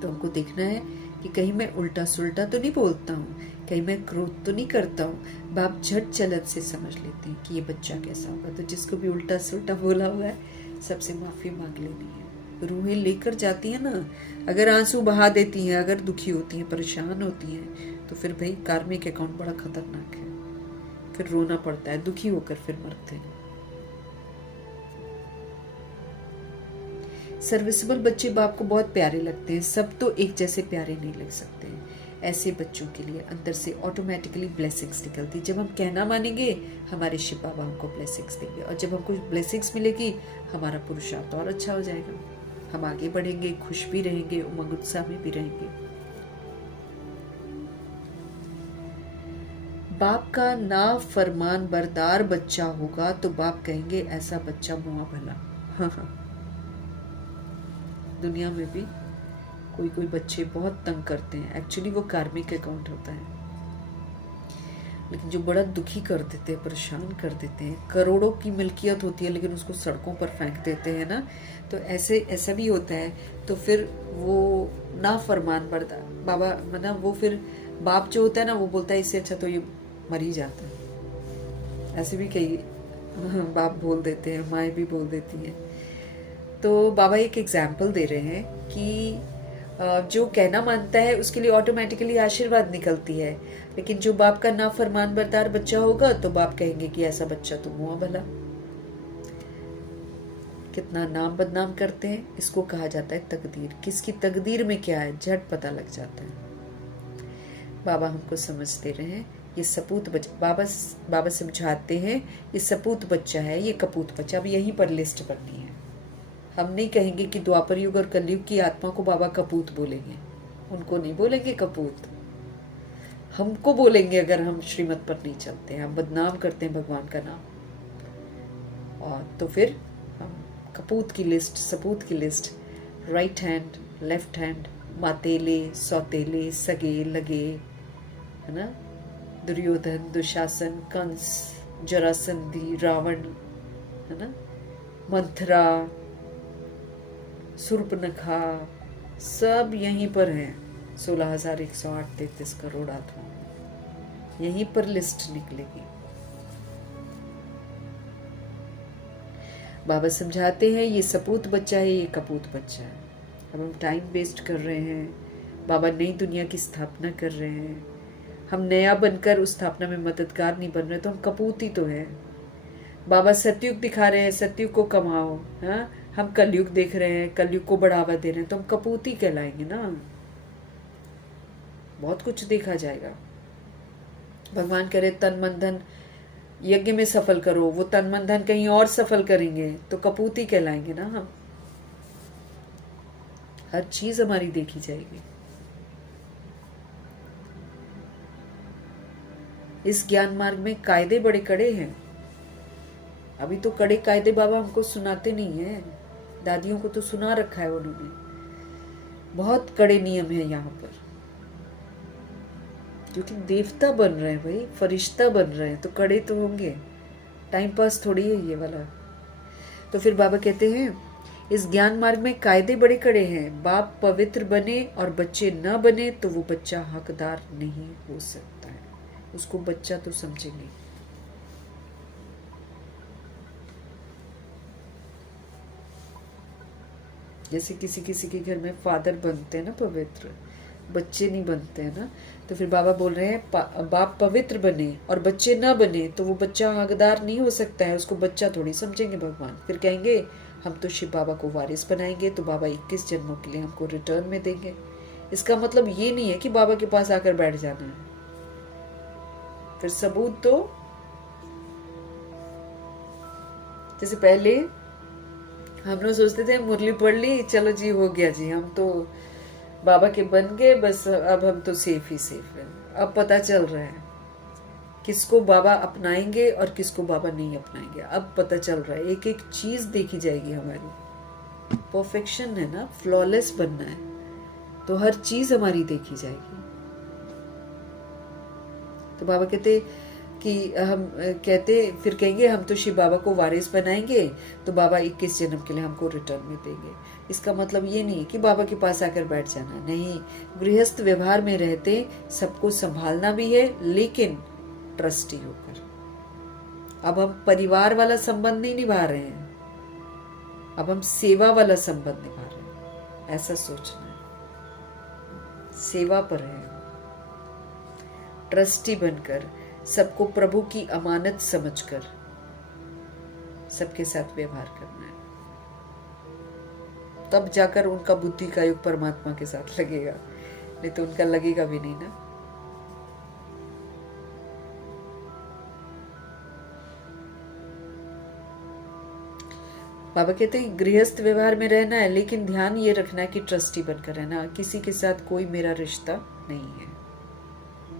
तो हमको देखना है कि कहीं मैं उल्टा सुल्टा तो नहीं बोलता हूँ, कहीं मैं क्रोध तो नहीं करता हूँ। बाप झट चलन से समझ लेते हैं कि ये बच्चा कैसा होगा। तो जिसको भी उल्टा सुल्टा बोला हुआ है सबसे माफी मांग लेनी है। रूहें लेकर जाती हैं ना, अगर आंसू बहा देती हैं, अगर दुखी होती हैं, परेशान होती हैं, तो फिर भाई कार्मिक अकाउंट बड़ा खतरनाक है। फिर रोना पड़ता है, दुखी होकर फिर मरते हैं। सर्विसेबल बच्चे बाप को बहुत प्यारे लगते हैं। सब तो एक जैसे प्यारे नहीं लग सकते हैं। ऐसे बच्चों के लिए अंदर से ऑटोमेटिकली ब्लेसिंग्स निकलती। जब हम कहना मानेंगे हमारे शिव बाबा हमको ब्लेसिंग्स देंगे, और जब हमको ब्लेसिंग्स मिलेगी हमारा पुरुषार्थ और अच्छा हो जाएगा। हम आगे बढ़ेंगे, खुश भी रहेंगे, उमंग उत्साह में भी रहेंगे। बाप का ना फरमान बरदार बच्चा होगा तो बाप कहेंगे ऐसा बच्चा मुआ भला। हाँ, दुनिया में भी कोई कोई बच्चे बहुत तंग करते हैं। एक्चुअली वो कार्मिक अकाउंट होता है, लेकिन जो बड़ा दुखी कर देते हैं, परेशान कर देते हैं। करोड़ों की मिल्कियत होती है लेकिन उसको सड़कों पर फेंक देते हैं ना, तो ऐसा भी होता है। तो फिर वो ना फरमान बरदार बाबा, मतलब वो फिर बाप जो होता है ना, वो बोलता है इससे अच्छा तो ये मर ही जाता है। ऐसे भी कई बाप बोल देते हैं, माएँ भी बोल देती हैं। तो बाबा एक एग्जाम्पल दे रहे हैं कि जो कहना मानता है उसके लिए ऑटोमेटिकली आशीर्वाद निकलती है, लेकिन जो बाप का ना फरमान बरदार बच्चा होगा तो बाप कहेंगे कि ऐसा बच्चा तो मुआ भला। कितना नाम बदनाम करते हैं, इसको कहा जाता है तकदीर। किसकी तकदीर में क्या है झट पता लग जाता है। बाबा हमको समझ दे रहे हैं ये सपूत बच्चा, बाबा समझाते हैं ये सपूत बच्चा है, ये कपूत बच्चा। अब यहीं पर लिस्ट बननी है। हम नहीं कहेंगे कि द्वापर युग और कलयुग की आत्मा को बाबा कपूत बोलेंगे, उनको नहीं बोलेंगे कपूत। हमको बोलेंगे अगर हम श्रीमत पर नहीं चलते हैं, हम बदनाम करते हैं भगवान का नाम। और तो फिर हम कपूत की लिस्ट, सपूत की list, right hand, left hand, मातेले, सौतेले, सगे लगे, है ना, दुर्योधन, दुशासन, कंस, जरासंधी, रावण, है ना, मंथरा, सुर्पनखा, सब यहीं पर हैं। 16,108 करोड़ आत्मा यहीं पर लिस्ट निकलेगी। बाबा समझाते हैं ये सपूत बच्चा है, ये कपूत बच्चा है। अब हम टाइम वेस्ट कर रहे हैं, बाबा नई दुनिया की स्थापना कर रहे हैं। हम नया बनकर उस स्थापना में मददगार नहीं बन रहे तो हम कपूत ही तो है। बाबा सतयुग दिखा रहे हैं, सतयुग को कमाओ। हाँ, हम कलयुग देख रहे हैं, कलयुग को बढ़ावा दे रहे हैं, तो हम कपूत ही कहलाएंगे ना। बहुत कुछ देखा जाएगा। भगवान करे तन मन धन यज्ञ में सफल करो, वो तन मन धन कहीं और सफल करेंगे तो कपूत ही कहलाएंगे ना हम। हर चीज हमारी देखी जाएगी। इस ज्ञान मार्ग में कायदे बड़े कड़े हैं। अभी तो कड़े कायदे बाबा हमको सुनाते नहीं है, दादियों को तो सुना रखा है उन्होंने। बहुत कड़े नियम है यहाँ पर, क्योंकि देवता बन रहे हैं भाई, फरिश्ता बन रहे हैं, तो कड़े तो होंगे। टाइम पास थोड़ी है ये वाला। तो फिर बाबा कहते हैं इस ज्ञान मार्ग में कायदे बड़े कड़े हैं। बाप पवित्र बने और बच्चे न बने तो वो बच्चा हकदार नहीं हो सकता है। उसको बच्चा तो समझेंगे। जैसे किसी किसी के घर में फादर बनते हैं ना पवित्र, बच्चे नहीं बनते हैं ना, तो फिर बाबा बोल रहे हैं बाप पवित्र बने और बच्चे ना बने तो वो बच्चा हकदार नहीं हो सकता है। उसको बच्चा थोड़ी समझेंगे भगवान। फिर कहेंगे हम तो शिव बाबा को वारिस बनाएंगे तो बाबा 21 जन्मों के लिए हमको रिटर्न में देंगे। इसका मतलब ये नहीं है कि बाबा के पास आकर बैठ जाना है। फिर सबूत तो जैसे पहले हम लोग सोचते थे मुरली पढ़ ली, चलो जी हो गया जी, हम तो बाबा के बन गए, बस अब हम तो सेफ ही सेफ है। अब पता चल रहा है किसको बाबा अपनाएंगे और किसको बाबा नहीं अपनाएंगे। अब पता चल रहा है, एक एक चीज देखी जाएगी हमारी। परफेक्शन है ना, फ्लॉलेस बनना है, तो हर चीज हमारी देखी जाएगी। तो बाबा कहते कि हम कहते फिर कहेंगे हम तो शिव बाबा को वारिस बनाएंगे तो बाबा 21 जन्म के लिए हमको रिटर्न में देंगे। इसका मतलब ये नहीं कि बाबा के पास आकर बैठ जाना, नहीं। गृहस्थ व्यवहार में रहते सबको संभालना भी है, लेकिन ट्रस्टी होकर। अब हम परिवार वाला संबंध नहीं निभा रहे हैं, अब हम सेवा वाला संबंध निभा रहे हैं। ऐसा सोचना है, सेवा पर है, ट्रस्टी बनकर, सबको प्रभु की अमानत समझकर सबके साथ व्यवहार करना है। तब जाकर उनका बुद्धि का युग परमात्मा के साथ लगेगा, नहीं तो उनका लगेगा भी नहीं ना। बाबा कहते हैं गृहस्थ व्यवहार में रहना है, लेकिन ध्यान ये रखना है कि ट्रस्टी बनकर रहना। किसी के साथ कोई मेरा रिश्ता नहीं है,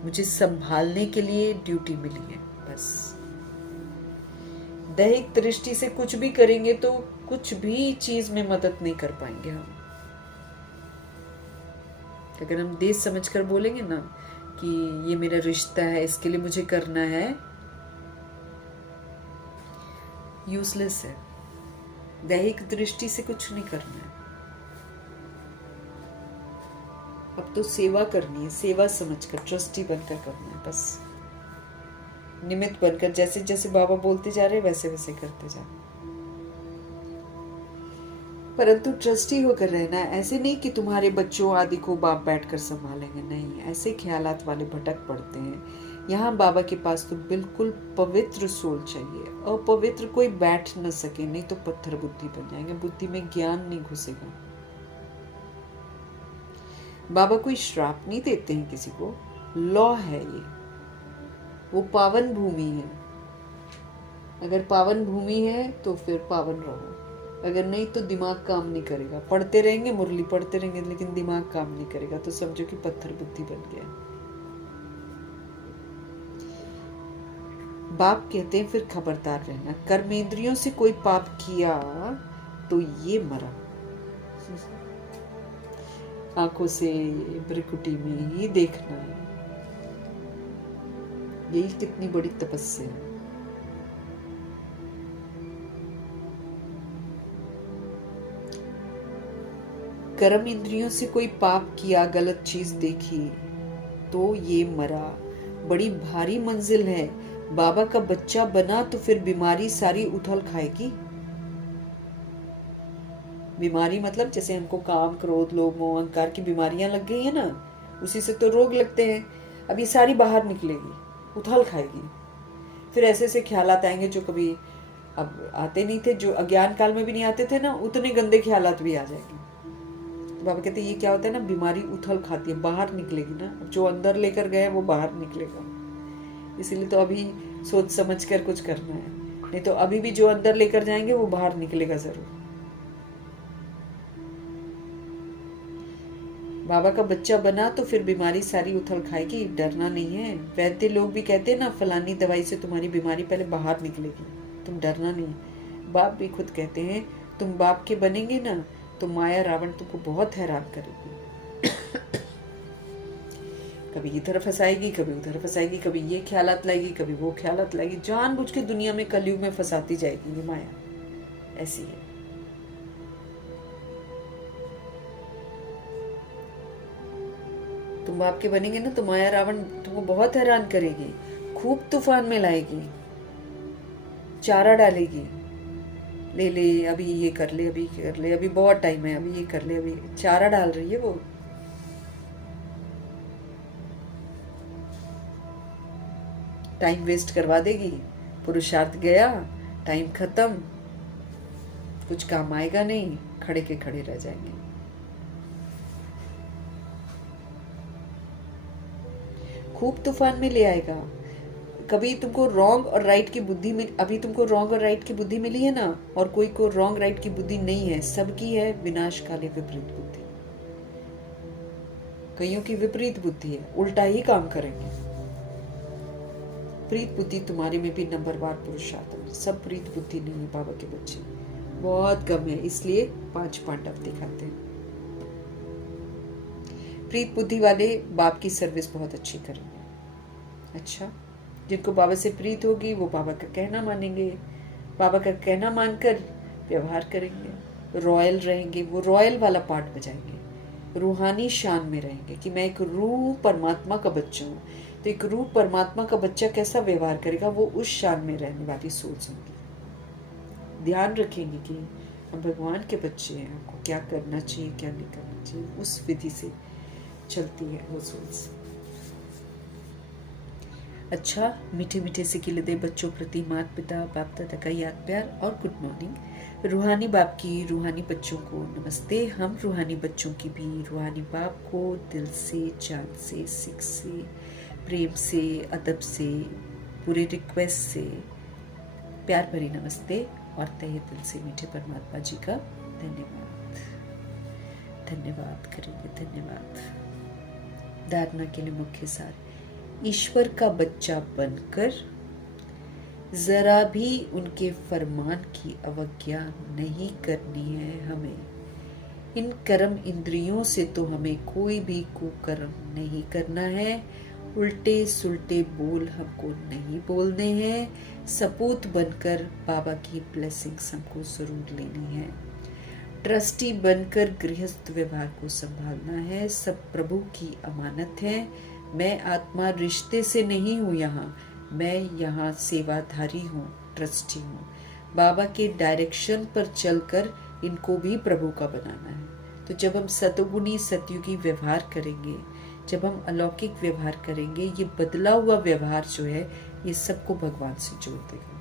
मुझे संभालने के लिए ड्यूटी मिली है बस। दैहिक दृष्टि से कुछ भी करेंगे तो कुछ भी चीज में मदद नहीं कर पाएंगे हम। अगर हम देश समझकर बोलेंगे ना कि ये मेरा रिश्ता है, इसके लिए मुझे करना है, यूजलेस है। दैहिक दृष्टि से कुछ नहीं करना है। अब तो सेवा करनी है, सेवा समझकर ट्रस्टी बनकर करना है बस। निमित्त बनकर, जैसे जैसे बाबा बोलते जा रहे वैसे वैसे करते जा, परंतु ट्रस्टी होकर रहना है। ऐसे नहीं कि तुम्हारे बच्चों आदि को बाप बैठकर संभालेंगे, नहीं। ऐसे ख्यालात वाले भटक पड़ते हैं। यहाँ बाबा के पास तो बिल्कुल पवित्र सोल चाहिए। अपवित्र कोई बैठ न सके, नहीं तो पत्थर बुद्धि बन जाएंगे, बुद्धि में ज्ञान नहीं घुसेगा। बाबा कोई श्राप नहीं देते हैं किसी को, लॉ है ये। वो पावन भूमि है, अगर पावन भूमि है तो फिर पावन रहो, अगर नहीं तो दिमाग काम नहीं करेगा। पढ़ते रहेंगे, मुरली पढ़ते रहेंगे, लेकिन दिमाग काम नहीं करेगा तो समझो कि पत्थर बुद्धि बन गया। बाप कहते हैं फिर खबरदार रहना, कर्मेंद्रियों से कोई पाप किया तो ये मरा। आंखों से भ्रिकुटी में ही देखना है, यही कितनी बड़ी तपस्या है। कर्म इंद्रियों से कोई पाप किया, गलत चीज देखी तो ये मरा। बड़ी भारी मंजिल है। बाबा का बच्चा बना तो फिर बीमारी सारी उथल खाएगी। बीमारी मतलब जैसे हमको काम, क्रोध, लोभ, मोह, अहंकार की बीमारियां लग गई है ना, उसी से तो रोग लगते हैं। अब ये सारी बाहर निकलेगी, उथल खाएगी। फिर ऐसे ऐसे ख्यालात आएंगे जो कभी अब आते नहीं थे, जो अज्ञान काल में भी नहीं आते थे ना, उतने गंदे ख्यालात भी आ जाएंगे। तो बाबा कहते हैं ये क्या होता है ना, बीमारी उथल खाती है, बाहर निकलेगी ना। अब जो अंदर लेकर गए वो बाहर निकलेगा। इसीलिए तो अभी सोच समझ कर कुछ करना है, नहीं तो अभी भी जो अंदर लेकर जाएंगे वो बाहर निकलेगा जरूर। बाबा का बच्चा बना तो फिर बीमारी सारी उथल खाएगी, डरना नहीं है। वैद्य लोग भी कहते हैं ना, फलानी दवाई से तुम्हारी बीमारी पहले बाहर निकलेगी, तुम डरना नहीं। बाप भी खुद कहते हैं तुम बाप के बनेंगे ना तो माया रावण तुमको बहुत हैरान करेगी। कभी इधर फंसाएगी, कभी उधर फंसाएगी, कभी ये ख्यालात लाएगी, कभी वो ख्यालात लाएगी। जानबूझ के दुनिया में कलयुग में फंसाती जाएगी ये माया, ऐसी है। तुम बाप के बनेंगे ना तो माया रावण तुमको बहुत हैरान करेगी, खूब तूफान में लाएगी, चारा डालेगी, ले ले अभी ये कर ले, अभी कर ले, अभी बहुत टाइम है, अभी ये कर ले, अभी चारा डाल रही है वो। टाइम वेस्ट करवा देगी, पुरुषार्थ गया, टाइम खत्म, कुछ काम आएगा नहीं, खड़े के खड़े रह जाएंगे। खूब तूफान में ले आएगा। कभी तुमको रॉन्ग और राइट की बुद्धि मिल, अभी तुमको रॉन्ग और राइट की बुद्धि मिली है ना, और कोई को रॉन्ग राइट की बुद्धि नहीं है, सबकी है विनाश काले विपरीत बुद्धि। कईयों की विपरीत बुद्धि है, उल्टा ही काम करेंगे। प्रीत बुद्धि तुम्हारे में भी नंबरवार पुरुषार्थ है। सब प्रीत बुद्धि नहीं है बाबा के बच्चे, बहुत कम है, इसलिए 5 पांडव दिखाते हैं। प्रीत बुद्धि वाले बाप की सर्विस बहुत अच्छी करेंगे। अच्छा, जिनको बाबा से प्रीत होगी वो बाबा का कहना मानेंगे, बाबा का कहना मानकर व्यवहार करेंगे, रॉयल रहेंगे, वो रॉयल वाला पार्ट बजाएंगे, रूहानी शान में रहेंगे कि मैं एक रूह परमात्मा का बच्चा हूँ। तो एक रूह परमात्मा का बच्चा कैसा व्यवहार करेगा, वो उस शान में रहने वाली सोच होगी। ध्यान रखेंगे कि हम भगवान के बच्चे हैं, हमको क्या करना चाहिए क्या नहीं करना चाहिए, उस विधि से चलती है वो सोच। अच्छा, मीठे मीठे से खिले बच्चों प्रति माता पिता बाप दादा का याद प्यार और गुड मॉर्निंग। रूहानी बाप की रूहानी बच्चों को नमस्ते। हम रूहानी बच्चों की भी रूहानी बाप को दिल से, जान से, सिख से, प्रेम से, अदब से, पूरे रिक्वेस्ट से प्यार भरी नमस्ते और तहे दिल से मीठे परमात्मा जी का धन्यवाद। धन्यवाद करेंगे, धन्यवाद। धारणा के लिए मुख्य सार, ईश्वर का बच्चा बनकर जरा भी उनके फरमान की अवज्ञा नहीं करनी है हमें। इन कर्म इंद्रियों से तो हमें कोई भी कुकर्म नहीं करना है, उल्टे सुल्टे बोल हमको नहीं बोलने हैं। सपूत बनकर बाबा की ब्लेसिंग्स हमको जरूर लेनी है। ट्रस्टी बनकर गृहस्थ व्यवहार को संभालना है। सब प्रभु की अमानत है। मैं आत्मा रिश्ते से नहीं हूँ यहाँ, मैं यहाँ सेवाधारी हूँ, ट्रस्टी हूँ। बाबा के डायरेक्शन पर चलकर इनको भी प्रभु का बनाना है। तो जब हम सतोगुणी सतयुगी व्यवहार करेंगे, जब हम अलौकिक व्यवहार करेंगे, ये बदला हुआ व्यवहार जो है ये सबको भगवान से जोड़ देगा।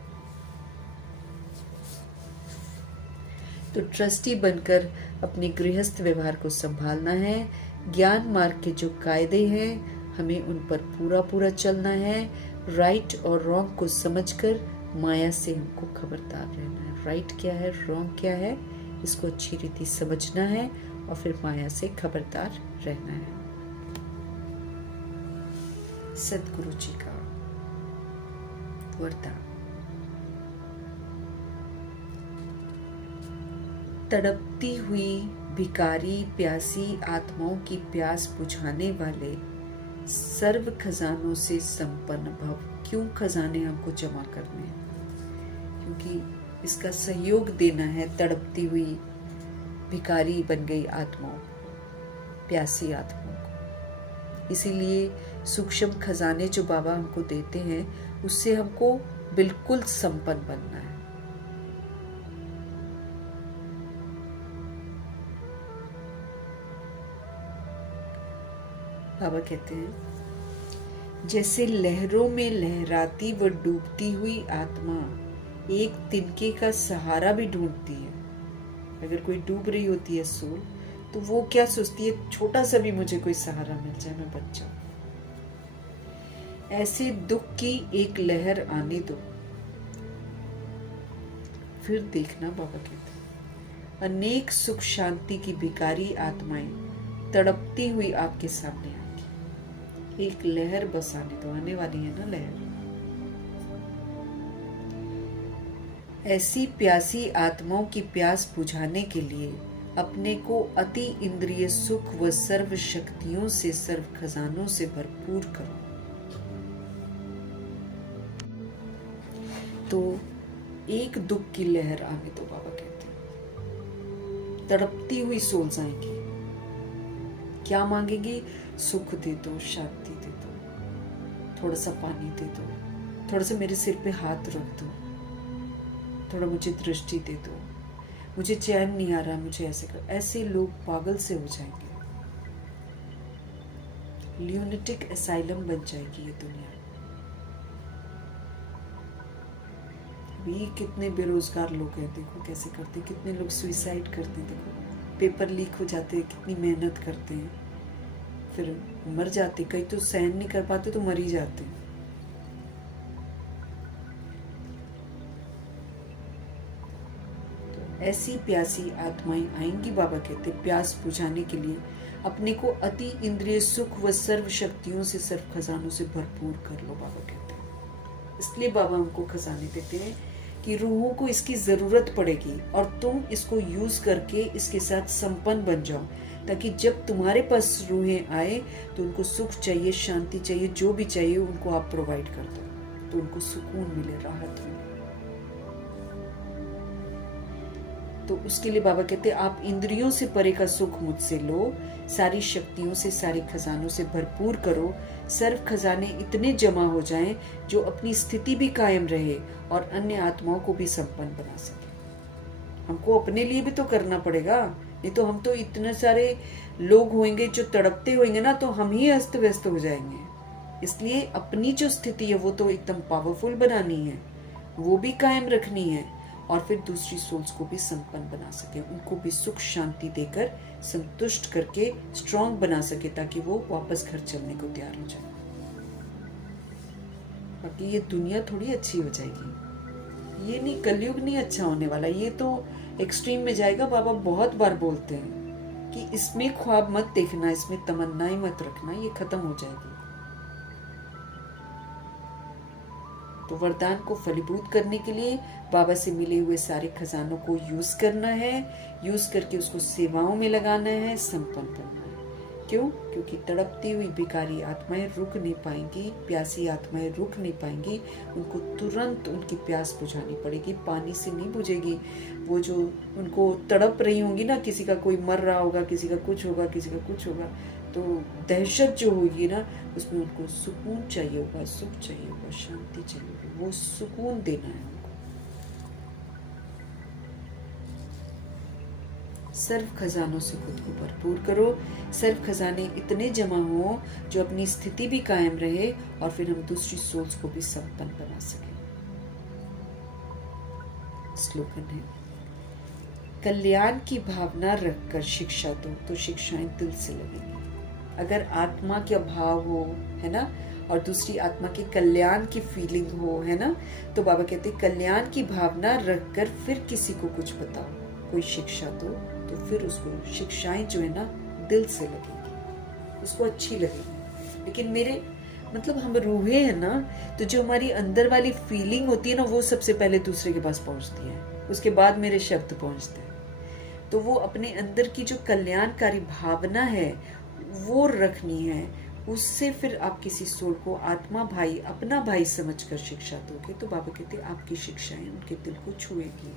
तो ट्रस्टी बनकर अपने गृहस्थ व्यवहार को संभालना है। ज्ञान मार्ग के जो कायदे हैं हमें उन पर पूरा पूरा चलना है। राइट और रॉन्ग को समझकर माया से हमको खबरदार रहना है। राइट क्या है, रॉन्ग क्या है, इसको अच्छी रीति समझना है और फिर माया से खबरदार रहना है। सदगुरु जी का वरदान। तड़पती हुई भिकारी प्यासी आत्माओं की प्यास बुझाने वाले सर्व खजानों से संपन्न भव। क्यों खजाने हमको जमा करने हैं? क्योंकि इसका सहयोग देना है तड़पती हुई भिकारी बन गई आत्माओं, प्यासी आत्माओं को। इसीलिए सूक्ष्म खजाने जो बाबा हमको देते हैं उससे हमको बिल्कुल संपन्न बनना है। बाबा कहते हैं जैसे लहरों में लहराती व डूबती हुई आत्मा एक तिनके का सहारा भी ढूंढती है। अगर कोई डूब रही होती है सोल, तो वो क्या सोचती है, छोटा सा भी मुझे कोई सहारा मिल जाए, मैं बच जाऊं। ऐसे दुख की एक लहर आने दो, फिर देखना बाबा कहते हैं अनेक सुख शांति की भिकारी आत्माएं तड़पती हुई आपके सामने आएंगी। एक लहर बस आने दो, आने वाली है ना लहर। ऐसी प्यासी आत्माओं की प्यास बुझाने के लिए अपने को अति इंद्रिय सुख व सर्व शक्तियों से, सर्व खजानों से भरपूर करो। तो एक दुख की लहर आने दो, बाबा कहते हैं। तड़पती हुई सोल्स आएंगी, क्या मांगेंगी? सुख दे दो, शांति दे दो, थोड़ा सा पानी दे दो, थोड़ा सा मेरे सिर पे हाथ रख दो, थोड़ा मुझे दृष्टि दे दो, मुझे चैन नहीं आ रहा, मुझे ऐसे कर। ऐसे लोग पागल से हो जाएंगे, ल्यूनेटिक असाइलम बन जाएगी ये दुनिया। अभी कितने बेरोजगार लोग हैं, देखो कैसे करते, कितने लोग सुइसाइड करते हैं, देखो पेपर लीक हो जाते हैं, कितनी मेहनत करते हैं, फिर मर जाते, कई तो सहन नहीं कर पाते तो मर ही जाते हैं। तो ऐसी प्यासी आत्माएं आएंगी, बाबा कहते प्यास बुझाने के लिए अपने को अति इंद्रिय सुख व सर्व शक्तियों से, सर्व खजानों से भरपूर कर लो, बाबा कहते हैं। इसलिए बाबा हमको खजाने देते हैं कि रूहों को इसकी जरूरत पड़ेगी और तुम इसको यूज करके इसके साथ संपन्न बन जाओ, ताकि जब तुम्हारे पास रूहें आए तो उनको सुख चाहिए, शांति चाहिए, जो भी चाहिए उनको आप प्रोवाइड कर दो, तो उनको सुकून मिले, राहत मिले। तो उसके लिए बाबा कहते हैं आप इंद्रियों से परे का सुख मुझसे लो, सारी शक्तियों से, सारे खजानों से भरपूर करो, सर्व खजाने इतने जमा हो जाएं जो अपनी स्थिति भी कायम रहे और अन्य आत्माओं को भी संपन्न बना सके। हमको अपने लिए भी तो करना पड़ेगा, नहीं तो हम तो इतने सारे लोग होंगे जो तड़पते होंगे ना, तो हम ही अस्त व्यस्त हो जाएंगे। इसलिए अपनी जो स्थिति है वो तो एकदम पावरफुल बनानी है, वो भी कायम रखनी है, और फिर दूसरी सोल्स को भी संपन्न बना सके, उनको भी सुख शांति देकर संतुष्ट करके स्ट्रांग बना सके, ताकि वो वापस घर चलने को तैयार हो जाए। बाकी ये दुनिया थोड़ी अच्छी हो जाएगी, ये नहीं, कलयुग नहीं अच्छा होने वाला, ये तो एक्सट्रीम में जाएगा। बाबा बहुत बार बोलते हैं कि इसमें ख्वाब मत देखना, इसमें तमन्नाएं मत रखना, ये खत्म हो जाएगी। तो वरदान को फलीभूत करने के लिए बाबा से मिले हुए सारे खजानों को यूज करना है, यूज करके उसको सेवाओं में लगाना है, संपन्न करना है। क्यों? क्योंकि तड़पती हुई भिखारी आत्माएं रुक नहीं पाएंगी, प्यासी आत्माएं रुक नहीं पाएंगी, उनको तुरंत उनकी प्यास बुझानी पड़ेगी, पानी से नहीं बुझेगी। वो जो उनको तड़प रही होंगी ना, किसी का कोई मर रहा होगा, किसी का कुछ होगा, किसी का कुछ होगा, तो दहशत जो होगी ना, उसमें उनको सुकून चाहिए होगा, सुख चाहिए होगा, शांति चाहिए होगी, वो सुकून देना है उनको। सर्व खजानों से खुद को भरपूर करो, सर्व खजाने इतने जमा हो जो अपनी स्थिति भी कायम रहे और फिर हम दूसरी सोल्स को भी संपन्न बना सके। स्लोगन है, कल्याण की भावना रखकर शिक्षा दो तो शिक्षाएं दिल से लगेंगी। अगर आत्मा का भाव हो, है ना, और दूसरी आत्मा के कल्याण की फीलिंग हो, है ना, तो बाबा कहते कल्याण की भावना रखकर फिर किसी को कुछ बताओ, कोई शिक्षा दो, तो फिर उसको शिक्षाएं जो है ना दिल से लगेगी, उसको अच्छी लगेगी। लेकिन मेरे मतलब हम रूहें हैं ना, तो जो हमारी अंदर वाली फीलिंग होती है ना, वो सबसे पहले दूसरे के पास पहुंचती है, उसके बाद मेरे शब्द पहुंचते हैं। तो वो अपने अंदर की जो कल्याणकारी भावना है वो रखनी है, उससे फिर आप किसी सोल को आत्मा भाई, अपना भाई समझकर शिक्षा दोगे, तो बाबा कहते आपकी शिक्षाएं उनके दिल को छुएगी,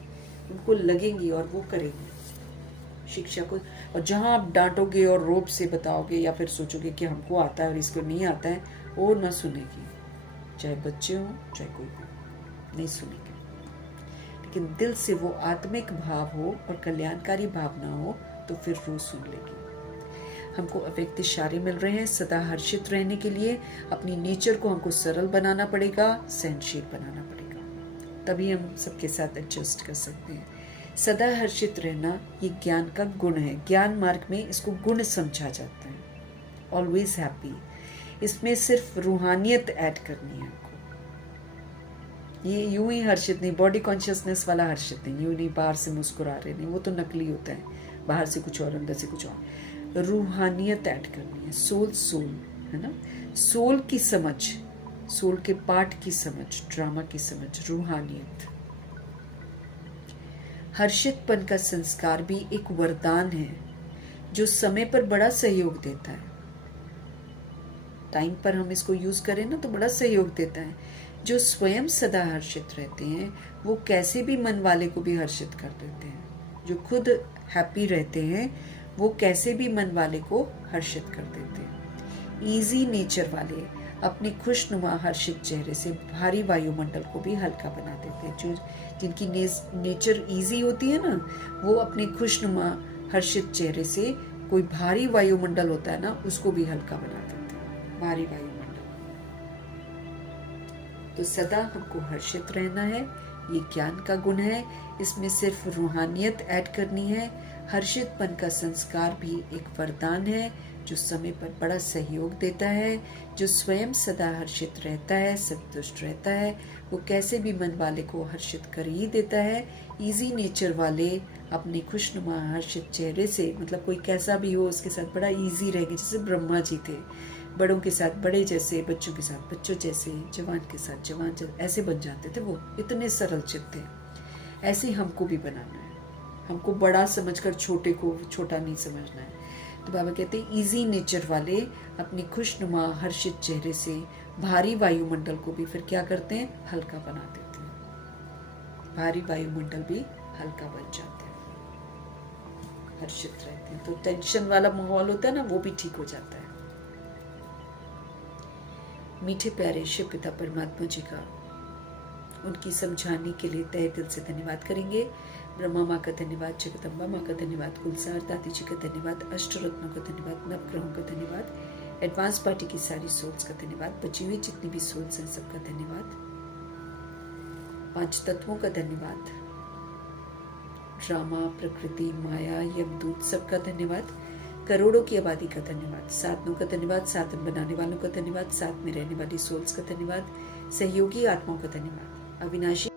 उनको लगेंगी और वो करेंगे शिक्षा को। और जहां आप डांटोगे और रोब से बताओगे या फिर सोचोगे कि हमको आता है और इसको नहीं आता है, वो ना सुनेगी, चाहे बच्चे हो चाहे कोई भी, नहीं सुनेगी। लेकिन दिल से वो आत्मिक भाव हो और कल्याणकारी भावना हो तो फिर वो सुन लेगी। हमको अव्यक्त इशारे मिल रहे हैं सदा हर्षित रहने के लिए। अपनी नेचर को हमको सरल बनाना पड़ेगा, सहनशील बनाना पड़ेगा, तभी हम सबके साथ एडजस्ट कर सकते हैं। सदा हर्षित रहना ये ज्ञान का गुण है, ज्ञान मार्ग में इसको गुण समझा जाता है। ऑलवेज हैप्पी, इसमें सिर्फ रूहानियत ऐड करनी है आपको। ये यूं ही हर्षित नहीं, बॉडी कॉन्शियसनेस वाला हर्षित नहीं, यूं नहीं बाहर से मुस्कुरा रहे नहीं, वो तो नकली होता है, बाहर से कुछ और अंदर से कुछ और। रूहानियत ऐड करनी है, सोल है ना, सोल की समझ, सोल के पार्ट की समझ, ड्रामा की समझ, रूहानियत। हर्षितपन का संस्कार भी एक वरदान है जो समय पर बड़ा सहयोग देता है। टाइम पर हम इसको यूज करें ना तो बड़ा सहयोग देता है। जो स्वयं सदा हर्षित रहते हैं वो कैसे भी मन वाले को भी हर्षित कर देते हैं। जो खुद हैप्पी रहते हैं वो कैसे भी मन वाले को हर्षित कर देते हैं। ईजी नेचर वाले अपनी खुशनुमा हर्षित चेहरे से भारी वायुमंडल को भी हल्का बना देते हैं। जो जिनकी नेचर ईजी होती है ना, वो अपनी खुशनुमा हर्षित चेहरे से कोई भारी वायुमंडल होता है ना, उसको भी हल्का बना देते हैं। भारी वायुमंडल। तो सदा हमको हर्षित रहना है, ये ज्ञान का गुण है। इसमें सिर्फ रूहानियत ऐड करनी है। हर्षितपन का संस्कार भी एक वरदान है जो समय पर बड़ा सहयोग देता है। जो स्वयं सदा हर्षित रहता है, संतुष्ट रहता है, वो कैसे भी मन वाले को हर्षित कर ही देता है। इजी नेचर वाले अपने खुशनुमा हर्षित चेहरे से, मतलब कोई कैसा भी हो उसके साथ बड़ा इजी रहेंगे। जैसे ब्रह्मा जी थे, बड़ों के साथ बड़े जैसे, बच्चों के साथ बच्चों जैसे, जवान के साथ जवान जैसे, ऐसे बन जाते थे। वो इतने सरल चित्त थे। ऐसे हमको भी बनाना है। हमको बड़ा समझकर छोटे को छोटा नहीं समझना है। तो बाबा कहते हैं इजी नेचर वाले अपनी खुशनुमा हर्षित चेहरे से भारी वायुमंडल को भी फिर क्या करते हैं, हल्का बना देते हैं। भारी वायुमंडल भी हल्का बन जाते हैं, हर्षित रहते हैं। तो टेंशन वाला माहौल होता है ना, वो भी ठीक हो जाता है। मीठे प्यारे शिव पिता परमात्मा जी का उनकी समझाने के लिए तहे दिल से धन्यवाद करेंगे। ब्रह्मा माँ का धन्यवाद, जगदम्बा माँ का धन्यवाद, कुलसार दादी जी का धन्यवाद, अष्टरत्नों का धन्यवाद, नवग्रहों का धन्यवाद, एडवांस पार्टी की सारी सोल्स का धन्यवाद, बची हुई जितनी भी सोल्स हैं सबका धन्यवाद, 5 तत्वों का धन्यवाद, ड्रामा, प्रकृति, माया, यमदूत सबका धन्यवाद, करोड़ों की आबादी का धन्यवाद, साधनों का धन्यवाद, साधन बनाने वालों का धन्यवाद, साथ में रहने वाली सोल्स का धन्यवाद, सहयोगी आत्माओं का धन्यवाद, अविनाशी